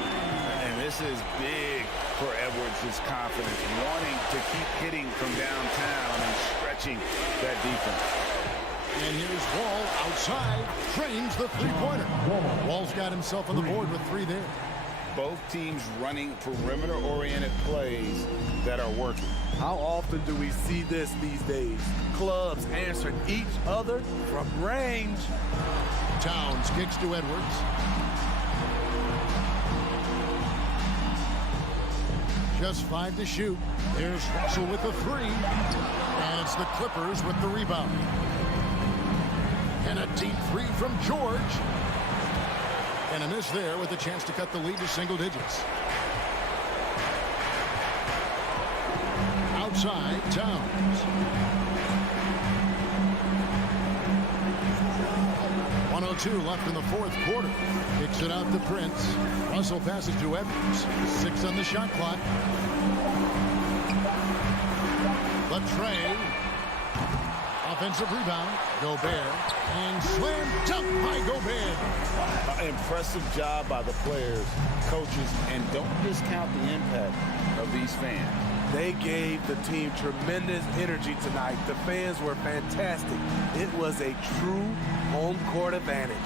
And this is big for Edwards' confidence, wanting to keep hitting from downtown and stretching that defense. And here's Wall outside, trains the three-pointer. Wall's got himself on the board with 3 there. Both teams running perimeter-oriented plays that are working. How often do we see this these days? Clubs answering each other from range. Towns kicks to Edwards. Just 5 to shoot. There's Russell with the 3. And it's the Clippers with the rebound. And a deep 3 from George. And a miss there with a chance to cut the lead to single digits. Outside, Towns. 1:02 left in the 4th quarter. Kicks it out to Prince. Russell passes to Evans. 6 on the shot clock. Latrey. Offensive rebound. Gobert. And slam dunk by Gobert. Impressive job by the players, coaches, and don't discount the impact of these fans. They gave the team tremendous energy tonight. The fans were fantastic. It was a true home court advantage.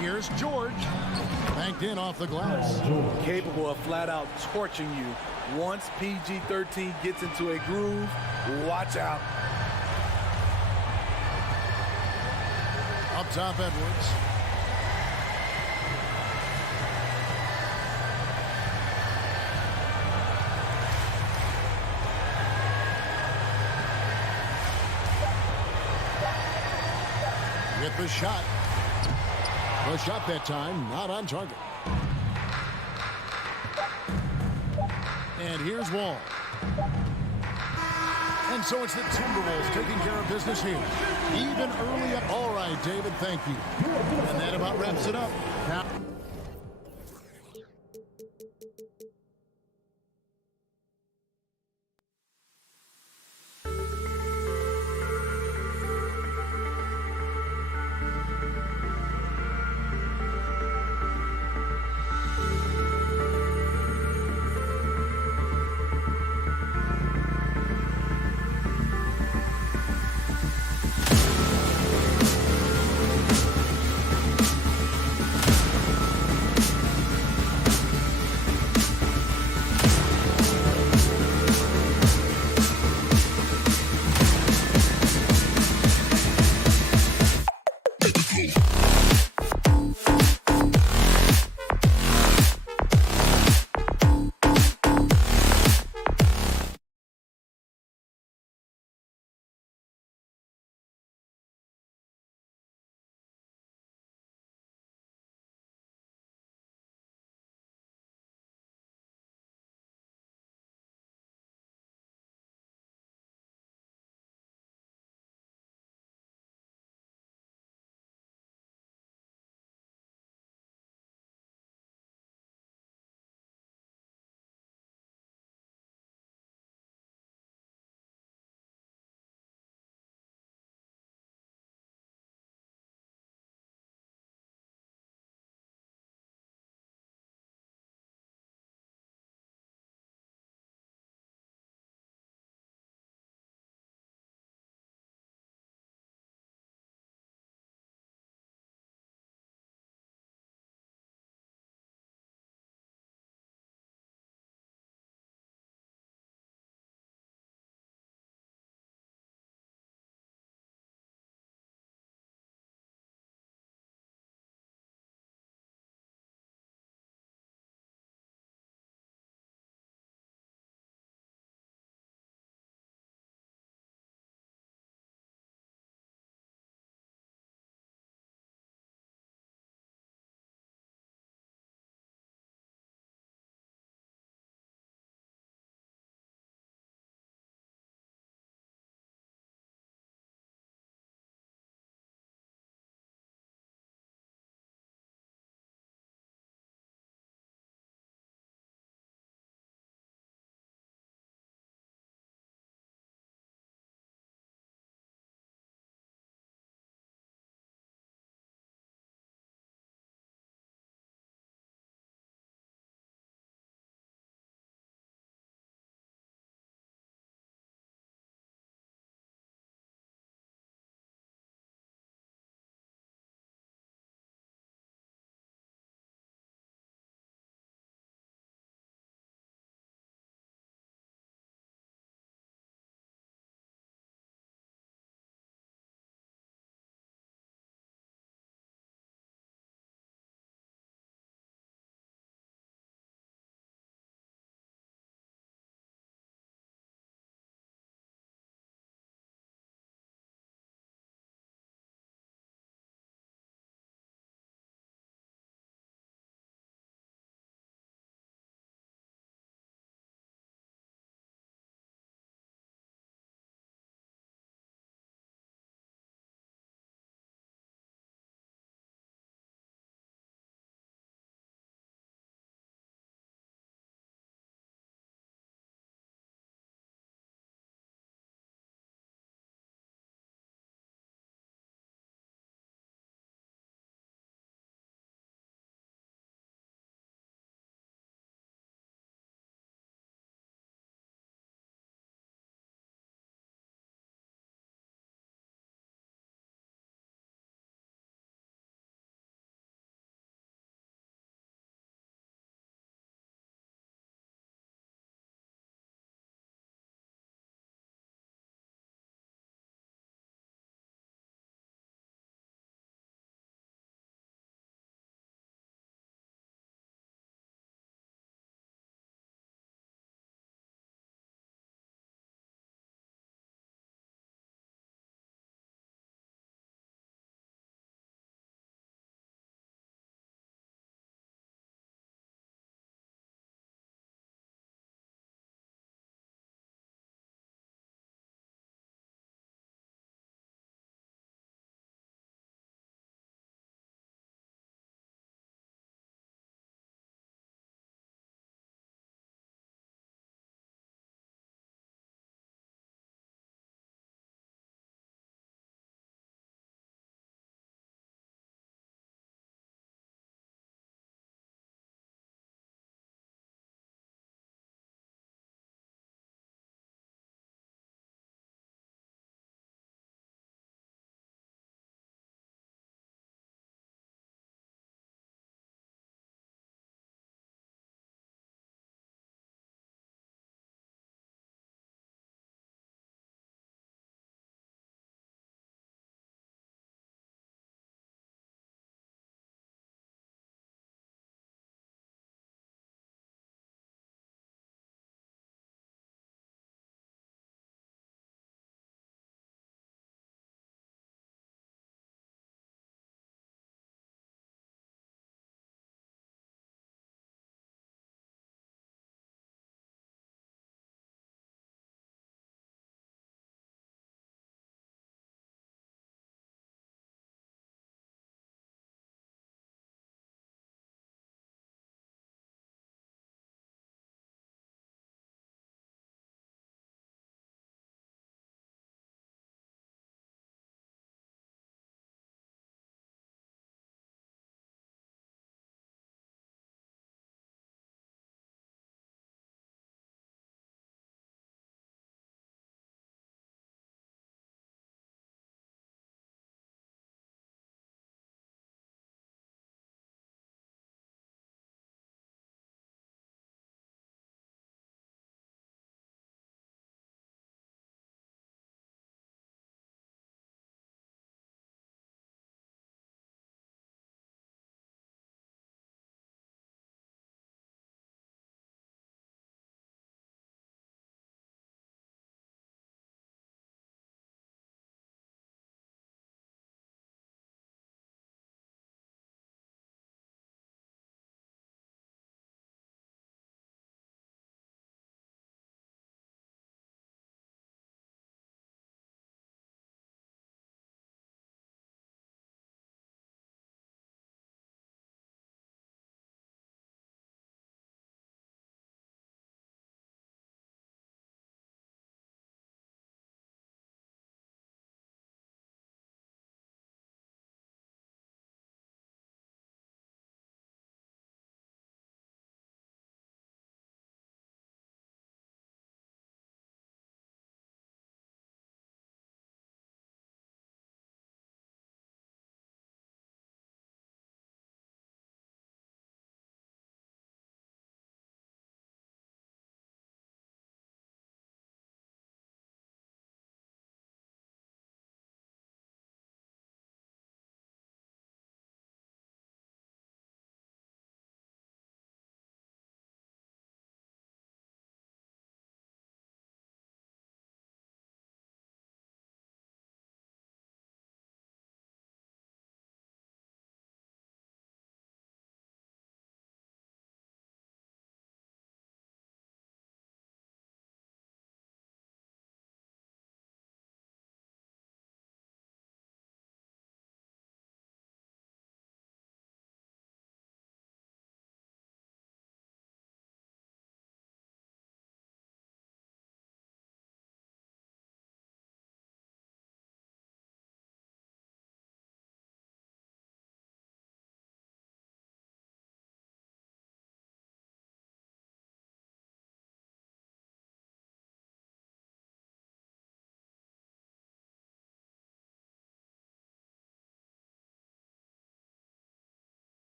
Here's George. Banked in off the glass. Capable of flat out torching you. Once PG-13 gets into a groove, watch out. Up top, Edwards. With the shot. The shot that time, not on target. And here's Wall. And so it's the Timberwolves taking care of business here. Even early up. All right, David, thank you. And that about wraps it up. Now